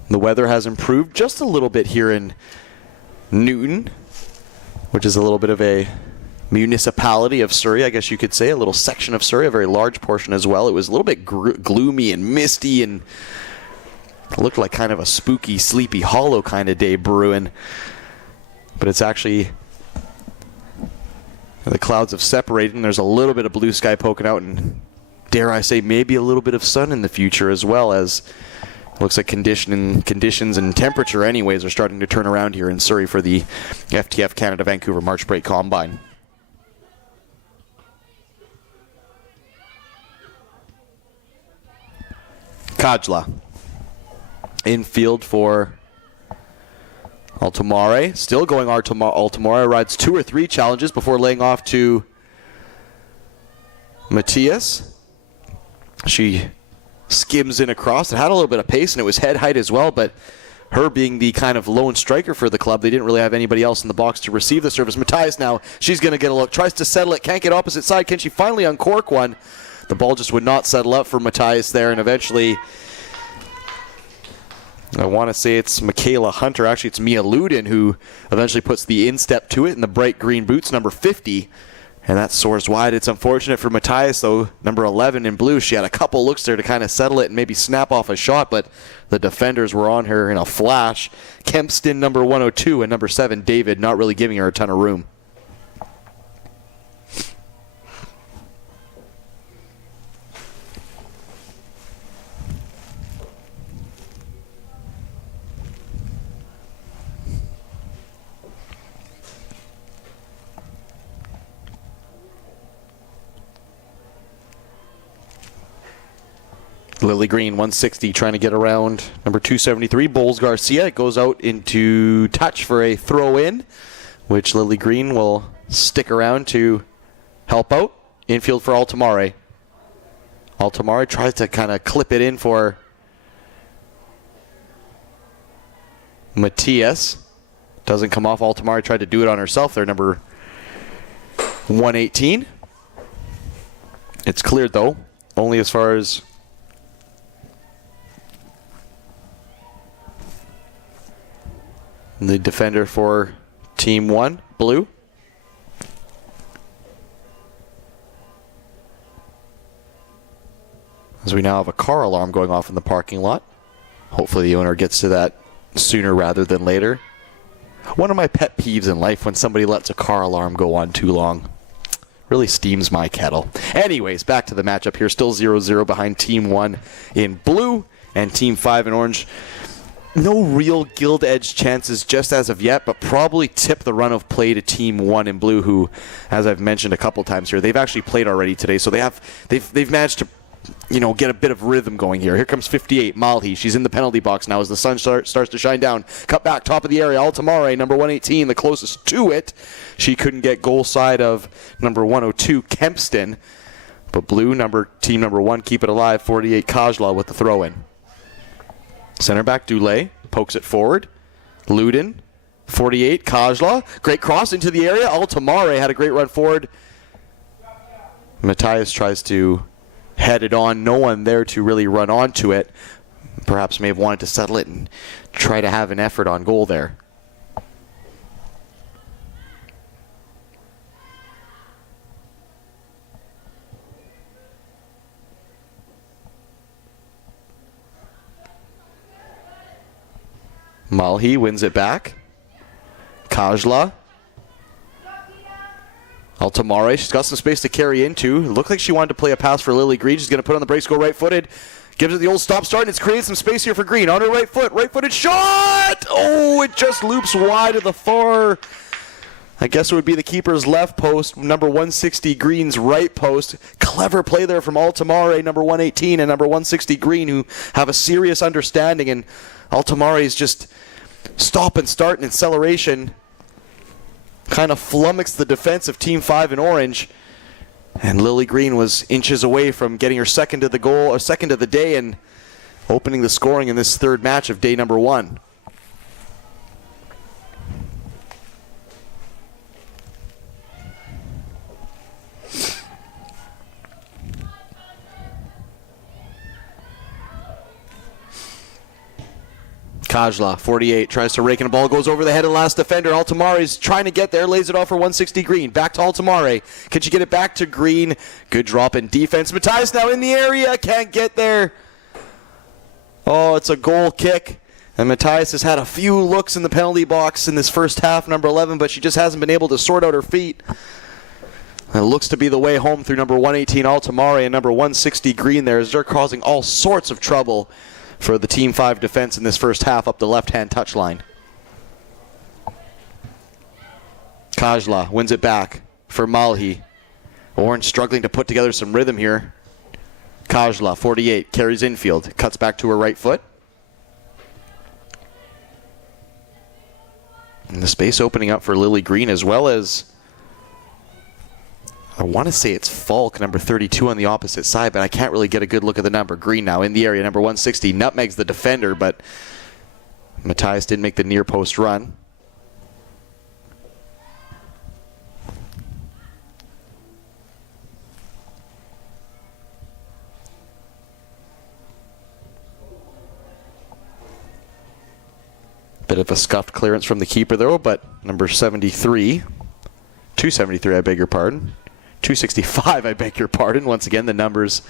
The weather has improved just a little bit here in Newton, which is a little bit of a municipality of Surrey, I guess you could say, a little section of Surrey, a very large portion as well. It was a little bit gloomy and misty, and it looked like kind of a spooky, sleepy hollow kind of day brewing. But it's actually, the clouds have separated, and there's a little bit of blue sky poking out, and dare I say, maybe a little bit of sun in the future as well, as it looks like conditions and temperature anyways are starting to turn around here in Surrey for the FTF Canada Vancouver March Break Combine. Kajla. Infield for Altomare. Still going Altomare. Rides 2 or 3 challenges before laying off to Matthias. She skims in across. It had a little bit of pace, and it was head height as well, but her being the kind of lone striker for the club, they didn't really have anybody else in the box to receive the service. Matthias now, she's going to get a look. Tries to settle it. Can't get opposite side. Can she finally uncork one? The ball just would not settle up for Matthias there, and eventually, I want to say it's Michaela Hunter. Actually, it's Mia Luden who eventually puts the instep to it in the bright green boots, number 50. And that soars wide. It's unfortunate for Matthias, though. Number 11 in blue, she had a couple looks there to kind of settle it and maybe snap off a shot, but the defenders were on her in a flash. Kempston, number 102, and number 7, David, not really giving her a ton of room. Lily Green, 160, trying to get around number 273, Bowles Garcia. It goes out into touch for a throw-in, which Lily Green will stick around to help out. Infield for Altomare. Altomare tries to kind of clip it in for Matthias. Doesn't come off. Altomare tried to do it on herself there, number 118. It's cleared, though, only as far as the defender for Team 1, blue. As we now have a car alarm going off in the parking lot. Hopefully the owner gets to that sooner rather than later. One of my pet peeves in life when somebody lets a car alarm go on too long. Really steams my kettle. Anyways, back to the matchup here. Still 0-0 behind Team 1 in blue and Team 5 in orange. no real gild edge chances just as of yet, but probably tip the run of play to Team 1 in blue, who, as I've mentioned a couple times here, they've actually played already today, so they've managed to, get a bit of rhythm going here. Here comes 58, Malhi. She's in the penalty box now as the sun starts to shine down. Cut back, top of the area, Altamare, number 118, the closest to it. She couldn't get goal side of number 102, Kempston. But blue, team number 1, keep it alive, 48, Kajla with the throw-in. Center back, Dulé, pokes it forward. Luden, 48, Kajla. Great cross into the area. Altamare had a great run forward. Matthias tries to head it on. No one there to really run onto it. Perhaps may have wanted to settle it and try to have an effort on goal there. Malhi wins it back. Kajla. Altamare, she's got some space to carry into. Looked like she wanted to play a pass for Lily Green. She's going to put on the brakes, go right-footed. Gives it the old stop-start, and it's created some space here for Green. On her right foot, right-footed shot! Oh, it just loops wide of the far. I guess it would be the keeper's left post, number 160 Green's right post. Clever play there from Altamare, number 118, and number 160 Green, who have a serious understanding, and Altamare's just stop and start and acceleration kind of flummoxed the defense of Team 5 in orange. And Lily Green was inches away from getting her second of the day and opening the scoring in this third match of day number 1. Kajla, 48, tries to rake in a ball, goes over the head of the last defender. Altamare's trying to get there, lays it off for 160 Green. Back to Altamare. Can she get it back to Green? Good drop in defense. Matthias now in the area, can't get there. Oh, it's a goal kick. And Matthias has had a few looks in the penalty box in this first half, number 11, but she just hasn't been able to sort out her feet. And it looks to be the way home through number 118 Altamare and number 160 Green there, as they're causing all sorts of trouble for the Team 5 defense in this first half up the left-hand touchline. Kajla wins it back for Malhi. Orange struggling to put together some rhythm here. Kajla, 48, carries infield, cuts back to her right foot. And the space opening up for Lily Green, as well as, I want to say it's Falk, number 32 on the opposite side, but I can't really get a good look at the number. Green now in the area, number 160. Nutmegs the defender, but Matthias didn't make the near post run. Bit of a scuffed clearance from the keeper though, but number 73, 273, I beg your pardon. 265, I beg your pardon. Once again, the numbers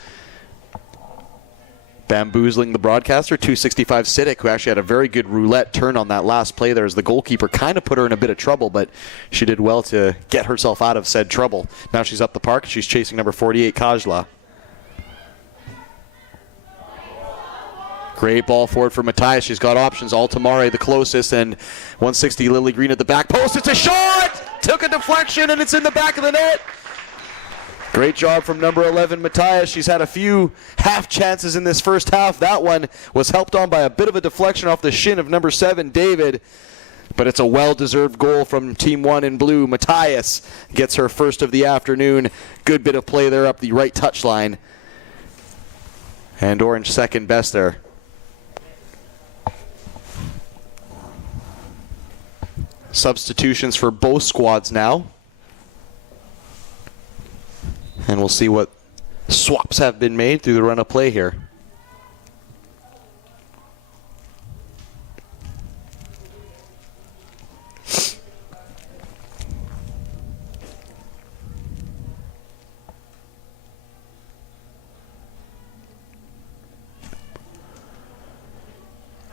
bamboozling the broadcaster. 265 Siddick, who actually had a very good roulette turn on that last play there as the goalkeeper kind of put her in a bit of trouble, but she did well to get herself out of said trouble. Now she's up the park. She's chasing number 48, Kajla. Great ball forward for Matthias. She's got options. Altamare the closest, and 160 Lily Green at the back post. It's a shot! Took a deflection, and it's in the back of the net. Great job from number 11, Matthias. She's had a few half chances in this first half. That one was helped on by a bit of a deflection off the shin of number 7, David. But it's a well-deserved goal from Team 1 in blue. Matthias gets her first of the afternoon. Good bit of play there up the right touchline. And Orange second best there. Substitutions for both squads now. And we'll see what swaps have been made through the run of play here.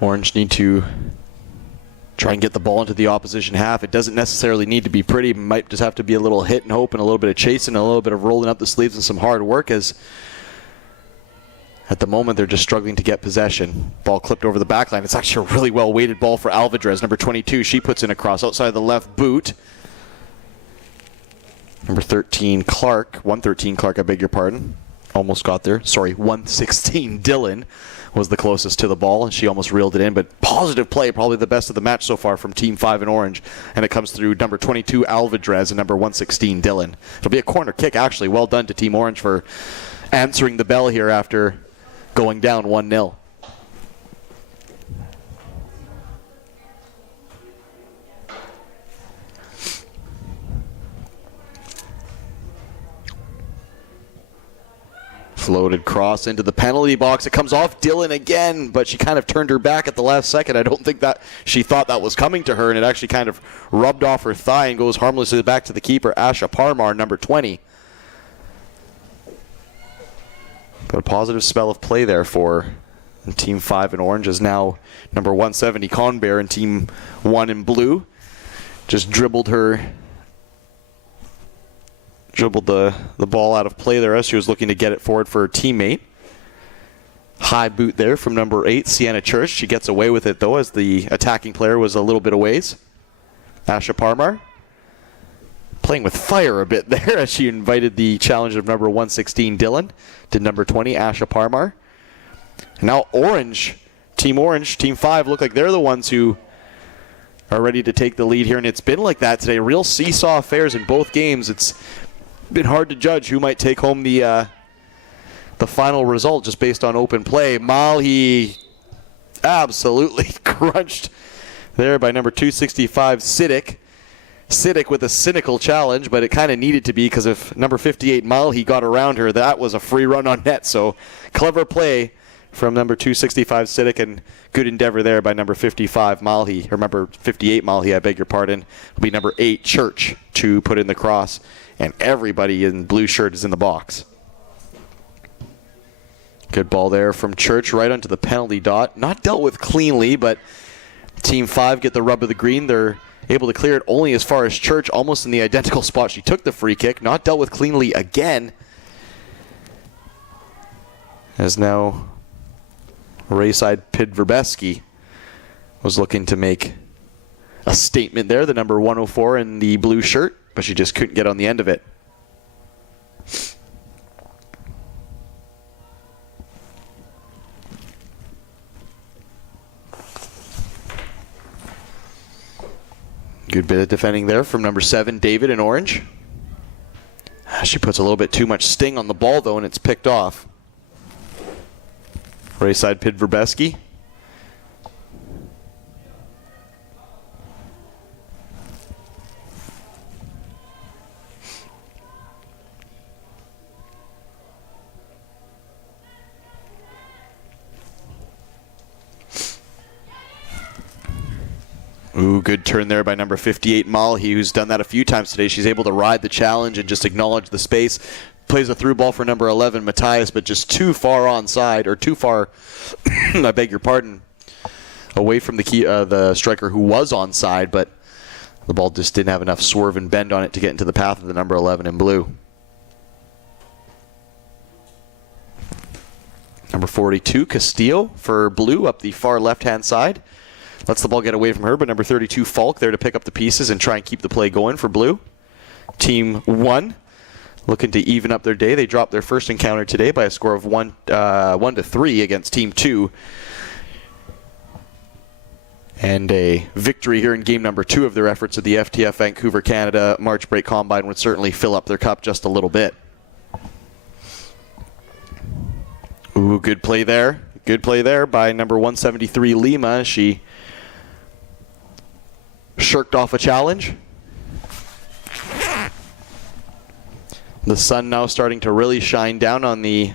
Orange need to try and get the ball into the opposition half. It doesn't necessarily need to be pretty. It might just have to be a little hit and hope and a little bit of chasing, a little bit of rolling up the sleeves and some hard work as At the moment, they're just struggling to get possession. Ball clipped over the back line. It's actually a really well-weighted ball for Alvidrez, number 22. She puts in a cross outside the left boot. Number 13, Clark. 113, Clark, I beg your pardon. Almost got there. Sorry, 116, Dillon was the closest to the ball, and she almost reeled it in. But positive play, probably the best of the match so far from Team 5 in orange. And it comes through number 22, Alvidrez, and number 116, Dillon. It'll be a corner kick, actually. Well done to Team Orange for answering the bell here after going down 1-0. Floated cross into the penalty box. It comes off Dillon again, but she kind of turned her back at the last second. I don't think that she thought that was coming to her, and it actually kind of rubbed off her thigh and goes harmlessly back to the keeper, Asha Parmar, number 20. But a positive spell of play there for Team 5 in orange is now number 170, Conbear, and Team 1 in blue. Just dribbled the ball out of play there as she was looking to get it forward for her teammate. High boot there from number 8, Sienna Church. She gets away with it, though, as the attacking player was a little bit a ways. Asha Parmar playing with fire a bit there as she invited the challenge of number 116, Dillon, to number 20, Asha Parmar. Now Team 5 look like they're the ones who are ready to take the lead here, and it's been like that today. Real seesaw affairs in both games. It's been hard to judge who might take home the final result just based on open play. Malhi absolutely crunched there by number 265, Siddick. Siddick with a cynical challenge, but it kind of needed to be because if number 58, Malhi, got around her, that was a free run on net. So clever play from number 265, Siddick, and good endeavor there by number 55, Malhi. Or number 58, Malhi, I beg your pardon. Will be number 8, Church, to put in the cross. And everybody in blue shirt is in the box. Good ball there from Church right onto the penalty dot. Not dealt with cleanly, but Team 5 get the rub of the green. They're able to clear it only as far as Church, almost in the identical spot she took the free kick. Not dealt with cleanly again. As now Rayside Pidverbeski was looking to make a statement there, the number 104 in the blue shirt, but she just couldn't get on the end of it. Good bit of defending there from number 7, David in orange. She puts a little bit too much sting on the ball, though, and it's picked off. Rayside Pidverbeski. Ooh, good turn there by number 58, Malhi, who's done that a few times today. She's able to ride the challenge and just acknowledge the space. Plays a through ball for number 11, Matthias, but just too far onside, or too far, I beg your pardon, away from the striker who was onside, but the ball just didn't have enough swerve and bend on it to get into the path of the number 11 in blue. Number 42, Castillo for blue up the far left-hand side. Lets the ball get away from her, but number 32, Falk, there to pick up the pieces and try and keep the play going for blue. Team 1 looking to even up their day. They dropped their first encounter today by a score of 1-3 against Team 2. And a victory here in game number 2 of their efforts at the FTF Vancouver, Canada March Break Combine would certainly fill up their cup just a little bit. Ooh, good play there. Good play there by number 173, Lima. She shirked off a challenge. The sun now starting to really shine down on the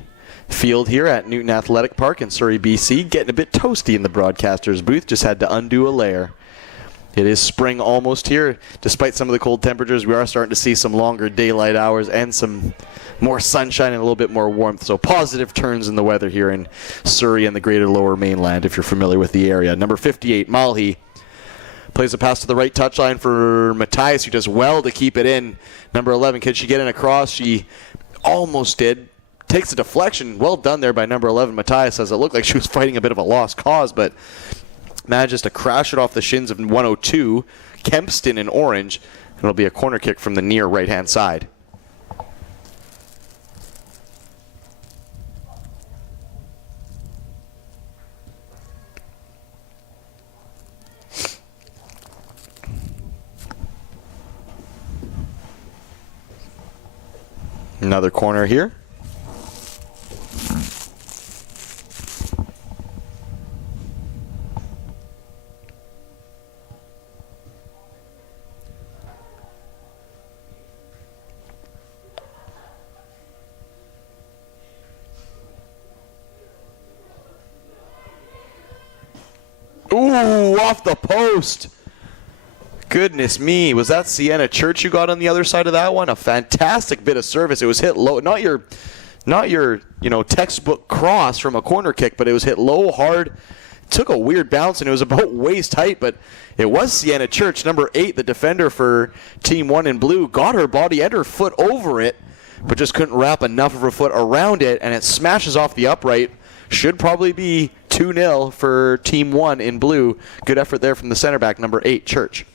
field here at Newton Athletic Park in Surrey, BC. Getting a bit toasty in the broadcaster's booth. Just had to undo a layer. It is spring almost here. Despite some of the cold temperatures, we are starting to see some longer daylight hours and some more sunshine and a little bit more warmth. So positive turns in the weather here in Surrey and the greater lower mainland, if you're familiar with the area. Number 58, Malhi, plays a pass to the right touchline for Matthias, who does well to keep it in. Number 11, can she get in across? She almost did. takes a deflection. Well done there by number 11, Matthias, as it looked like she was fighting a bit of a lost cause, but manages to crash it off the shins of 102, Kempston in orange, and it'll be a corner kick from the near right-hand side. Another corner here. Ooh, off the post. Goodness me. Was that Sienna Church you got on the other side of that one? A fantastic bit of service. It was hit low. Not your textbook cross from a corner kick, but it was hit low, hard. Took a weird bounce, and it was about waist height, but it was Sienna Church, number 8, the defender for Team 1 in blue, got her body and her foot over it, but just couldn't wrap enough of her foot around it, and it smashes off the upright. Should probably be 2-0 for Team 1 in blue. Good effort there from the center back, number 8, Church.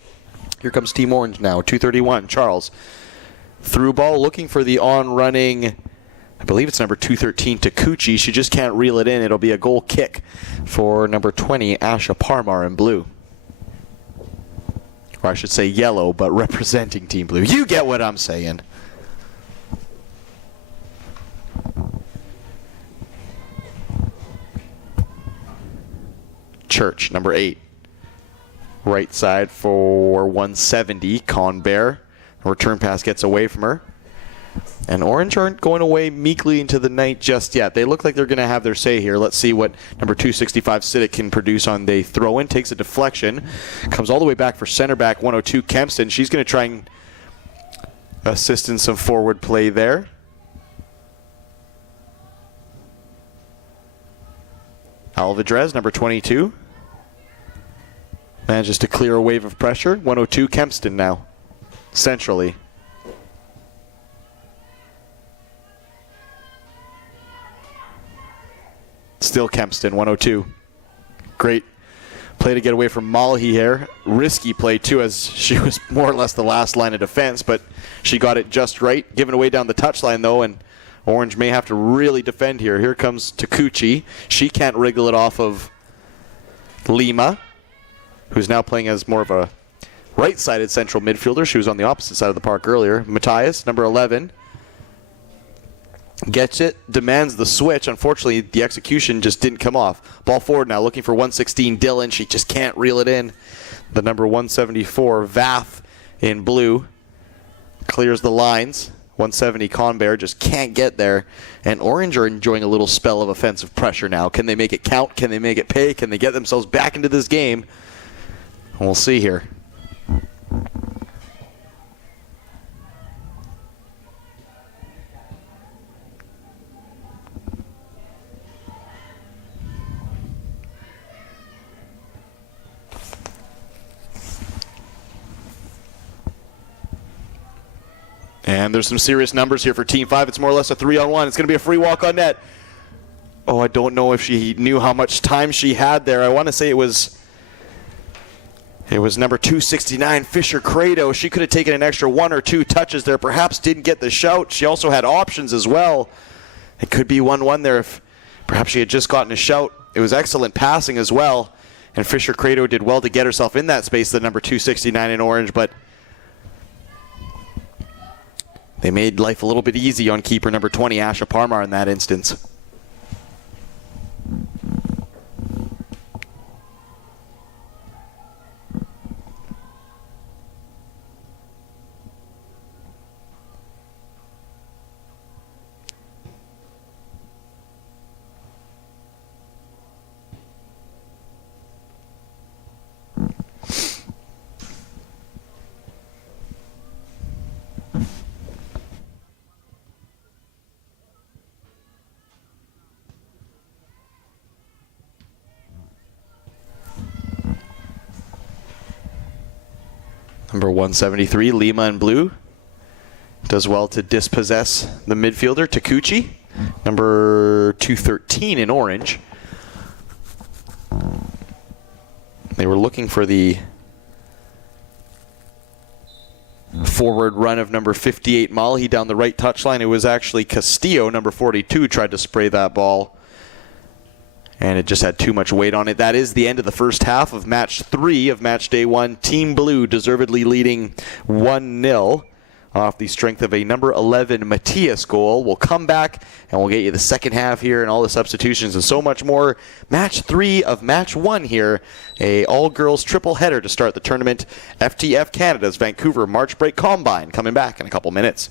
Here comes Team Orange now, 231, Charles. Through ball, looking for the on-running, I believe it's number 213, Takuchi. She just can't reel it in. It'll be a goal kick for number 20, Asha Parmar in blue. Or I should say yellow, but representing Team Blue. You get what I'm saying. Church, number 8. Right side for 170, Conbear. Return pass gets away from her. And Orange aren't going away meekly into the night just yet. They look like they're going to have their say here. Let's see what number 265 Siddick can produce on the throw-in. Takes a deflection. Comes all the way back for center back 102 Kempston. She's going to try and assist in some forward play there. Alvidrez, number 22. Manages to clear a wave of pressure. 102 Kempston now. Centrally. Still Kempston, 102. Great play to get away from Malhi here. Risky play, too, as she was more or less the last line of defense, but she got it just right. Given away down the touchline, though, and Orange may have to really defend here. Here comes Takuchi. She can't wriggle it off of Lima, who's now playing as more of a right-sided central midfielder. She was on the opposite side of the park earlier. Matthias, number 11. Gets it, demands the switch. Unfortunately, the execution just didn't come off. Ball forward now, looking for 116, Dylan. She just can't reel it in. The number 174, Vath in blue, clears the lines. 170, Conbear just can't get there. And Orange are enjoying a little spell of offensive pressure now. Can they make it count? Can they make it pay? Can they get themselves back into this game? We'll see here. And there's some serious numbers here for Team 5. It's more or less a 3-on-1. It's going to be a free walk on net. Oh, I don't know if she knew how much time she had there. I want to say it was number 269, Fisher Credo. She could have taken an extra 1 or 2 touches there. Perhaps didn't get the shout. She also had options as well. It could be 1-1 there if perhaps she had just gotten a shout. It was excellent passing as well. And Fisher Credo did well to get herself in that space, the number 269 in orange, but they made life a little bit easy on keeper number 20, Asha Parmar, in that instance. Number 173, Lima in blue, does well to dispossess the midfielder, Takuchi. number 213 in orange. They were looking for the forward run of number 58, Malhi, down the right touchline. It was actually Castillo, number 42, tried to spray that ball, and it just had too much weight on it. That is the end of the first half of match 3 of match day 1. Team Blue deservedly leading 1-0 off the strength of a number 11 Matias goal. We'll come back and we'll get you the second half here and all the substitutions and so much more. Match 3 of match 1 here. A all-girls triple header to start the tournament. FTF Canada's Vancouver March Break Combine coming back in a couple minutes.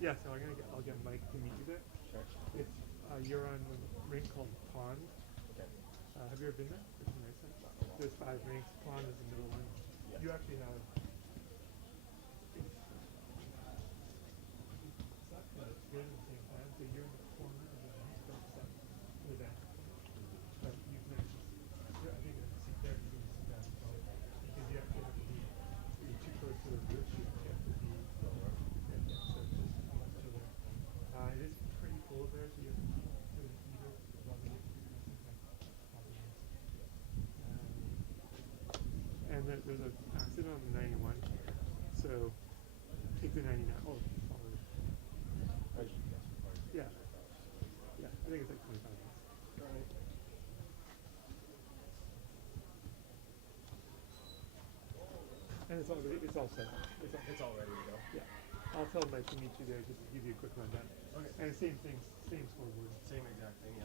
Yeah, so I'll get Mike to meet you there. Sure. It's you're on a rink called Pond. Okay. Have you ever been there? It's a nice one. There's 5 rinks. Pond is the middle one. Yeah. You actually have set and it's good at the same time. So you're in the corner of the rink, but set to the back. But you can actually, I think there's a seat there. You can sit down as well. Because you actually have to be, you're too close to the roof. You have to be lower. So just chill there. It is pretty cold there, so you have to keep the heater above you. And there's an accident on the 91, so take the 99. Oh, follow it. Yeah. Yeah, I think it's like 25 minutes. Alright. And it's all set up. It's all ready to go. Yeah. I'll tell Mike to meet you there just to give you a quick rundown. Okay. And same thing, same scoreboard. Same exact thing, yeah.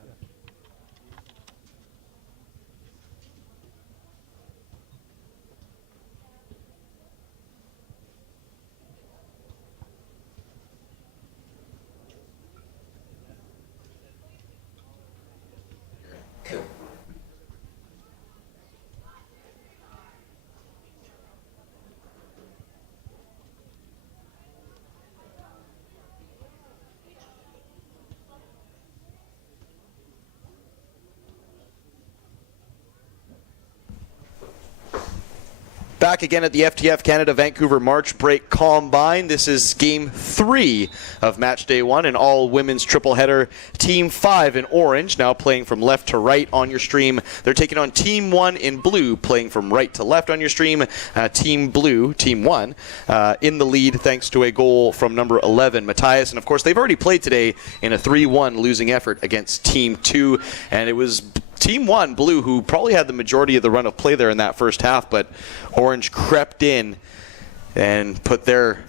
Back again at the FTF Canada Vancouver March Break Combine. This is Game 3 of Match Day 1, an all-women's triple-header. Team 5 in orange, now playing from left to right on your stream. They're taking on Team 1 in blue, playing from right to left on your stream. Team Blue, Team 1, in the lead thanks to a goal from number 11, Matthias. And, of course, they've already played today in a 3-1 losing effort against Team 2, and it was Team 1, Blue, who probably had the majority of the run of play there in that first half, but Orange crept in and put their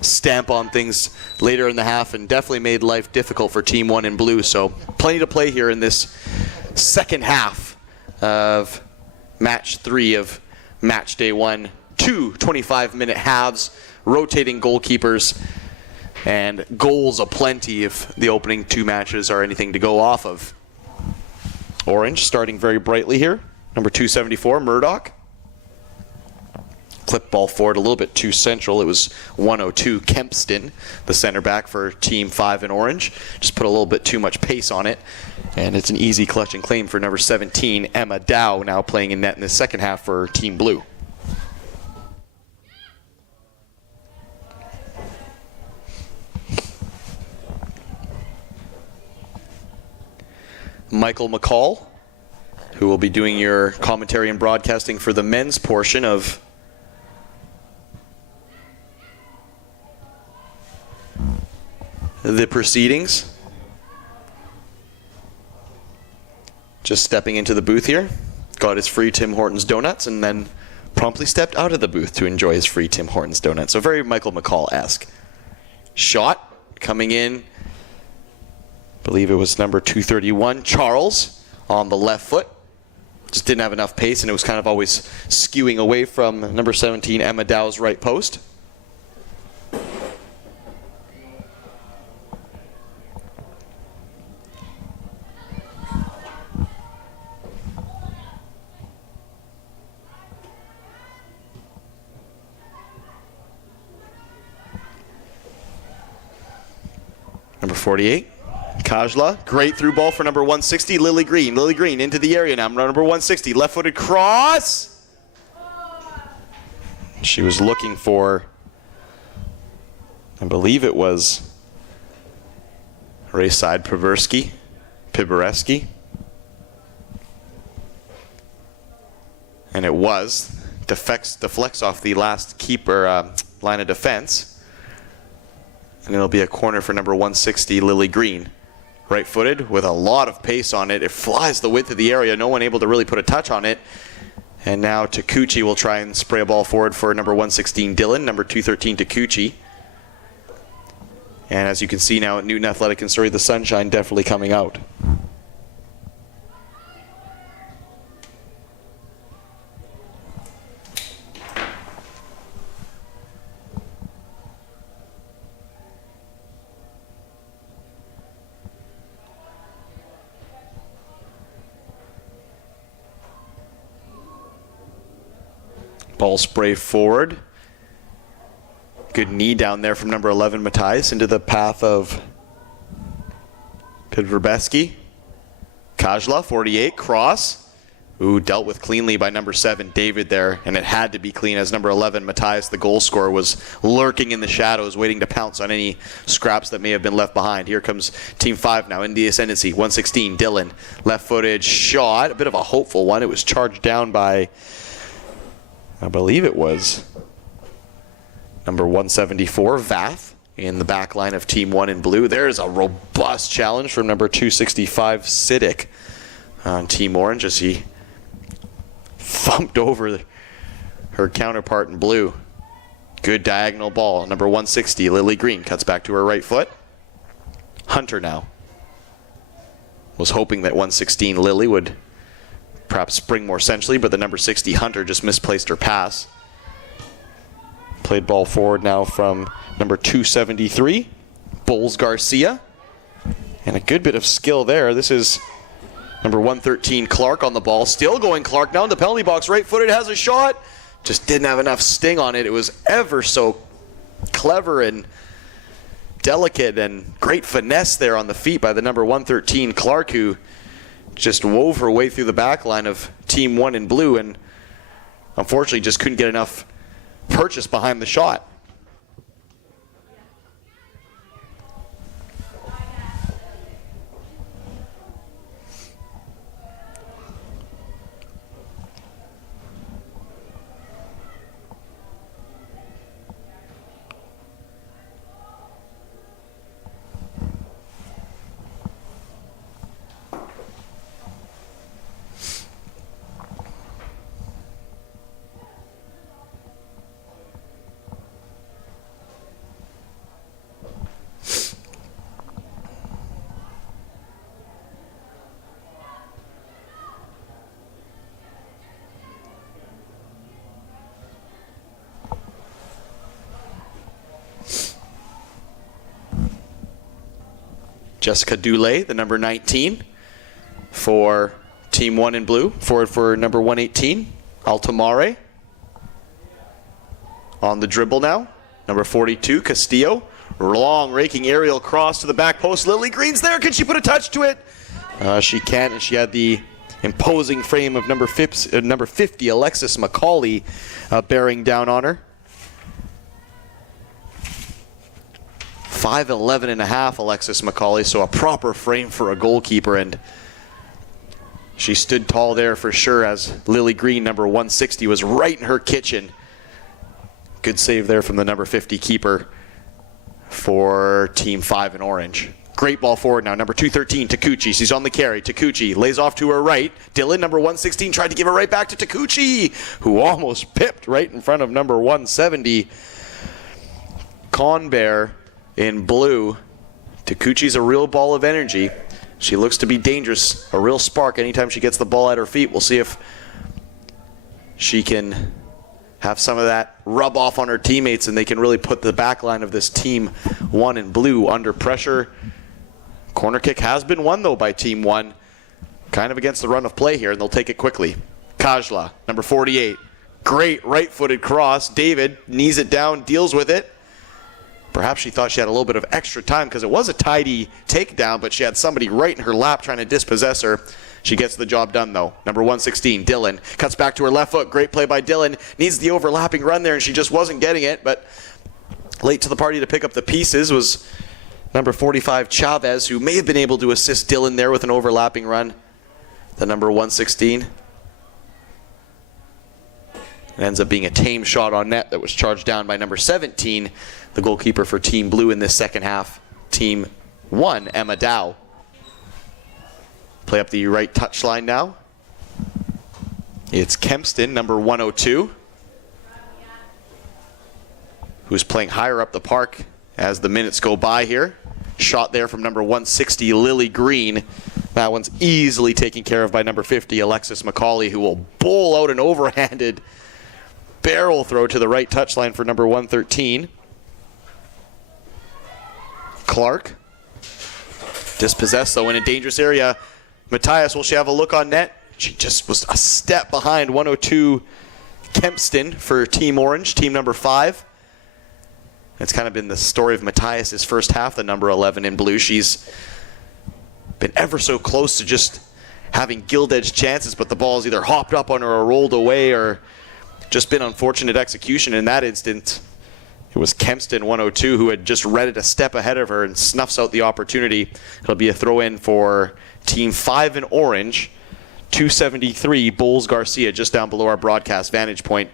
stamp on things later in the half and definitely made life difficult for Team 1 in Blue. So plenty to play here in this second half of Match 3 of Match Day 1. 2 25-minute halves, rotating goalkeepers, and goals aplenty if the opening 2 matches are anything to go off of. Orange starting very brightly here. Number 274, Murdoch. Clip ball forward a little bit too central. It was 102, Kempston, the center back for Team 5 in orange. Just put a little bit too much pace on it. And it's an easy clutch and claim for number 17, Emma Dow, now playing in net in the second half for Team Blue. Michael McCall, who will be doing your commentary and broadcasting for the men's portion of the proceedings. Just stepping into the booth here. Got his free Tim Hortons donuts and then promptly stepped out of the booth to enjoy his free Tim Hortons donuts. So very Michael McCall-esque. Shot coming in. Believe it was number 231, Charles, on the left foot. Just didn't have enough pace, and it was kind of always skewing away from number 17, Emma Dow's right post. Number 48. Kajla, great through ball for number 160, Lily Green. Lily Green into the area now, number 160, left-footed cross. She was looking for, I believe it was Rayside Pibereski. And it was. Deflects off the last keeper line of defense. And it'll be a corner for number 160, Lily Green. Right-footed with a lot of pace on it. It flies the width of the area. No one able to really put a touch on it. And now Takuchi will try and spray a ball forward for number 116, Dylan. Number 213, Takuchi. And as you can see now at Newton Athletic and Surrey, the sunshine definitely coming out. Ball spray forward. Good knee down there from number 11, Matthias, into the path of Pidverbeski. Kajla, 48, cross. Ooh, dealt with cleanly by number 7, David there, and it had to be clean as number 11, Matthias, the goal scorer, was lurking in the shadows, waiting to pounce on any scraps that may have been left behind. Here comes Team 5 now in the ascendancy. 116, Dylan, left-footed shot, a bit of a hopeful one. It was charged down by, I believe it was number 174, Vath, in the back line of Team 1 in blue. There's a robust challenge from number 265, Siddick, on Team Orange as he thumped over her counterpart in blue. Good diagonal ball. Number 160, Lily Green, cuts back to her right foot. Hunter now. Was hoping that 116, Lily, would perhaps spring more centrally, but the number 60, Hunter, just misplaced her pass. Played ball forward now from number 273, Bowles Garcia. And a good bit of skill there. This is number 113, Clark, on the ball. Still going Clark now in the penalty box. Right-footed, has a shot. Just didn't have enough sting on it. It was ever so clever and delicate and great finesse there on the feet by the number 113, Clark, who just wove her way through the back line of Team 1 in blue and unfortunately just couldn't get enough purchase behind the shot. Jessica Dulé, the number 19 for Team 1 in blue. Forward for number 118, Altamare. On the dribble now, number 42, Castillo. Long raking aerial cross to the back post. Lily Green's there. Can she put a touch to it? She can't, and she had the imposing frame of number 50, Alexis McCauley, bearing down on her. 5'11 and a half, Alexis McCauley, so a proper frame for a goalkeeper, and she stood tall there for sure as Lily Green, number 160, was right in her kitchen. Good save there from the number 50 keeper for Team 5 in orange. Great ball forward now, number 213, Takuchi. She's on the carry. Takuchi lays off to her right. Dylan, number 116, tried to give it right back to Takuchi, who almost pipped right in front of number 170. Conbear in blue. Takuchi's a real ball of energy. She looks to be dangerous, a real spark anytime she gets the ball at her feet. We'll see if she can have some of that rub off on her teammates and they can really put the back line of this Team 1 in blue under pressure. Corner kick has been won, though, by Team 1. Kind of against the run of play here, and they'll take it quickly. Kajla, number 48. Great right-footed cross. David knees it down, deals with it. Perhaps she thought she had a little bit of extra time because it was a tidy takedown, but she had somebody right in her lap trying to dispossess her. She gets the job done, though. Number 116, Dylan. Cuts back to her left foot. Great play by Dylan. Needs the overlapping run there, and she just wasn't getting it. But late to the party to pick up the pieces was number 45, Chavez, who may have been able to assist Dylan there with an overlapping run. The number 116. It ends up being a tame shot on net that was charged down by number 17, the goalkeeper for Team Blue in this second half. Team 1, Emma Dow. Play up the right touchline now. It's Kempston, number 102, who's playing higher up the park as the minutes go by here. Shot there from number 160, Lily Green. That one's easily taken care of by number 50, Alexis McCauley, who will bowl out an overhanded barrel throw to the right touchline for number 113. Clark. Dispossessed, though, in a dangerous area. Matthias, will she have a look on net? She just was a step behind 102 Kempston for Team Orange, team number 5. It's kind of been the story of Matthias' first half, the number 11 in blue. She's been ever so close to just having gilt-edged chances, but the ball's either hopped up on her or rolled away or just been unfortunate execution. In that instant, it was Kempston, 102, who had just read it a step ahead of her and snuffs out the opportunity. It'll be a throw-in for Team 5 in orange. 273, Bowles Garcia, just down below our broadcast vantage point.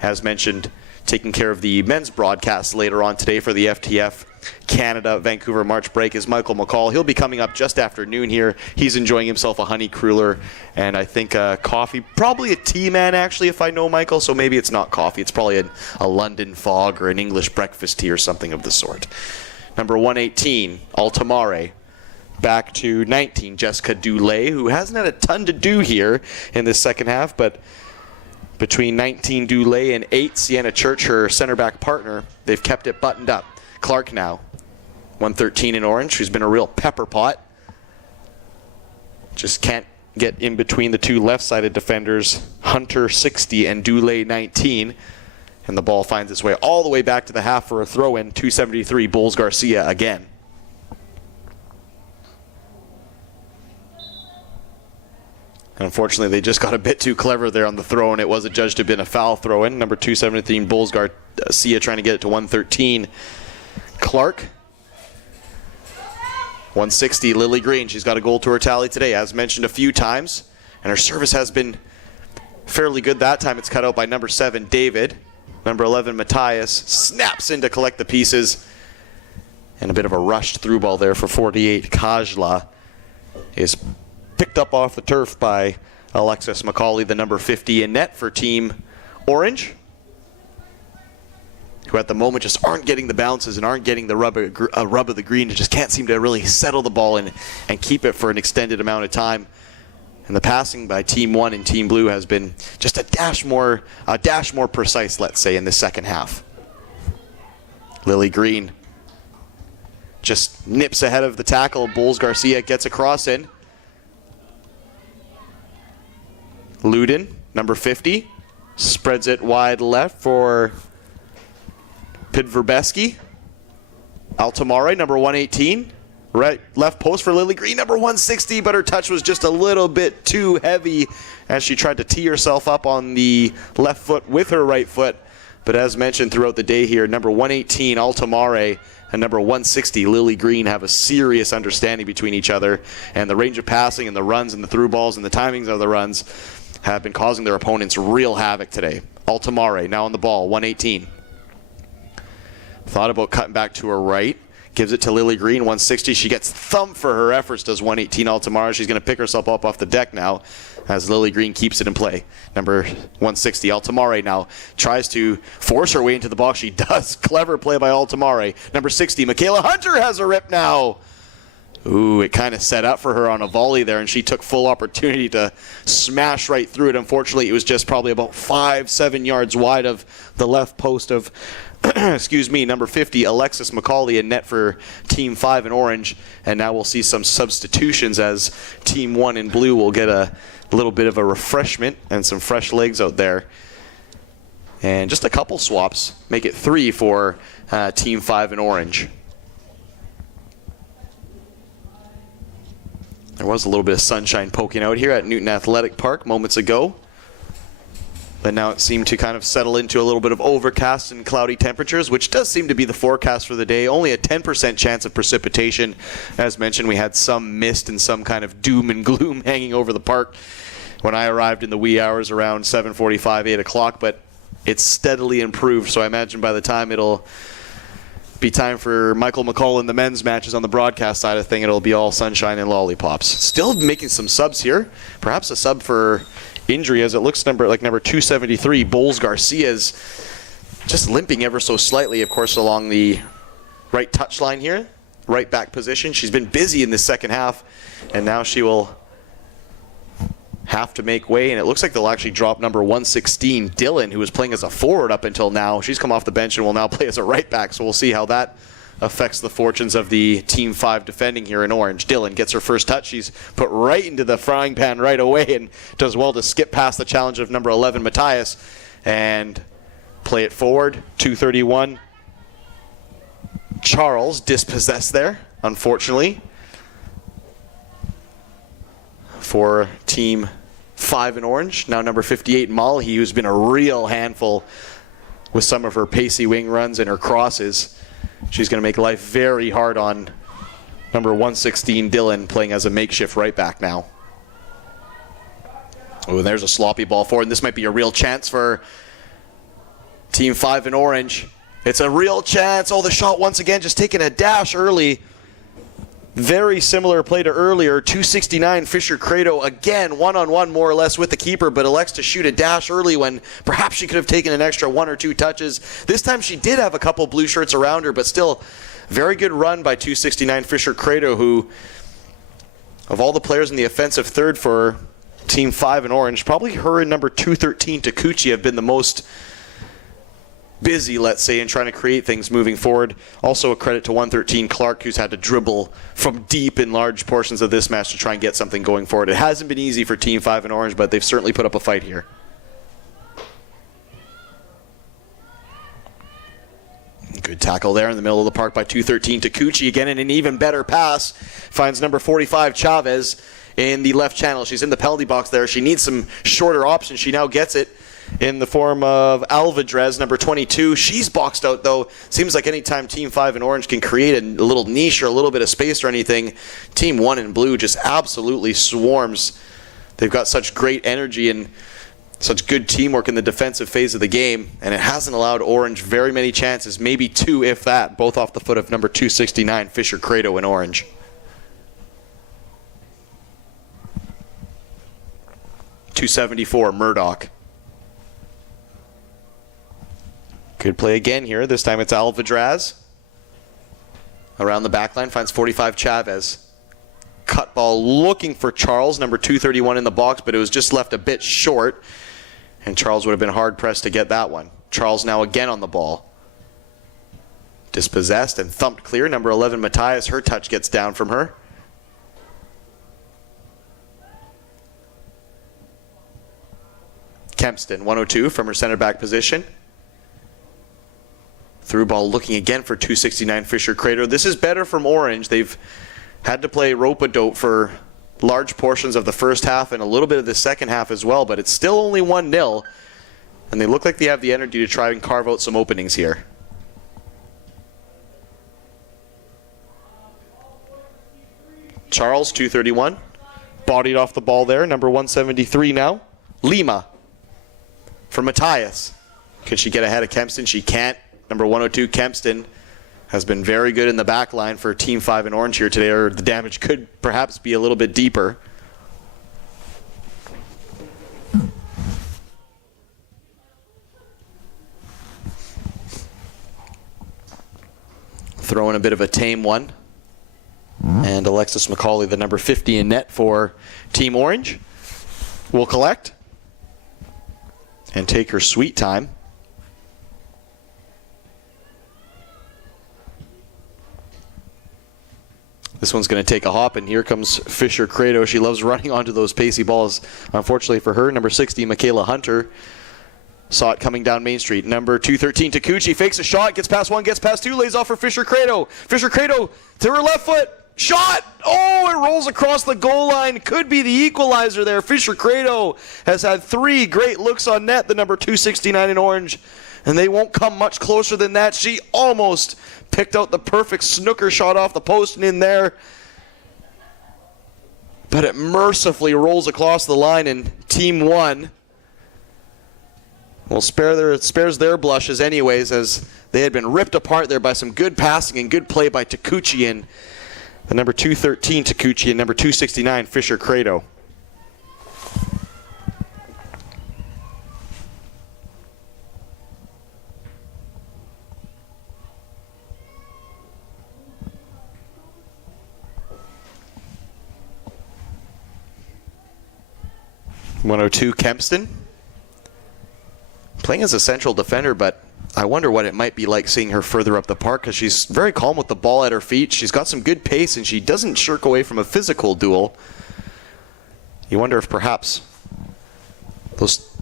As mentioned, taking care of the men's broadcast later on today for the FTF Canada Vancouver March break is Michael McCall. He'll be coming up just after noon here. He's enjoying himself a honey cruller and I think coffee. Probably a tea man, actually, if I know Michael. So maybe it's not coffee. It's probably a London fog or an English breakfast tea or something of the sort. Number 118, Altamare. Back to 19, Jessica Dulé, who hasn't had a ton to do here in this second half, but between 19 Dulé and 8 Sienna Church, her center back partner, they've kept it buttoned up. Clark now, 113 in orange, who's been a real pepper pot. Just can't get in between the two left-sided defenders, Hunter 60 and Dulé 19. And the ball finds its way all the way back to the half for a throw-in, 273, Bowles Garcia again. Unfortunately, they just got a bit too clever there on the throw, and it was adjudged to have been a foul throw-in. Number 217, Bulls Garcia trying to get it to 113. Clark. 160, Lily Green. She's got a goal to her tally today, as mentioned a few times. And her service has been fairly good. That time it's cut out by number 7, David. Number 11, Matthias, snaps in to collect the pieces. And a bit of a rushed through ball there for 48. Kajla is picked up off the turf by Alexis McCauley, the number 50 in net for Team Orange, who at the moment just aren't getting the bounces and aren't getting the rub of the green and just can't seem to really settle the ball and keep it for an extended amount of time. And the passing by Team 1 and Team Blue has been just a dash more precise, let's say, in the second half. Lily Green just nips ahead of the tackle. Bulls Garcia gets a cross in. Luden, number 50, spreads it wide left for Pidverbeski. Altamare, number 118. Right left post for Lily Green, number 160, but her touch was just a little bit too heavy as she tried to tee herself up on the left foot with her right foot. But as mentioned throughout the day here, number 118, Altamare, and number 160, Lily Green, have a serious understanding between each other. And the range of passing and the runs and the through balls and the timings of the runs have been causing their opponents real havoc today. Altamare now on the ball, 118. Thought about cutting back to her right. Gives it to Lily Green, 160. She gets thumped for her efforts, does 118 Altamare. She's going to pick herself up off the deck now as Lily Green keeps it in play. Number 160, Altamare now tries to force her way into the box. She does. Clever play by Altamare. Number 60, Michaela Hunter has a rip now. Ooh, it kind of set up for her on a volley there, and she took full opportunity to smash right through it. Unfortunately, it was just probably about 5-7 yards wide of the left post of excuse me, number 50, Alexis McCauley, in net for Team 5 in orange. And now we'll see some substitutions as Team 1 in blue will get a little bit of a refreshment and some fresh legs out there. And just a couple swaps make it 3 for Team 5 in orange. There was a little bit of sunshine poking out here at Newton Athletic Park moments ago. But now it seemed to kind of settle into a little bit of overcast and cloudy temperatures, which does seem to be the forecast for the day. Only a 10% chance of precipitation. As mentioned, we had some mist and some kind of doom and gloom hanging over the park when I arrived in the wee hours around 7:45, 8 o'clock. But it's steadily improved, so I imagine by the time it'll be time for Michael McCall in the men's matches on the broadcast side of thing, it'll be all sunshine and lollipops. Still making some subs here. Perhaps a sub for injury, as it looks number 273, Bulls Garcia's just limping ever so slightly, of course, along the right touchline here, right back position. She's been busy in the second half, and now she will have to make way, and it looks like they'll actually drop number 116, Dylan, who was playing as a forward up until now. She's come off the bench and will now play as a right back, so we'll see how that affects the fortunes of the Team 5 defending here in orange. Dylan gets her first touch. She's put right into the frying pan right away and does well to skip past the challenge of number 11, Matthias, and play it forward. 231. Charles dispossessed there, unfortunately, for Team 5 in orange. Now number 58, Malhi, who's been a real handful with some of her pacey wing runs and her crosses. She's going to make life very hard on number 116, Dylan, playing as a makeshift right back now. Oh, and there's a sloppy ball forward, and this might be a real chance for Team 5 in orange. It's a real chance. Oh, the shot once again just taking a dash early. Very similar play to earlier. 269, Fisher Credo, again, one-on-one more or less with the keeper, but elects to shoot a dash early when perhaps she could have taken an extra 1 or 2 touches. This time she did have a couple blue shirts around her, but still, very good run by 269, Fisher Credo, who, of all the players in the offensive third for Team 5 in orange, probably her and number 213, Takuchi, have been the most busy, let's say, in trying to create things moving forward. Also a credit to 113 Clark, who's had to dribble from deep in large portions of this match to try and get something going forward. It hasn't been easy for Team 5 in orange, but they've certainly put up a fight here. Good tackle there in the middle of the park by 213 Takuchi again, and an even better pass finds number 45 Chavez in the left channel. She's in the penalty box there. She needs some shorter options. She now gets it in the form of Alvadrez, number 22. She's boxed out, though. Seems like anytime Team 5 in orange can create a little niche or a little bit of space or anything, Team 1 in blue just absolutely swarms. They've got such great energy and such good teamwork in the defensive phase of the game, and it hasn't allowed orange very many chances, maybe 2 if that, both off the foot of number 269, Fisher Credo in orange. .274, Murdoch. Good play again here. This time it's Alvadraz. Around the back line, finds 45 Chavez. Cut ball looking for Charles, number 231 in the box, but it was just left a bit short. And Charles would have been hard-pressed to get that one. Charles now again on the ball. Dispossessed and thumped clear. Number 11, Matthias, her touch gets down from her. Kempston, 102 from her center back position. Through ball looking again for 269 Fisher Credo. This is better from orange. They've had to play rope-a-dope for large portions of the first half and a little bit of the second half as well, but it's still only 1-0, and they look like they have the energy to try and carve out some openings here. Charles, 231, bodied off the ball there, number 173 now. Lima for Matthias. Can she get ahead of Kempston? She can't. Number 102, Kempston, has been very good in the back line for Team 5 in orange here today, or the damage could perhaps be a little bit deeper. Throwing a bit of a tame one. And Alexis McCauley, the number 50 in net for Team Orange, will collect and take her sweet time. This one's going to take a hop, and here comes Fisher Credo. She loves running onto those pacey balls. Unfortunately for her, number 60, Michaela Hunter, saw it coming down Main Street. Number 213, Takuchi, fakes a shot, gets past one, gets past two, lays off for Fisher Credo. Fisher Credo to her left foot. Shot! Oh, it rolls across the goal line. Could be the equalizer there. Fisher Credo has had 3 great looks on net, the number 269 in orange. And they won't come much closer than that. She almost picked out the perfect snooker shot off the post and in there. But it mercifully rolls across the line, and Team 1 will spares their blushes anyways, as they had been ripped apart there by some good passing and good play by Takuchi and the number 213 Takuchi and number 269 Fisher Credo. .102 Kempston, playing as a central defender, but I wonder what it might be like seeing her further up the park, because she's very calm with the ball at her feet. She's got some good pace, and she doesn't shirk away from a physical duel. You wonder if perhaps those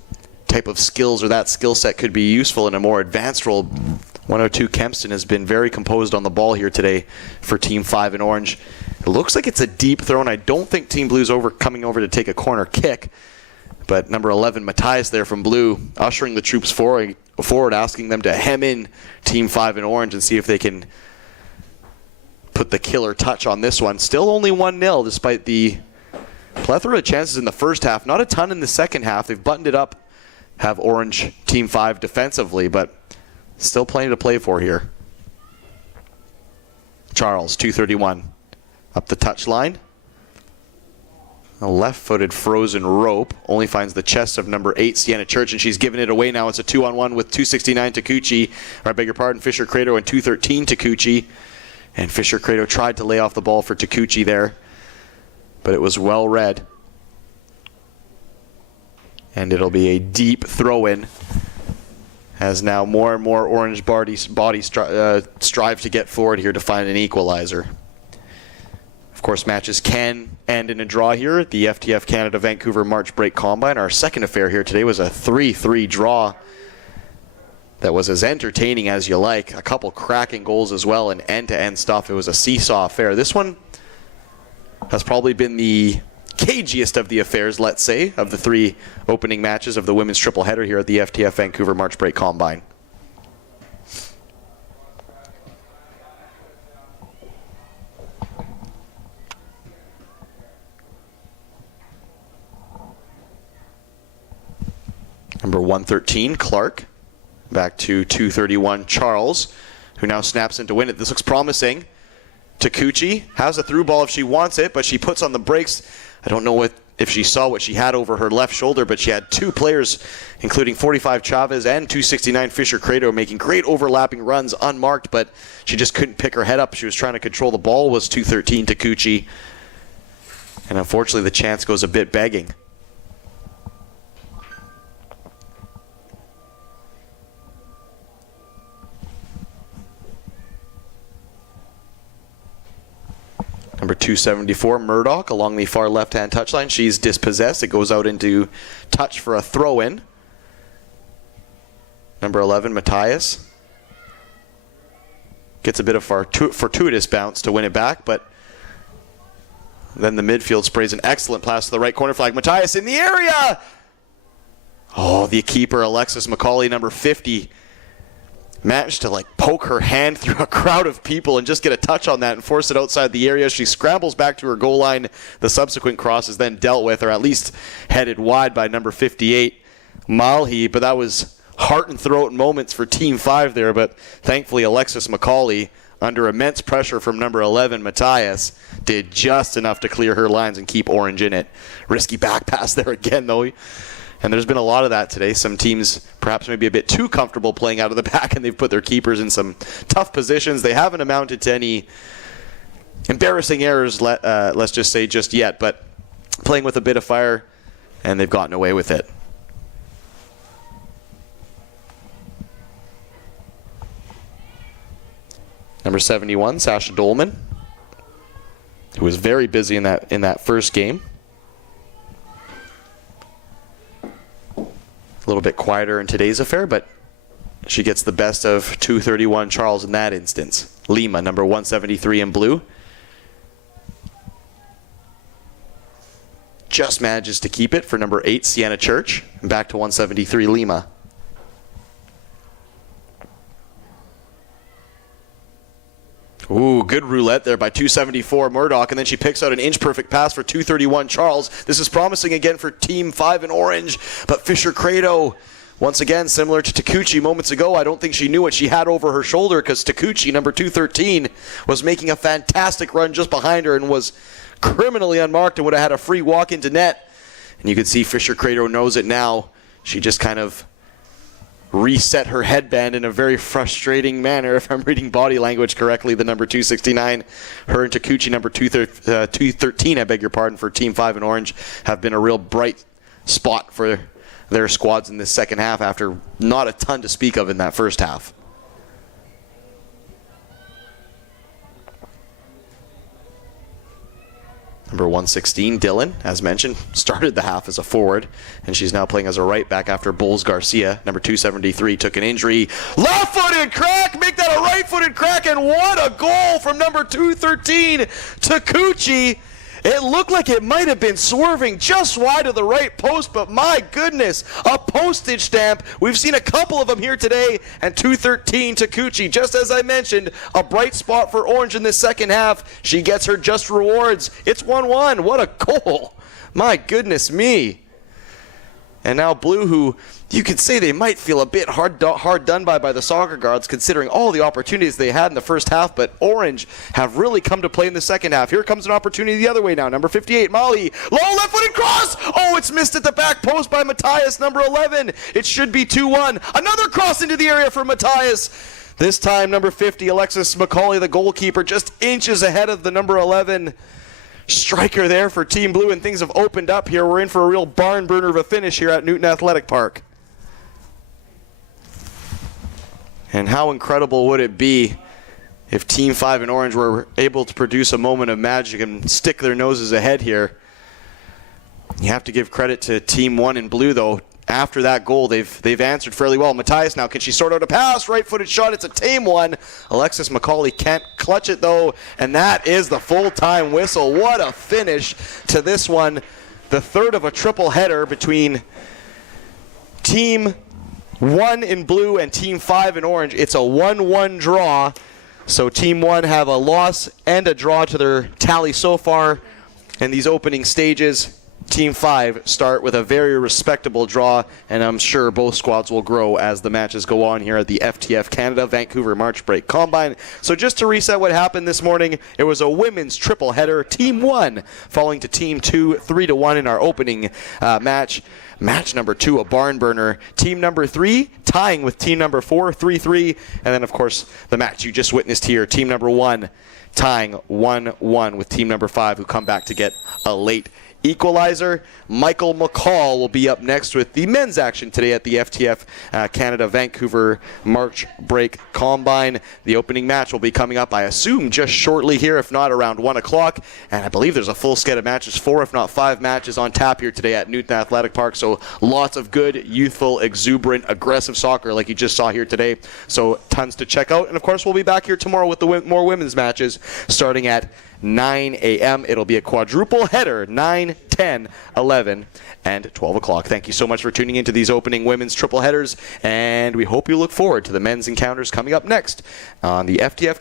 type of skills or that skill set could be useful in a more advanced role. 102 Kempston has been very composed on the ball here today for Team 5 in orange. It looks like it's a deep throw, and I don't think Team Blue's coming over to take a corner kick. But number 11, Matthias there from blue, ushering the troops forward, asking them to hem in Team 5 in orange and see if they can put the killer touch on this one. Still only 1-0 despite the plethora of chances in the first half. Not a ton in the second half. They've buttoned it up, have orange Team 5 defensively, but still plenty to play for here. Charles, 231, up the touch line. A left-footed frozen rope only finds the chest of number 8, Sienna Church, and she's given it away now. It's a 2-on-1 with 269 Takuchi, or I beg your pardon, Fisher Credo and 213 Takuchi. And Fisher Credo tried to lay off the ball for Takuchi there, but it was well read. And it'll be a deep throw-in, as now more and more orange bodies strive to get forward here to find an equalizer. Of course, matches can end in a draw here at the FTF Canada Vancouver March Break Combine. Our second affair here today was a 3-3 draw that was as entertaining as you like. A couple cracking goals as well and end-to-end stuff. It was a seesaw affair. This one has probably been the cagiest of the affairs, let's say, of the 3 opening matches of the women's triple header here at the FTF Vancouver March Break Combine. Number 113, Clark. Back to 231, Charles, who now snaps in to win it. This looks promising. Takuchi has a through ball if she wants it, but she puts on the brakes. I don't know if she saw what she had over her left shoulder, but she had 2 players, including 45 Chavez and 269 Fisher Credo, making great overlapping runs unmarked, but she just couldn't pick her head up. She was trying to control the ball, was 213 Takuchi. And unfortunately, the chance goes a bit begging. Number 274, Murdoch, along the far left-hand touchline. She's dispossessed. It goes out into touch for a throw-in. Number 11, Matthias. Gets a bit of fortuitous bounce to win it back, but then the midfield sprays an excellent pass to the right corner flag. Matthias in the area! Oh, the keeper, Alexis McCauley, number 50, managed to poke her hand through a crowd of people and just get a touch on that and force it outside the area. She scrambles back to her goal line. The subsequent cross is then dealt with, or at least headed wide by number 58, Malhi. But that was heart and throat moments for Team 5 there. But thankfully, Alexis McCauley, under immense pressure from number 11, Matthias, did just enough to clear her lines and keep Orange in it. Risky back pass there again, though. And there's been a lot of that today. Some teams perhaps maybe a bit too comfortable playing out of the back, and they've put their keepers in some tough positions. They haven't amounted to any embarrassing errors, let's just say, just yet. But playing with a bit of fire, and they've gotten away with it. Number 71, Sasha Dolman, who was very busy in that first game. A little bit quieter in today's affair, but she gets the best of 231 Charles in that instance. Lima, number 173 in blue, just manages to keep it for number 8, Sienna Church, and back to 173 Lima. Ooh, good roulette there by 274 Murdoch, and then she picks out an inch-perfect pass for 231 Charles. This is promising again for Team 5 in orange, but Fisher Credo, once again, similar to Takuchi moments ago, I don't think she knew what she had over her shoulder, because Takuchi, number 213, was making a fantastic run just behind her and was criminally unmarked and would have had a free walk into net. And you can see Fisher Credo knows it now. She just kind of reset her headband in a very frustrating manner, if I'm reading body language correctly. The number 269, her and Takuchi, number 213, I beg your pardon, for Team 5 in orange, have been a real bright spot for their squads in this second half after not a ton to speak of in that first half. Number 116, Dylan, as mentioned, started the half as a forward, and she's now playing as a right back after Bowles Garcia. Number 273 took an injury. Left-footed crack! Make that a right-footed crack, and what a goal from number 213, Takuchi. It looked like it might have been swerving just wide of the right post, but my goodness, a postage stamp. We've seen a couple of them here today, and 213 Takuchi, just as I mentioned, a bright spot for Orange in this second half. She gets her just rewards. It's 1-1. What a goal. My goodness me. And now Blue, who you could say they might feel a bit hard done by the soccer guards, considering all the opportunities they had in the first half, but Orange have really come to play in the second half. Here comes an opportunity the other way now. Number 58, Molly. Low left-footed cross! Oh, it's missed at the back post by Matthias, number 11. It should be 2-1. Another cross into the area for Matthias. This time, number 50, Alexis McCauley, the goalkeeper, just inches ahead of the number 11 striker there for Team Blue, and things have opened up here. We're in for a real barn burner of a finish here at Newton Athletic Park. And how incredible would it be if Team 5 in orange were able to produce a moment of magic and stick their noses ahead here. You have to give credit to Team 1 in blue, though. after that goal, they've answered fairly well. Matthias now, can she sort out a pass? Right-footed shot. It's a tame one. Alexis McCauley can't clutch it, though, and that is the full-time whistle. What a finish to this one. The third of a triple header between Team 1 in blue and Team 5 in orange. It's a 1-1 draw. So Team 1 have a loss and a draw to their tally so far in these opening stages. Team 5 start with a very respectable draw, and I'm sure both squads will grow as the matches go on here at the FTF Canada Vancouver March Break Combine. So just to reset what happened this morning, it was a women's triple header. Team 1 falling to Team 2 3-1 in our opening match. Match number 2, a barn burner. Team number 3 tying with team number 4 3-3, and then of course the match you just witnessed here, team number 1 tying 1-1 with team number 5, who come back to get a late equalizer. Michael McCall will be up next with the men's action today at the FTF Canada Vancouver March Break Combine. The opening match will be coming up, I assume, just shortly here, if not around 1 o'clock. And I believe there's a full schedule of matches, 4 if not 5 matches on tap here today at Newton Athletic Park. So lots of good, youthful, exuberant, aggressive soccer like you just saw here today. So tons to check out. And of course, we'll be back here tomorrow with the more women's matches starting at 9 a.m. It'll be a quadruple header, 9, 10, 11, and 12 o'clock. Thank you so much for tuning into these opening women's triple headers, and we hope you look forward to the men's encounters coming up next on the FTF Canada